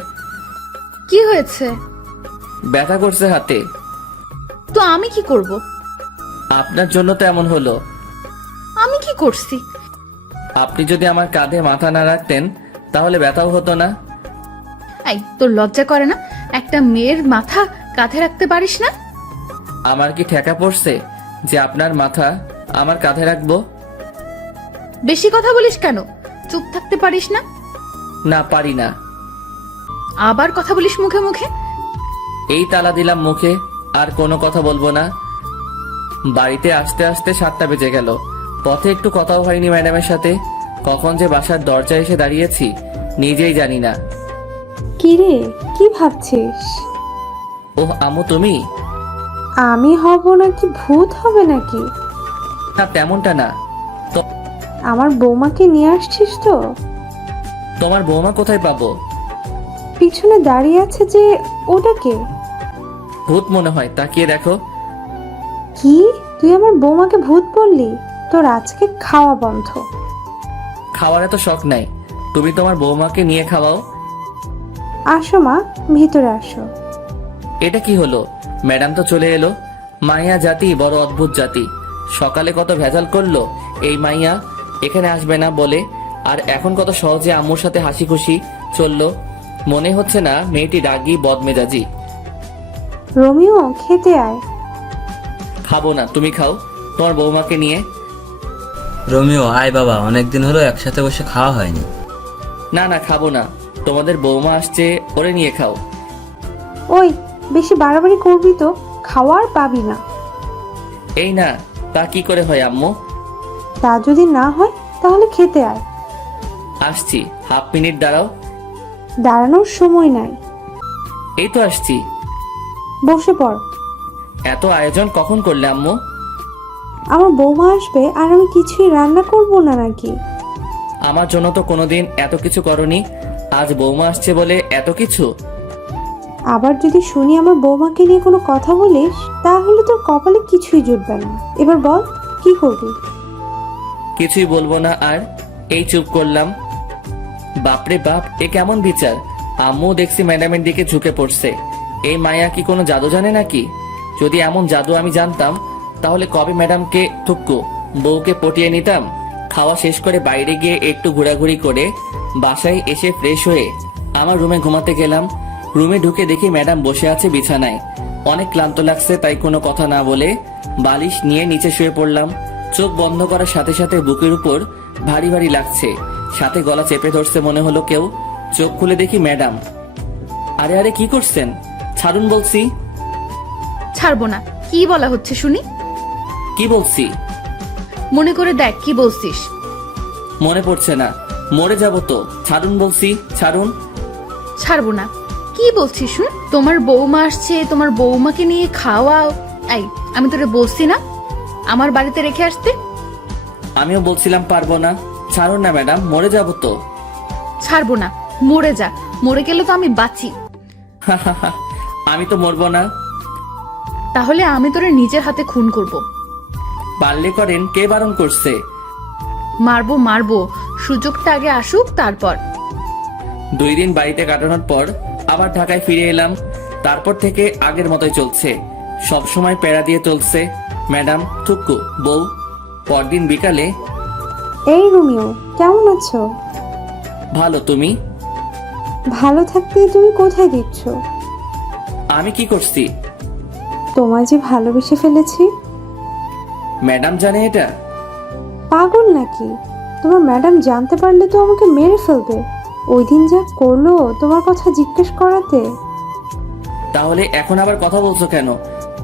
কি হয়েছে? ব্যথা করছে হাতে। তো আমি কি করব? আপনার জন্য তো এমন হলো। আমি কি করছি? আপনি যদি আমার কাঁধে মাথা না রাখতেন তাহলে ব্যথাও হতো না। এই, তোর লজ্জা করে না? একটা মেয়ের মাথা কাঁধে রাখতে পারিস না? আমার কি ঠেকা পড়ছে যে আপনার মাথা আমার কাঁধে রাখবো? বেশি কথা বলিস কেন? চুপ থাকতে পারিস না? না, পারি না। আবার কথা বলিস মুখে মুখে। এই তালা দিলাম মুখে, আর কোনো কথা বলবো না। বাড়িতে আসতে আসতে 7টা বেজে গেল। পথে একটু কথাও হয়নি ম্যাডামের সাথে। কখন যে বাসার দরজায় এসে দাঁড়িয়েছি নিজেই জানি না। কি রে, কি ভাবছিস? ওহ আম্মু, তুমি? আমি হব নাকি ভূত হবে নাকি? না, তেমনটা না। আমার বৌমাকে নিয়ে আসছিস তো? তোমার বৌমা কোথায় পাবো? পিছনে দাঁড়িয়ে আছে যে, ওটাকে? ভূত মনে হয়, তাকিয়ে দেখো। কি, তুই আমার বৌমাকে ভূত বললি? তোর আজকে খাওয়া বন্ধ। খাওয়ার এত শখ নাই, তুমি তোমার বৌমাকে নিয়ে খাওয়াও। আসো মা, ভিতরে আসো। এটা কি হলো? ম্যাডাম তো চলে এলো। মাইয়া জাতি বড় অদ্ভুত জাতি। সকালে কত ভেজাল করলো এই মাইয়া এখানে আসবে না বলে, আর এখন কত সহজে আম্মুর সাথে হাসি খুশি চললো। মনে হচ্ছে না মেয়েটি রাগী বদমেজাজি। রোমিও, খেতে আয়। খাবো না, তুমি খাও তোমার বৌমাকে নিয়ে। রোমিও, আয় বাবা, অনেকদিন হলো একসাথে বসে খাওয়া হয়নি। না না, খাবো না, তোমাদের বৌমা আসছে, ওরে নিয়ে খাও। ওই, বেশি বাড়াবাড়ি করবি তো খাওয়ার পাবি না। এই না, তা কি করে হয় আম্মু? তা যদি না হয় তাহলে খেতে আয়। আসছি, হাফ মিনিট দাঁড়াও। দাঁড়ানোর সময় নাই, এই তো আসছি। বসে পড়। এত আয়োজন কখন করলে আম্মু? আমার বৌমা আসবে আর আমি কিছুই রান্না করব না নাকি? আমার জন্য তো কোনোদিন এত কিছু করনি, আজ বৌমা আসছে বলে এত কিছু? আবার যদি শুনি আমার বৌমাকে নিয়ে কোনো কথা বলিস তাহলে তোর কপালে কিছুই জুটবে না। এবার বল কি করবি? কিছুই বলবো না আর, এই চুপ করলাম। বাপরে বাপ, এ কেমন বিচার! আম্মু দেখছি ম্যাডামের দিকে ঝুঁকে পড়ছে। এই মায়া কি কোনো জাদু জানে নাকি? যদি এমন জাদু আমি জানতাম তাহলে কবে ম্যাডামকে থুক্কু বউকে পটিয়ে নিতাম। খাওয়া শেষ করে বাইরে গিয়ে একটু ঘোরাঘুরি করে বাসায় এসে ফ্রেশ হয়ে আমার রুমে ঘুমাতে গেলাম। রুমে ঢুকে দেখি ম্যাডাম বসে আছে বিছানায়। অনেক ক্লান্ত লাগছে, তাই কোনো কথা না বলে বালিশ নিয়ে নিচে শুয়ে পড়লাম। চোখ বন্ধ করার সাথে সাথে বুকের উপর ভারী ভারী লাগছে, সাথে গলা চেপে ধরছে মনে হলো কেউ। চোখ খুলে দেখি ম্যাডাম। আরে আরে কি করছেন? ছাড়ুন বলছি। ছাড়বো না। কি বলা হচ্ছে শুনি? কি বলছি? মনে করে দেখ কি বলছিস। মনে পড়ছে না, মরে যাব তো। ছাড়ুন বলছি, ছাড়ুন। ছাড়বো না। কি বলছিস শুন? তোমার বৌমা আসছে, তোমার বৌমাকে নিয়ে খাওয়াও। এই, আমি তোরে বলছি না আমার বাড়িতে রেখে আসতে? আমিও বলছিলাম পারবো না। ছাড়ুন না ম্যাডাম, মরে যাব তো। ছাড়বো না। মরে যা, মরে গেলে তো আমি বাঁচি। আমি তো মরবো না। তাহলে আমি তোরে নিজের হাতে খুন করব। পারলে করেন, কে বারণ করছে? মারবো মারবো, সুযোগটা আগে আসুক তারপর। 2 দিন বাড়িতে কাটানোর পর আবার ঢাকায় ফিরে এলাম। তারপর থেকে আগের মতোই চলছে, সব সময় প্যারা দিয়ে চলছে। ম্যাডাম, থুক্কু, বউ। পরদিন বিকালে। এই রোমিও, কেমন আছো? ভালো, তুমি? ভালো থাকতে তুমি কোথায় দিচ্ছ? আমি কি করছি? তোমায় যে ভালোবেসে ফেলেছি। ম্যাডাম জানে এটা? পাগল নাকি? তোমার ম্যাডাম জানতে পারলে তো আমাকে মেরে ফেলবে। ওই দিন যা করলো তোমার কথা জিজ্ঞেস করাতে। তাহলে এখন আবার কথা বলছো কেন?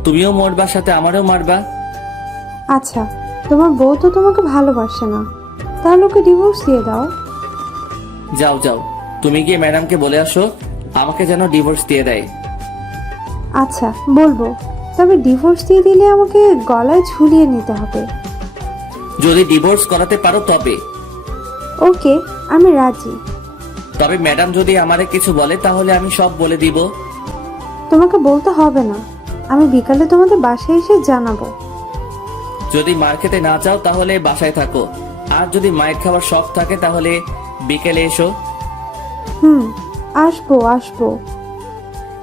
তুমিও মরবা, সাথে আমারও মারবা? আচ্ছা, তোমার বউ তো তোমাকে ভালোবাসে না, তাহলে ওকে ডিভোর্স দিয়ে দাও। যাও যাও, তুমি গিয়ে ম্যাডামকে বলে আসো আমাকে যেন ডিভোর্স দিয়ে দেয়। আচ্ছা বলবো, তবে ডিভোর্স দিয়ে দিলে আমাকে গলায় ঝুলিয়ে নিতে হবে। যদি ডিভোর্স করাতে পারো তবে। ওকে, আমি রাজি। তবে ম্যাডাম যদি আমারে কিছু বলে তাহলে আমি সব বলে দিব। তোমাকে বলতে হবে না, আমি বিকালে তোমাদের বাসায় এসে জানাবো। যদি মার খেতে না চাও তাহলে বাসায় থাকো, আর যদি মায়ের খাবার শখ থাকে তাহলে বিকেলে এসো। আসবো আসবো।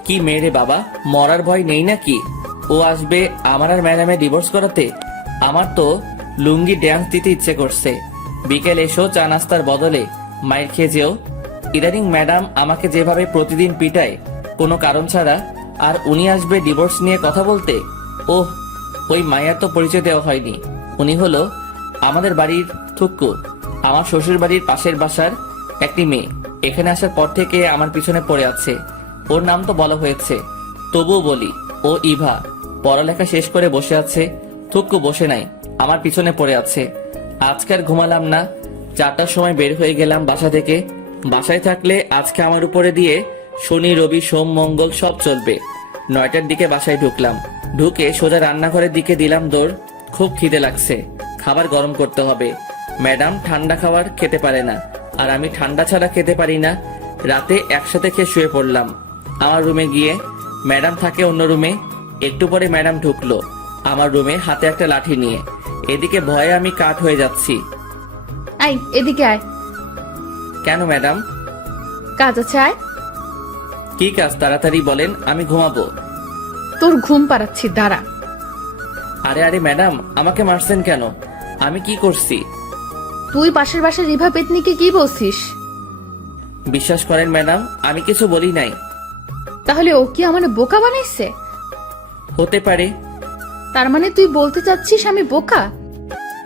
কি মেয়ে রে বাবা, মরার ভয় নেই নাকি? ও আসবে আমার আর ম্যাডামে ডিভোর্স করাতে? আমার তো লুঙ্গি ড্যান্স দিতে ইচ্ছে করছে। বিকেল এসো, চা নাস্তার বদলে মায়ের খেয়ে যেও। ইদানিং ম্যাডাম আমাকে যেভাবে প্রতিদিন পিটায় কোনো কারণ ছাড়া, আর উনি আসবে ডিভোর্স নিয়ে কথা বলতে। ওহ, ওই মায়ের তো পরিচয় দেওয়া হয়নি। উনি হলো আমাদের বাড়ির থুক্কু, আমার শ্বশুর বাড়ির পাশের বাসার একটি মেয়ে। এখানে আসার পর থেকে আমার পিছনে পড়ে আছে। ওর নাম তো বলা হয়েছে, তবুও বলি, ও ইভা। পড়ালেখা শেষ করে বসে আছে, থুক্কু বসে নাই, আমার পিছনে পড়ে আছে। আজকে আর ঘুমালাম না, 4টার সময় বের হয়ে গেলাম বাসা থেকে। বাসায় থাকলে আজকে আমার উপরে দিয়ে শনি রবি সোম মঙ্গল সব চলবে। 9টার দিকে বাসায় ঢুকলাম, ঢুকে সোজা রান্নাঘরের দিকে দিলাম দৌড়। খুব খিদে লাগছে, খাবার গরম করতে হবে। ম্যাডাম ঠান্ডা খাবার খেতে পারে না, আর আমি ঠান্ডা ছাড়া খেতে পারি না। রাতে একসাথে খেয়ে শুয়ে পড়লাম আমার রুমে গিয়ে। ম্যাডাম থাকে অন্য রুমে। একটু পরে ম্যাডাম ঢুকলো আমার রুমে হাতে একটা লাঠি নিয়ে। এদিকে ভয়ে আমি কাঠ হয়ে যাচ্ছি। আয় এদিকে আয়। কেন ম্যাডাম? কাজ আছে, আয়। কি কাজ তাড়াতাড়ি বলেন, আমি ঘুমাবো। তোর ঘুম পাড়াচ্ছি, দাঁড়া। আরে আরে ম্যাডাম, আমাকে মারছেন কেন? আমি কি করছি? তুই পাশের বাসার রিভা পেতনিকে কি বলছিস? বিশ্বাস করেন ম্যাডাম, আমি কিছু বলি নাই। তাহলে ও কি আমার বোকা বানাইছে? হতে পারে। তার মানে তুই বলতে চাচ্ছিস আমি বোকা?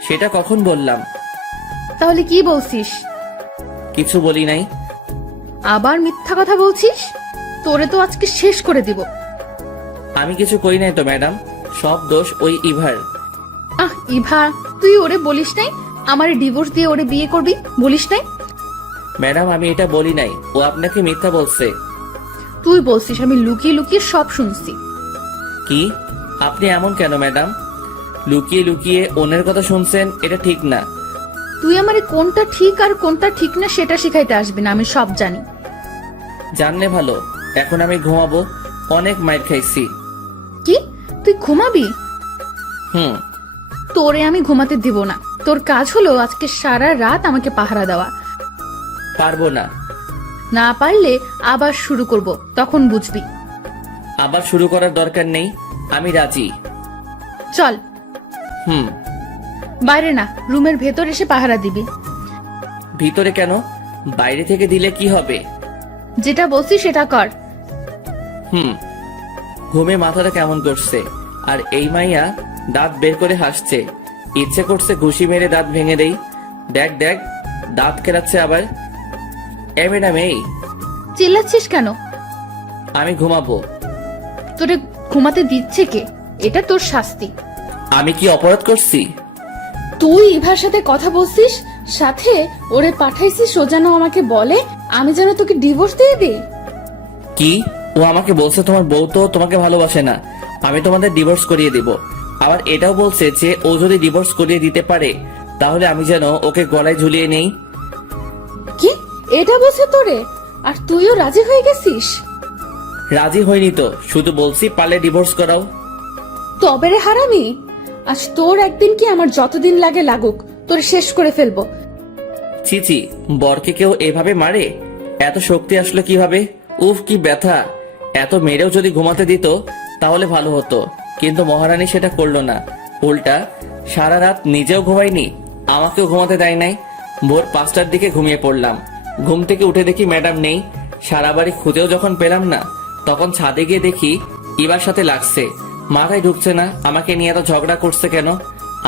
সেটা কখন বললাম? তাহলে কি বলছিস? কিছু বলি নাই। আবার মিথ্যা কথা বলছিস? তোরে তো আজকে শেষ করে দিব। আমি কিছু করি নাই তো ম্যাডাম, সব দোষ ওই ইভার। ইভা, তুই ওরে বলিস নাই? আমার ডিভোর্স দিয়ে ওরে বিয়ে করবি বলিস নাই? ম্যাডাম আমি এটা বলি নাই, ও আপনাকে মিথ্যা বলছে। তুই বলছিস, আমি লুকিয়ে লুকিয়ে সব শুনছি। কি? আপনি এমন কেন ম্যাডাম? লুকিয়ে লুকিয়ে অন্যের কথা শুনছেন, এটা ঠিক না। তুই আমারে কোনটা ঠিক আর কোনটা ঠিক না সেটা শিখাইতে আসবি না, আমি সব জানি। জানলে ভালো। এখন আমি ঘুমাবো, অনেক মাইর খাইছি। কি তুই ঘুমাবি? হুম। তোরে আমি ঘুমাতে দিব না। তোর কাজ হলো আজকে সারা রাত আমাকে পাহারা দেওয়া। পারবো না। না পারলে আবার শুরু করব, তখন বুঝবি। আবার শুরু করার দরকার নেই, আমি রাজি। চল। হুম। বাইরে না, রুমের ভেতর এসে পাহারা দিবি। ভিতরে কেন? বাইরে থেকে দিলে কি হবে? যেটা বলছি সেটা কর। হুম। ঘুমে মাথাটা কেমন করছে, আর এই মাইয়া দাঁত বের করে হাসছে। ইচ্ছে করছে ঘুষি মেরে দাঁত ভেঙে দেই। দেখ দেখ, দাঁত কেলাচ্ছে আবার। এ ম্যাডাম, এই চিল্লাচ্ছিস কেন? আমি ঘুমাবো। তোরে ঘুমাতে দিচ্ছে কে? এটা তোর শাস্তি। আমি কি অপরাধ করছি? তুই ইভার সাথে কথা বলছিস, সাথে ওরে পাঠাইছিস ও যেন আমাকে বলে আমি যেন তোকে ডিভোর্স দিয়ে দিই। কি? ও আমাকে বলছে তোমার বউ তো তোমাকে ভালোবাসে না, আমি তোমাদের ডিভোর্স করিয়ে দেব। আবার এটাও বলছে যে ও যদি ডিভোর্স করিয়ে দিতে পারে তাহলে আমি যেন ওকে গলায় ঝুলিয়ে নেই। কি এটা বলছে তোরে? আর তুইও রাজি হয়ে গেছিস? রাজি হয়নি তো, শুধু বলছি পারলে ডিভোর্স করাও। তবে রে হারামি, আজ তোর একদিন কি আমার যতদিন লাগে লাগুক, তোর শেষ করে ফেলবো। চিচি, বরকে কেউ এভাবে মারে? এত শক্তি আসলো কিভাবে? উফ কি ব্যথা! এত মেরেও যদি ঘুমাতে দিত তাহলে ভালো হতো, কিন্তু মহারানী সেটা করলো না। উল্টা সারা রাত নিজেও ঘুমায়নি, আমাকেও ঘুমাতে দেয় নাই। ভোর 5টার দিকে ঘুমিয়ে পড়লাম। ঘুম থেকে উঠে দেখি ম্যাডাম নেই। সারা বাড়ি খুঁজেও যখন পেলাম না, তখন ছাদে গিয়ে দেখি ইবার সাথে লাগছে। মাথায় ঢুকছে না আমাকে নিয়ে এত ঝগড়া করছে কেন।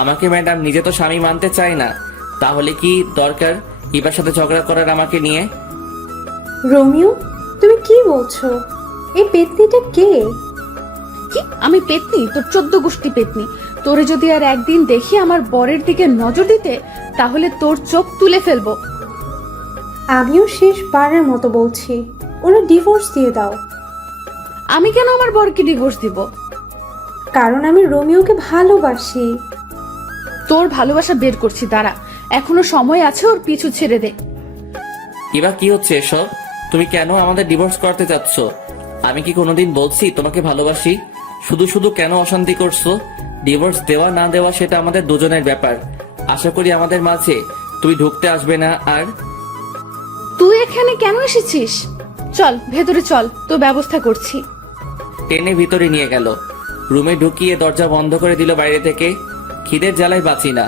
আমাকে ম্যাডাম নিজে তো স্বামী মানতে চায় না, তাহলে কি দরকার ইবার সাথে ঝগড়া করার আমাকে নিয়ে? রোমিও, তুমি কি বলছো? এই পেতনিটা কে? কি আমি পেতনি? তোর 14 গোষ্ঠী পেতনি। তোরে যদি আর একদিন দেখি আমার বরের দিকে নজর দিতে, তাহলে তোর চোখ তুলে ফেলবো। আমিও শেষবারের মতো বলছি, ওরা ডিভোর্স দিয়ে দাও। আমি কেন আমার বরকে ডিভোর্স দিব? কারণ আমি রোমিওকে ভালোবাসি। তোর ভালোবাসা বের করছি, দাঁড়া, এখনো সময় আছে, ওর পিছু ছেড়ে দে। এবার কি হচ্ছে এসব? তুমি কেন আমাদের ডিভোর্স করতে চাচ্ছ? আমি কি কোনোদিন বলছি তোমাকে ভালোবাসি? শুধু শুধু কেন অশান্তি করছো? ডিভোর্স দেওয়া না দেওয়া সেটা আমাদের দুজনের ব্যাপার। আশা করি আমাদের মাঝে তুমি ঢুকতে আসবে না। আর তুই এখানে কেন এসেছিস? চল ভেতরে চল, তো ব্যবস্থা করছি। টেনে ভিতরে নিয়ে গেল। রুমে ঢুকিয়ে দরজা বন্ধ করে দিল বাইরে থেকে। খিদের জ্বালায় বাঁচি না।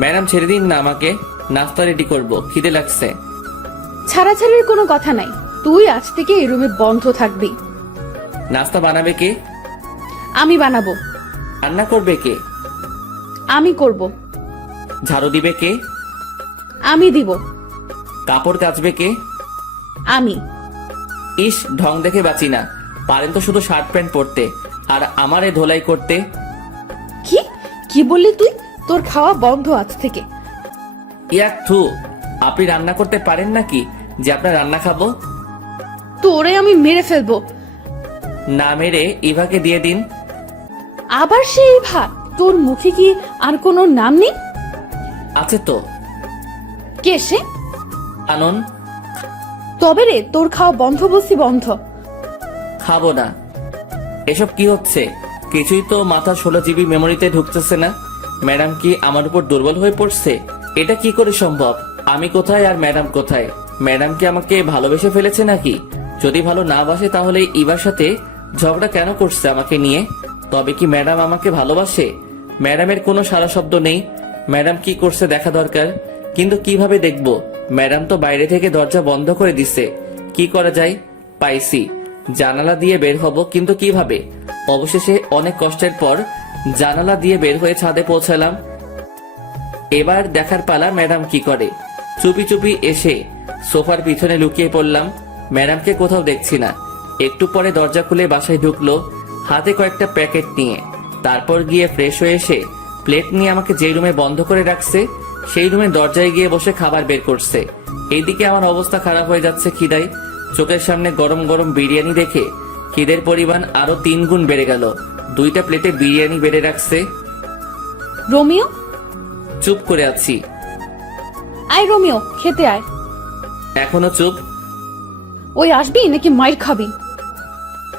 ম্যাডাম ছেড়ে দিন না আমাকে, নাস্তা রেডি করবো, খিদে লাগছে। ছাড়াছাড়ির কোনো কথা নাই, তুই আজ থেকে এই রুমে বন্ধ থাকবি। নাস্তা বানাবে কে? আমি বানাবো। রান্না করবে কে? আমি করব। ঝাড়ু দিবে কে? আমি দিব। কাপড় কাচবে কে? আমি। ইস, ঢং দেখে বাঁচি না। পারেন তো শুধু শার্ট প্যান্ট পরতে, আর আমারে ধোলাই করতে। কি কি বললি তুই? তোর খাওয়া বন্ধ আজ থেকে। ইয়াক থু, আপনি রান্না করতে পারেন নাকি যে আপনার রান্না খাবো? তোরে আমি মেরে ফেলবো। না মেরে ইভাকে দিয়ে দিন। আবার সেই ভাত? তোর মুখে কি আর কোনো নাম নেই? আছে তো। কে সে? আনন। তবে রে, তোর খাওয়া বন্ধ বলছি, বন্ধ। খাবো না। এসব কি হচ্ছে? কিছুই তো মাথা 16 জিবি মেমোরিতে ঢুকতেছে না। ম্যাডাম কি আমার উপর দুর্বল হয়ে পড়ছে? এটা কি করে সম্ভব? আমি কোথায় আর ম্যাডাম কোথায়? ম্যাডাম কি আমাকে ভালোবেসে ফেলেছে নাকি? যদি ভালো না বাসে তাহলে ইবার সাথে ঝগড়া কেন করছে আমাকে নিয়ে? তবে কি ম্যাডাম আমাকে ভালোবাসে? ম্যাডামের কোনো সারা শব্দ নেই। ম্যাডাম কি করছে দেখা দরকার, কিন্তু কিভাবে দেখবো? ম্যাডাম তো বাইরে থেকে দরজা বন্ধ করে দিছে। কি করা যায়? পাইছি, জানালা দিয়ে বের হব, কিন্তু কিভাবে? অবশেষে অনেক কষ্টের পর জানালা দিয়ে বের হয়ে ছাদে পৌঁছালাম। এবার দেখার পালা ম্যাডাম কি করে। চুপি চুপি এসে সোফার পিছনে লুকিয়ে পড়লাম। ম্যাডামকে কোথাও দেখছি না। একটু পরে দরজা খুলে বাসায় ঢুকলো হাতে কয়েকটা প্যাকেট নিয়ে। তারপর গিয়ে ফ্রেশ হয়ে এসে প্লেট নিয়ে আমাকে যে রুমে বন্ধ করে রাখছে সেই রুমে দরজায় গিয়ে বসে খাবার বের করছে। এইদিকে আমার অবস্থা খারাপ হয়ে যাচ্ছে খিদায়। চোখের সামনে গরম গরম বিরিয়ানি দেখে খিদের পরিমাণ আরো 3 গুণ বেড়ে গেল। 2টা প্লেটে বিরিয়ানি বেড়ে রাখছে। রোমিও, চুপ করে আছি। আয় রোমিও, খেতে আয়। এখনো চুপ। ওই আসবি নাকি মাইর খাবি?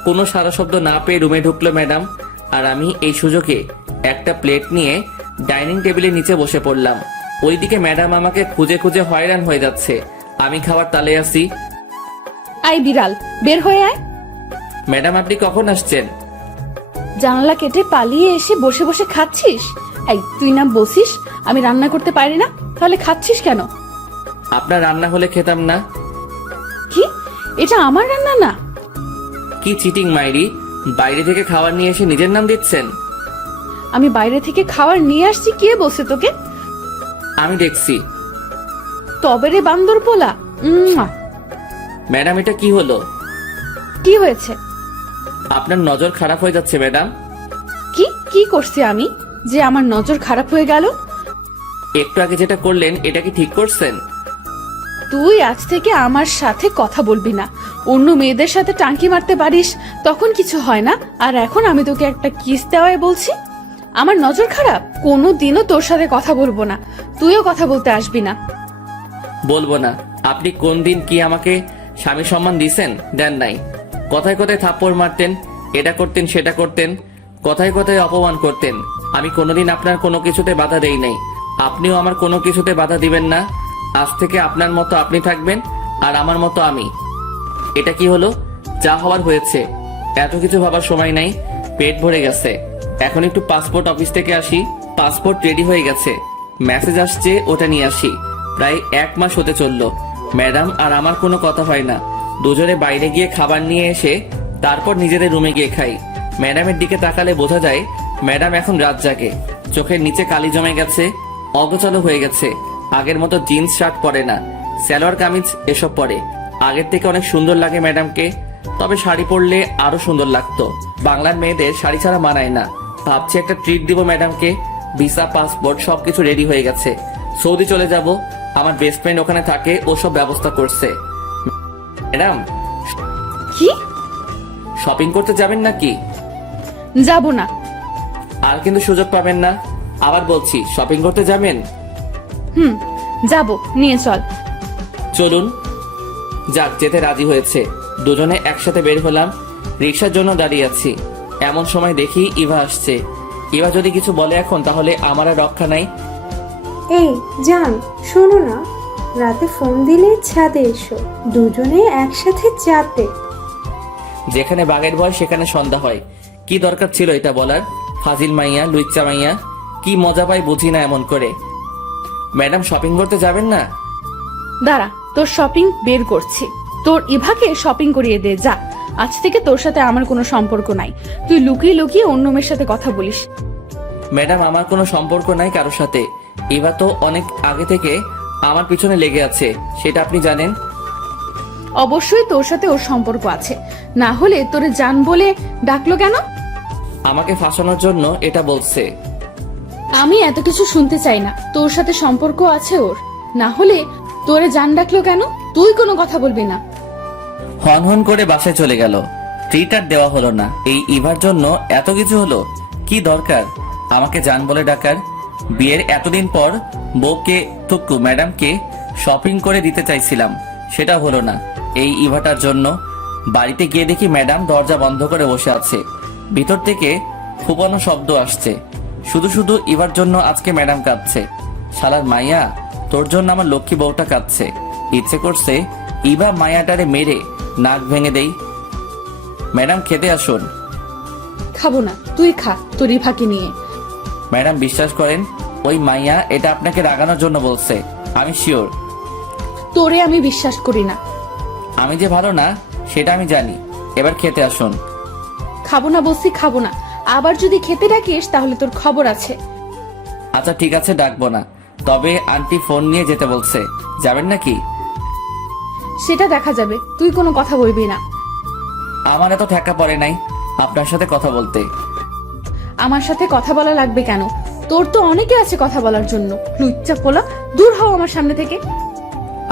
কোনো সারা শব্দ না পেয়ে রুমে ঢুকলো ম্যাডাম, আর আমি এই সুযোগে একটা প্লেট নিয়ে ডাইনিং টেবিলের নিচে বসে পড়লাম। ওইদিকে ম্যাডাম আমাকে খুঁজে খুঁজে হয়রান হয়ে যাচ্ছে। আমি খাবার তালে আছি। আয় বিড়াল, বের হয়ে আয়। ম্যাডাম আপনি কখন আসছেন? জানালা কেটে পালিয়ে এসে বসে বসে খাচ্ছিস? এই তুই না বসিস আমি রান্না করতে পারি না, তাহলে খাচ্ছিস কেন? আপনার রান্না হলে খেতাম না। কি, এটা আমার রান্না না? কি চিটিং মাইরি, বাইরে থেকে খাবার নিয়ে এসে নিজের নাম দিচ্ছেন। আমি বাইরে থেকে খাবার নিয়ে আসছি, কে বসে তোকে? আমি দেখছি। তবে রে বান্দর পোলা। ম্যাডাম এটা কি হলো? কি হয়েছে? আপনার নজর খারাপ হয়ে যাচ্ছে ম্যাডাম। কি কি করছি আমি যে আমার নজর খারাপ হয়ে গেল? একটু আগে যেটা করলেন এটা কি ঠিক করছেন? তুই আজ থেকে আমার সাথে কথা বলবি না। অন্য মেয়েদের সাথে টাঙ্কি মারতে পারিস, তখন কিছু হয় না, আর এখন আমি তোকে একটা কিস দেওয়াই বলছি। আমার নজর খারাপ? কোনো দিনও তোর সাথে কথা বলবো না, তুইও কথা বলতে আসবি না। বলবো না। আপনি কোন দিন কি আমাকে স্বামী সম্মান দিছেন? দেন নাই। কথায় কথায় থাপ্পড় মারতেন, এটা করতেন সেটা করতেন, কথায় কথায় অপমান করতেন। আমি কোনোদিন আপনার কোনো কিছুতে বাধা দেই নাই, আপনিও আমার কোনো কিছুতে বাধা দিবেন না। আজ থেকে আপনার মতো আপনি থাকবেন আর আমার মতো আমি। এটা কি হলো? যা হওয়ার হয়েছে, এত কিছু ভাবার সময় নাই। পেট ভরে গেছে, এখন একটু পাসপোর্ট অফিস থেকে আসি। পাসপোর্ট রেডি হয়ে গেছে, মেসেজ আসছে, ওটা নিয়ে আসি। প্রায় 1 মাস হতে চললো, ম্যাডাম আর আমার কোনো কথা হয় না। দুজনে বাইরে গিয়ে খাবার নিয়ে এসে তারপর নিজেদের রুমে গিয়ে খাই। ম্যাডামের দিকে তাকালে বোঝা যায় ম্যাডাম এখন রাত জাগে। চোখের নিচে কালি জমে গেছে, অগোছালো হয়ে গেছে। আগের মতো জিন্স শার্ট পরে না, সালোয়ার কামিজ এসব পরে। আগের থেকে অনেক সুন্দর লাগে ম্যাডামকে, তবে শাড়ি পরলে আরো সুন্দর লাগতো। বাংলার মেয়েদের শাড়ি ছাড়া মানায় না। ভাবছি একটা ট্রিট দিব ম্যাডামকে। ভিসা, পাসপোর্ট সবকিছু রেডি হয়ে গেছে। সৌদি চলে যাব, আমার বেস্ট ফ্রেন্ড ওখানে থাকে, ও সব ব্যবস্থা করছে। ম্যাডাম, কি? শপিং করতে যাবেন নাকি? যাব না। আর কিন্তু সুযোগ পাবেন না। আবার বলছি, শপিং করতে যাবেন? যাব, নিয়ে চল। চলুন। যাক, যেতে রাজি হয়েছে। দুজনে একসাথে বের হলাম। রিক্সার জন্য দাঁড়িয়ে আছি, এমন সময় দেখি ইভা আসছে। ইভা যদি কিছু বলে এখন, তাহলে আমার আর রক্ষা নাই। এই জান, শোনো না, রাতে ফোন দিলে ছাদে এসো, দুজনে একসাথে চাতে। যেখানে বাঘের ভয় সেখানে সন্ধ্যা হয়। কি দরকার ছিল এটা বলার? ফাজিল মাইয়া, লুচ্চা মাইয়া, কি মজা পাই বুঝি না এমন করে। ম্যাডাম, শপিং করতে যাবেন না? দাঁড়া, তোর শপিং বের করছি। তোর ইভাকে শপিং করিয়ে দে, যা। আজ থেকে তোর সাথে আমার কোনো সম্পর্ক নাই। তুই লুকিয়ে লুকিয়ে অন্য মেয়ের সাথে কথা বলিস। ম্যাডাম, আমার কোনো সম্পর্ক নাই কারোর সাথে। ইভা তো অনেক আগে থেকে আমার পিছনে লেগে আছে, সেটা আপনি জানেন। অবশ্যই তোর সাথে ওর সম্পর্ক আছে, না হলে তোরে জান বলে ডাকলো কেন? আমাকে ফাঁসানোর জন্য এটা বলছে। আমি এত কিছু শুনতে চাই না। তোর সাথে সম্পর্ক আছে ওর, না হলে তোরে জান ডাকলো কেন? তুই কোনো কথা বলবি না। হন হন করে বাসায় চলে গেল। ট্রিট আর দেওয়া হলো না। এই ইভার জন্য এত কিছু হলো, কি দরকার আমাকে জান বলে ডাকার? বিয়ের এতদিন পর বউকে থুকু ম্যাডামকে শপিং করে দিতে চাইছিলাম, সেটা হলো না এই ইভাটার জন্য। বাড়িতে গিয়ে দেখি ম্যাডাম দরজা বন্ধ করে বসে আছে। ভিতর থেকে ফুপানো শব্দ আসছে। শুধু শুধু ইভার জন্য আজকে ম্যাডাম কাঁদছে। শালার মাইয়া, তোর জন্য আমার লক্ষ্মী বউটা কাঁদছে। ইচ্ছে করছে ইভা মায়াটারে মেরে নাক ভেঙে দেই। ম্যাডাম, খেতে আসুন। খাবো না, তুই খা তোর ইভাকে নিয়ে। ম্যাডাম, বিশ্বাস করেন ওই মাইয়া এটা আপনাকে রাগানোর জন্য বলছে, আমি শিওর। তোরে আমি বিশ্বাস করি না। আমি যে ভালো না সেটা আমি জানি। এবার খেতে আসুন। খাবো না বলছি, খাবো না। আবার যদি খেতে ডাকিস তাহলে তোর খবর আছে। আচ্ছা ঠিক আছে, ডাকবো না। তবে আন্টি ফোন নিয়ে যেতে বলছে, যাবেন নাকি? সেটা দেখা যাবে, তুই কোনো কথা বলবি না। আমার এত ঠেকা পড়ে নাই আপনার সাথে কথা বলতে। আমার সাথে কথা বলা লাগবে কেন? তোর তো অনেকে আছে কথা বলার জন্য। লুচ্চা পোলা, দূর হও আমার সামনে থেকে।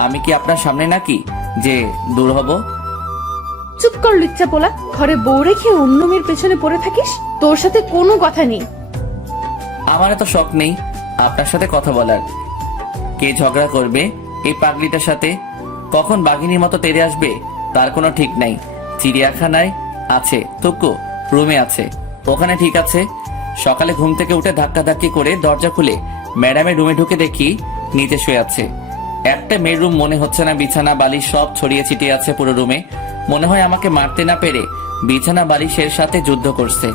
আমি কি আপনার সামনে নাকি যে দূর হব? চুপ কর লুচ্চা পোলা, ঘরে বউ রেখে অন্য মেয়ের পেছনে পড়ে থাকিস? তোর সাথে কোনো কথা নেই। আমার এত শখ নেই আপনার সাথে কথা বলার। কে ঝগড়া করবে এই পাগলিটার সাথে, কখন বাঘিনীর মতো তেড়ে আসবে তার কোনো ঠিক নাই। চিড়িয়াখানায় আছে তুকু, রুমে আছে, ওখানে ঠিক আছে। সকালে ঘুম থেকে উঠে ধাক্কাধাক্কি করে দরজা খুলে ম্যাডামের রুমে ঢুকে দেখি নিচে শুয়ে আছে। একটা মেয়ের রুম মনে হচ্ছে না, বিছানা বালিশ সব ছড়িয়ে ছিটিয়ে আছে পুরো রুমে। মনে হয় আমাকে মারতে না পেরে বিছানা বালিশের সাথে যুদ্ধ করছে।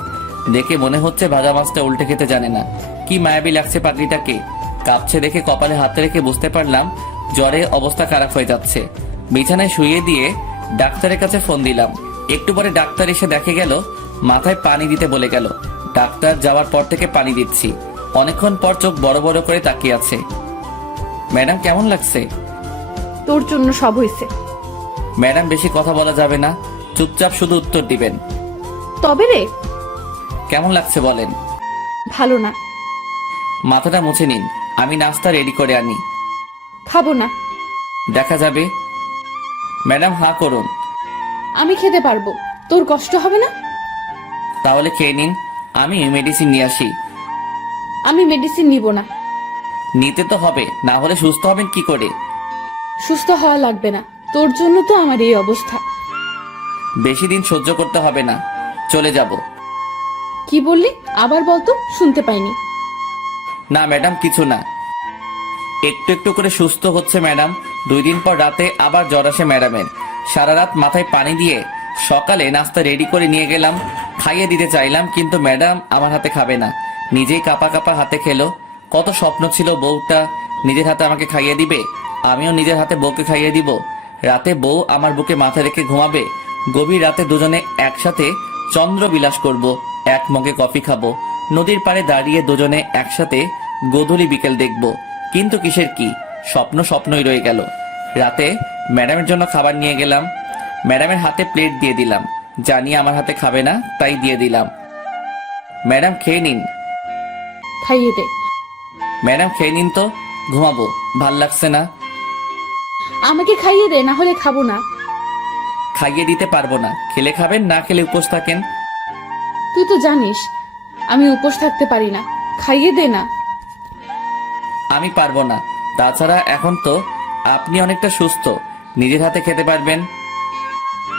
দেখে মনে হচ্ছে ভাজা মাছটা উল্টে খেতে জানে না। কি মায়াবী লাগছে পাগলিটাকে। কাঁপছে দেখে কপালে হাত রেখে বুঝতে পারলাম জ্বরে অবস্থা খারাপ হয়ে যাচ্ছে। বিছানায় শুয়ে দিয়ে ডাক্তারের কাছে ফোন দিলাম। একটু পরে ডাক্তার এসে দেখে গেল মাথায় পানি দিতে বলে গেল। ডাক্তার যাওয়ার পর থেকে পানি দিচ্ছি। অনেকক্ষণ পর চোখ বড় বড় করে তাকিয়ে আছে। ম্যাডাম কেমন লাগছে? তোর জন্য সব হয়েছে। ম্যাডাম বেশি কথা বলা যাবে না, চুপচাপ শুধু উত্তর দিবেন। তবে রে, কেমন লাগছে বলেন। ভালো না। মাথাটা মুছে নিন, আমি নাস্তা রেডি করে আনি। খাবো না। দেখা যাবে। ম্যাডাম হাঁ করুন। আমি খেতে পারবো, তোর কষ্ট হবে না? তাহলে খেয়ে নিন, আমি মেডিসিন নিয়ে আসি। আমি মেডিসিন নিব না। নিতে তো হবে, না হলে সুস্থ হবেন কি করে? সুস্থ হওয়া লাগবে না, তোর জন্য তো আমার এই অবস্থা। বেশি দিন সহ্য করতে হবে না, চলে যাব। কি বললি আবার বলতো, শুনতে পাইনি। না ম্যাডাম কিছু না, একটু একটু করে সুস্থ হচ্ছে ম্যাডাম। 2 দিন পর রাতে আবার জ্বর আসে ম্যাডামের। সারা রাত মাথায় পানি দিয়ে সকালে নাস্তা রেডি করে নিয়ে গেলাম, খাইয়ে দিতে চাইলাম, কিন্তু ম্যাডাম আমার হাতে খাবে না, নিজেই কাপা কাপা হাতে খেলো। কত স্বপ্ন ছিল বউটা নিজের হাতে আমাকে খাইয়ে দিবে, আমিও নিজের হাতে বউকে খাইয়ে দিব। রাতে বউ আমার বুকে মাথা রেখে ঘুমাবে, গভীর রাতে দুজনে একসাথে চন্দ্র বিলাস করব, এক মগে কফি খাবো, নদীর পাড়ে দাঁড়িয়ে দুজনে একসাথে গোধূলি বিকেল দেখব। কিন্তু কিসের কি, স্বপ্ন স্বপ্নই রয়ে গেল। রাতে ম্যাডামের জন্য খাবার নিয়ে গেলাম, ম্যাডামের হাতে প্লেট দিয়ে দিলাম, জানি আমার হাতে খাবে না তাই দিয়ে দিলাম। ম্যাডাম খেয়ে নিন। খাইয়ে দে। ম্যাডাম খেয়ে নিন তো, ঘুমাবো, ভাল লাগছে না। আমাকে খাইয়ে দে, না হলে খাবো না। খাইয়ে দিতে পারবো না, খেলে খাবেন, না খেলে উপোস থাকেন। তুই তো জানিস আমি উপোস থাকতে পারি না, খাইয়ে দে না। আমি পারবো না, তাছাড়া এখন তো আপনি অনেকটা সুস্থ, নিজের হাতে খেতে পারবেন।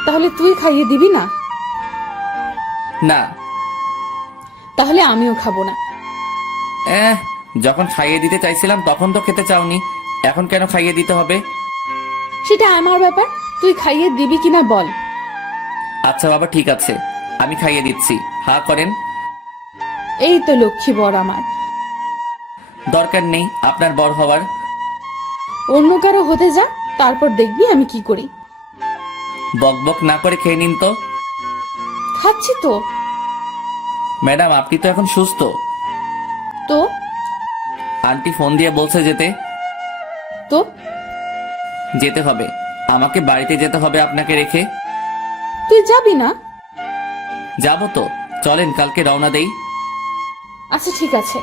তাহলে তুই খাইয়ে দিবি না? না। তাহলে আমিও খাবো না। যখন খাইয়ে দিতে চাইছিলাম তখন তো খেতে চাওনি, এখন কেন খাইয়ে দিতে হবে? সেটা আমার ব্যাপার, তুই খাইয়ে দিবি কিনা বল। আচ্ছা বাবা ঠিক আছে, আমি খাইয়ে দিচ্ছি, হা করেন। এই তো লক্ষ্মী বর আমার। দরকার নেই আপনার বর হওয়ার। অন্য কারো হতে যা, তারপর দেখবি আমি কি করি। বকবক না করে খেয়ে নিন তো। খাচ্ছি তো। ম্যাডাম আপনি তো এখন সুস্থ। তো আন্টি ফোন দিয়ে বলছে যেতে। তো যেতে হবে, আমাকে বাড়িতে যেতে হবে আপনাকে রেখে। তুই যাবি না? যাবো তো, চলেন কালকে রওনা দেই। আচ্ছা ঠিক আছে।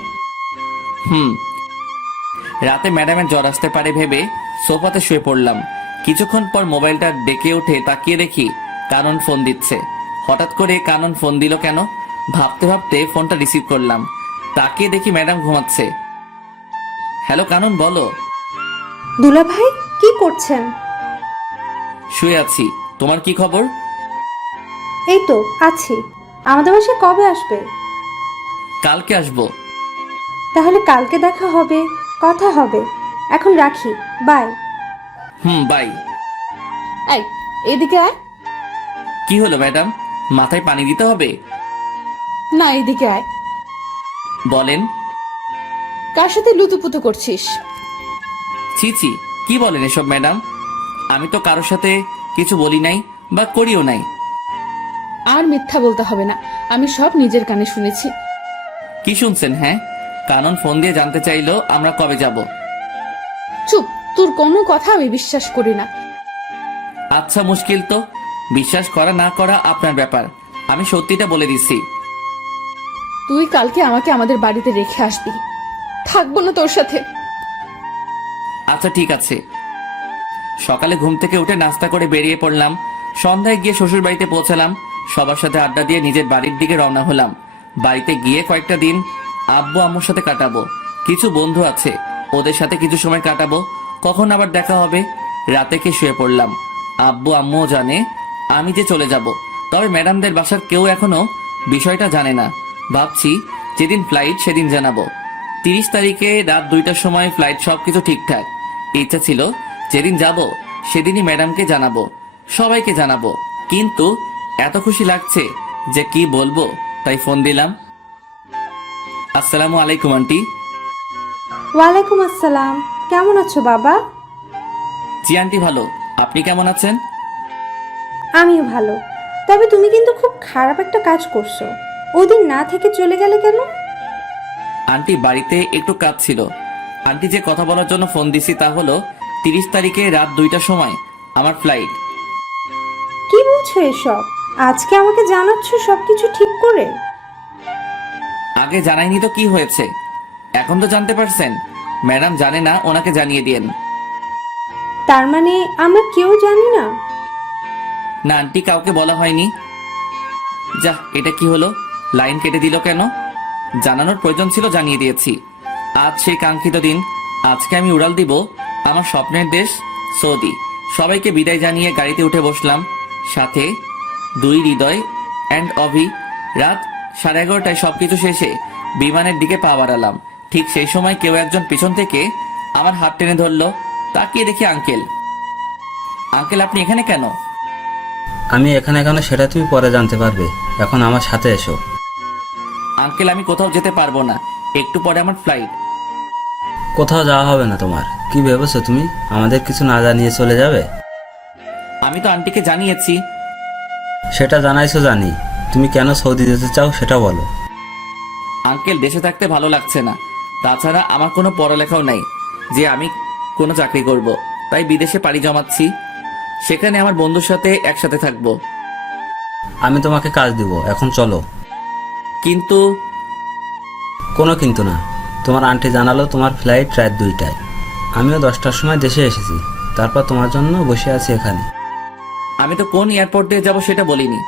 রাতে ম্যাডামের জ্বর আসতে পারে ভেবে সোফাতে শুয়ে পড়লাম। কিছুক্ষণ পর মোবাইলটা ডেকে উঠে তাকিয়ে দেখি কানন ফোন দিচ্ছে। হঠাৎ করে কানন ফোন দিল কেন ভাবতে ভাবতে ফোনটা রিসিভ করলাম। তাকিয়ে দেখি ম্যাডাম ঘুমাচ্ছে। হ্যালো কানন, বলো। দুলা ভাই কি করছেন? শুয়ে আছি, তোমার কি খবর? এই তো আছি। আমাদের বাসায় কবে আসবে? কালকে আসবো। তাহলে কালকে দেখা হবে, কথা হবে। এখন রাখি, বাই। বাই। এই এদিকে আয়। কি হলো ম্যাডাম, মাথায় পানি দিতে হবে? না এদিকে আয়। বলেন। কার সাথে লুতুপুতু করছিস? ছি ছি, কি বলেন এসব ম্যাডাম? আমি তো কারোর সাথে কিছু বলি নাই বা করিও নাই। আর মিথ্যা বলতে হবে না, আমি সব নিজের কানে শুনেছি। কি শুনছেন? হ্যাঁ, কানন ফোন দিয়ে জানতে চাইলো আমরা কবে যাব। চুপ, তোর কোনো কথা আমি বিশ্বাস করি না। আচ্ছা মুশকিল তো, বিশ্বাস করা না করা আপনার ব্যাপার, আমি সত্যিটা বলে দিচ্ছি। তুই কালকে আমাকে আমাদের বাড়িতে রেখে আসবি। থাকবো না তোর সাথে। আচ্ছা ঠিক আছে। সকালে ঘুম থেকে উঠে নাস্তা করে বেরিয়ে পড়লাম। সন্ধ্যায় গিয়ে শ্বশুর বাড়িতে পৌঁছালাম। সবার সাথে আড্ডা দিয়ে নিজের বাড়ির দিকে রওনা হলাম। বাড়িতে গিয়ে কয়েকটা দিন আব্বু আম্মুর সাথে কাটাবো। কিছু বন্ধু আছে, ওদের সাথে কিছু সময় কাটাবো। কখন আবার দেখা হবে। রাতে কে শুয়ে পড়লাম। আব্বু আম্মুও জানে আমি যে চলে যাব, তবে ম্যাডামদের বাসার কেউ এখনো বিষয়টা জানে না। ভাবছি যেদিন ফ্লাইট সেদিন জানাবো। 30 তারিখে রাত 2টার সময় ফ্লাইট, সবকিছু ঠিকঠাক। ইচ্ছা ছিল যেদিন যাব সেদিনই ম্যাডামকে জানাবো, সবাইকে জানাবো। কিন্তু এত খুশি লাগছে যে কি বলবো, তাই ফোন দিলাম। আসসালামু আলাইকুম আন্টি। ওয়ালাইকুম আসসালাম। কেমন আছো বাবা? জি আন্টি ভালো, আপনি কেমন আছেন? আমিও ভালো। তবে তুমি কিন্তু খুব খারাপ একটা কাজ করছো। ওদিন না থেকে চলে গেলে কেন? আন্টি বাড়িতে একটু কাজ ছিল। আন্টি যে কথা বলার জন্য ফোন দিছি তা হলো 30 তারিখে রাত 2টার সময় আমার ফ্লাইট। কি বলছো এসব? আজকে আমাকে জানাচ্ছ সবকিছু ঠিক করে? আগে জানাইনি তো কি হয়েছে, এখন তো জানতে পারছেন। ম্যাডাম জানে না, ওনাকে জানিয়ে দিয়েন। তার মানে আমরা কেউ জানি না? না আন্টি, কাউকে বলা হয়নি। যা, এটা কি হলো? লাইন কেটে দিল কেন? জানানোর প্রয়োজন ছিল, জানিয়ে দিয়েছি। আজ সেই কাঙ্ক্ষিত দিন। আজকে আমি উড়াল দিব আমার স্বপ্নের দেশ সৌদি। সবাইকে বিদায় জানিয়ে গাড়িতে উঠে বসলাম, সাথে 2 হৃদয় অ্যান্ড অভি। রাত 11:30টায় সবকিছু শেষে বিমানের দিকে পা বাড়ালাম। ঠিক সেই সময় কেউ একজন পিছন থেকে আমার হাত টেনে ধরলো। তাকিয়ে দেখি আঙ্কেল। আঙ্কেল আপনি এখানে কেন? আমি এখানে কেন সেটা তুমি পরে জানতে পারবে, এখন আমার সাথে এসো। আঙ্কেল আমি কোথাও যেতে পারবো না, একটু পরে আমার ফ্লাইট। কোথাও যাওয়া হবে না তোমার। কি ভেবেছো তুমি আমাদের কিছু না জানিয়ে চলে যাবে? আমি তো আন্টিকে জানিয়েছি। সেটা জানাইছো জানি, তুমি কেন সৌদি যেতে চাও সেটা বলো। আঙ্কেল দেশে থাকতে ভালো লাগছে না, তাছাড়া আমার কোনো পড়ালেখাও নাই যে আমি কোনো চাকরি করব, তাই বিদেশে পাড়ি জমাচ্ছি। সেখানে আমার বন্ধুর সাথে একসাথে থাকবো। আমি তোমাকে কাজ দিব, এখন চলো। কিন্তু কোনো কিন্তু না। তোমার আন্টি জানালো তোমার ফ্লাইট রাত 2টায়। আমিও 10টার সময় দেশে এসেছি, তারপর তোমার জন্য বসে আছি এখানে। আমি তো কোন এয়ারপোর্ট দিয়ে যাবো সেটা বলিনি।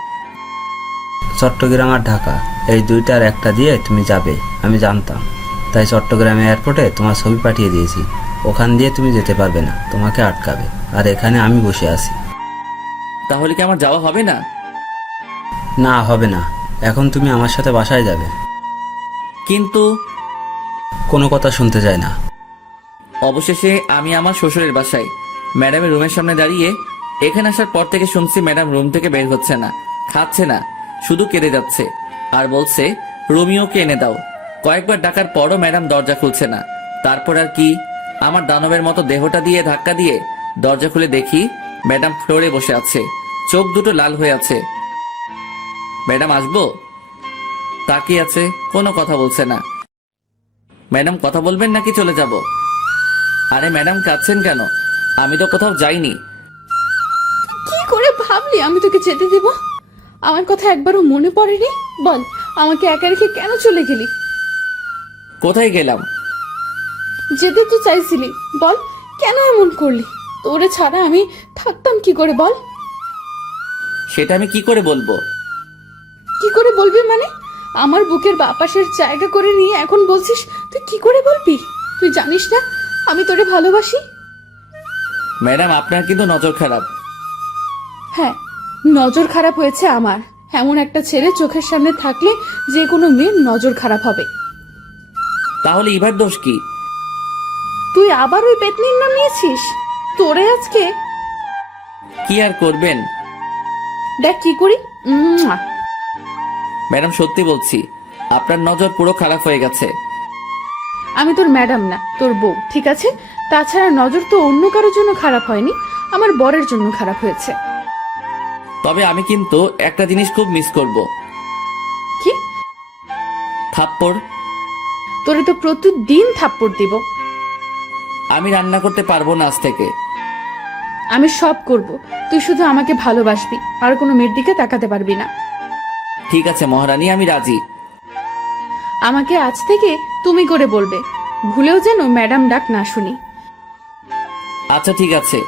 চট্টগ্রাম আর ঢাকা, এই 2টার একটা দিয়ে তুমি যাবে আমি জানতাম, তাই চট্টগ্রাম এয়ারপোর্টে তোমার ছবি পাঠিয়ে দিয়েছি। ওখান দিয়ে তুমি যেতে পারবে না, তোমাকে আটকাবে। আর এখানে আমি বসে আছি। তাহলে কি আমার যাওয়া হবে না? না, হবে না। এখন তুমি আমার সাথে বাসায় যাবে। কিন্তু কোনো কথা শুনতে চাই না। অবশেষে আমি আমার শ্বশুরের বাসায় ম্যাডামের রুমের সামনে দাঁড়িয়ে। এখানে আসার পর থেকে শুনছি ম্যাডাম রুম থেকে বের হচ্ছে না, খাচ্ছে না, শুধু কেঁদে যাচ্ছে আর বলছে রোমিওকে এনে দাও। কয়েকবার ডাকার পরও ম্যাডাম দরজা খুলছে না। তারপর আর কি, আমার দানবের মতো দেহটা দিয়ে ধাক্কা দিয়ে দরজা খুলে দেখি ম্যাডাম ফ্লোরে বসে আছে, চোখ দুটো লাল হয়ে আছে। ম্যাডাম আসবো তাকিয়ে আছে, কোনো কথা বলছে না। ম্যাডাম কথা বলবেন নাকি চলে যাব? আরে ম্যাডাম কাঁদছেন কেন? আমি তো কোথাও যাইনি। কি করে ভাবলি আমি তোকে যেতে দেব? আমার কথা একবারও মনে পড়েনি? বল, আমাকে একা রেখে কেন চলে গেলি? কোথায় গেলাম? যেতে তো চাইছিলি, বল কেন এমন করলি? তোরে ছাড়া আমি থাকতাম কি করে বল? সেটা আমি কি করে বলবো? কি করে বলবি মানে? আমার বুকের বাপাসের জায়গা করে নিয়ে এখন বলছিস তুই কি করে বলবি? তুই জানিস না আমি তোরে ভালোবাসি? ম্যাডাম আপনার কিন্তু নজর খারাপ। হ্যাঁ, নজর খারাপ হয়েছে আমার। এমন একটা ছেলে চোখের সামনে থাকলে যে কোনো মেয়ের নজর খারাপ হবে। তাহলে ইভার দোষ কি? তুই আবার ওই পেতনির নাম নিয়েছিস? তোরে আজকে কি আর করবেন? দেখ কি করি। ম্যাডাম সত্যি বলছি, আপনার নজর পুরো খারাপ হয়ে গেছে। আমি তোর ম্যাডাম না, তোর বউ, ঠিক আছে? তাছাড়া নজর তো অন্য কারোর জন্য খারাপ হয়নি, আমার বরের জন্য খারাপ হয়েছে। তবে আমি কিন্তু একটা জিনিস খুব মিস করব। কি? থাপ্পড়। তোরে তো প্রতিদিন থাপ্পড় দিব। আমি রান্না করতে পারবো না আজ থেকে। আমি সব করব, তুই শুধু আমাকে ভালোবাসবি, আর কোনো মেয়ের দিকে তাকাতে পারবি না। ঠিক আছে মহারানী, আমি রাজি। আমাকে আজ থেকে তুমি করে বলবে, ভুলেও যেন ম্যাডাম ডাক না শুনি। আচ্ছা ঠিক আছে।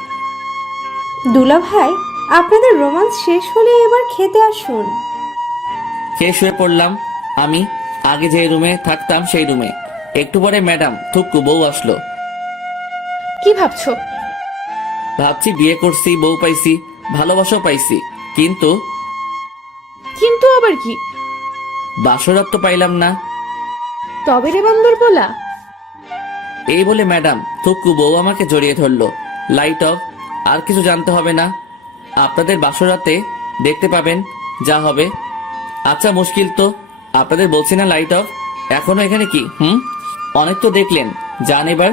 দুলা ভাই, আপনাদের রোমান্স শেষ হলে এবার খেতে আসুন। খেয়ে শুয়ে পড়লাম। আমি আগে যে রুমে থাকতাম সেই রুমে। একটু পরে ম্যাডাম থুক্কু বউ আসলো। কি ভাবছো? ভাবছি বিয়ে করছি, বউ পাইছি, ভালোবাসাও পাইছি, কিন্তু কিন্তু আবার কি? বাসরাত তো পাইলাম না। তবে রে বান্দর বলা। এই বলে ম্যাডাম থুক্কু বউ আমাকে জড়িয়ে ধরলো। Light off. আর কিছু জানতে হবে না, আপনাদের বাসরাতে দেখতে পাবেন যা হবে। আচ্ছা মুশকিল তো, আপনাদের বলছি না লাইট অফ, এখনো এখানে কি? অনেক তো দেখলেন, যান এবার।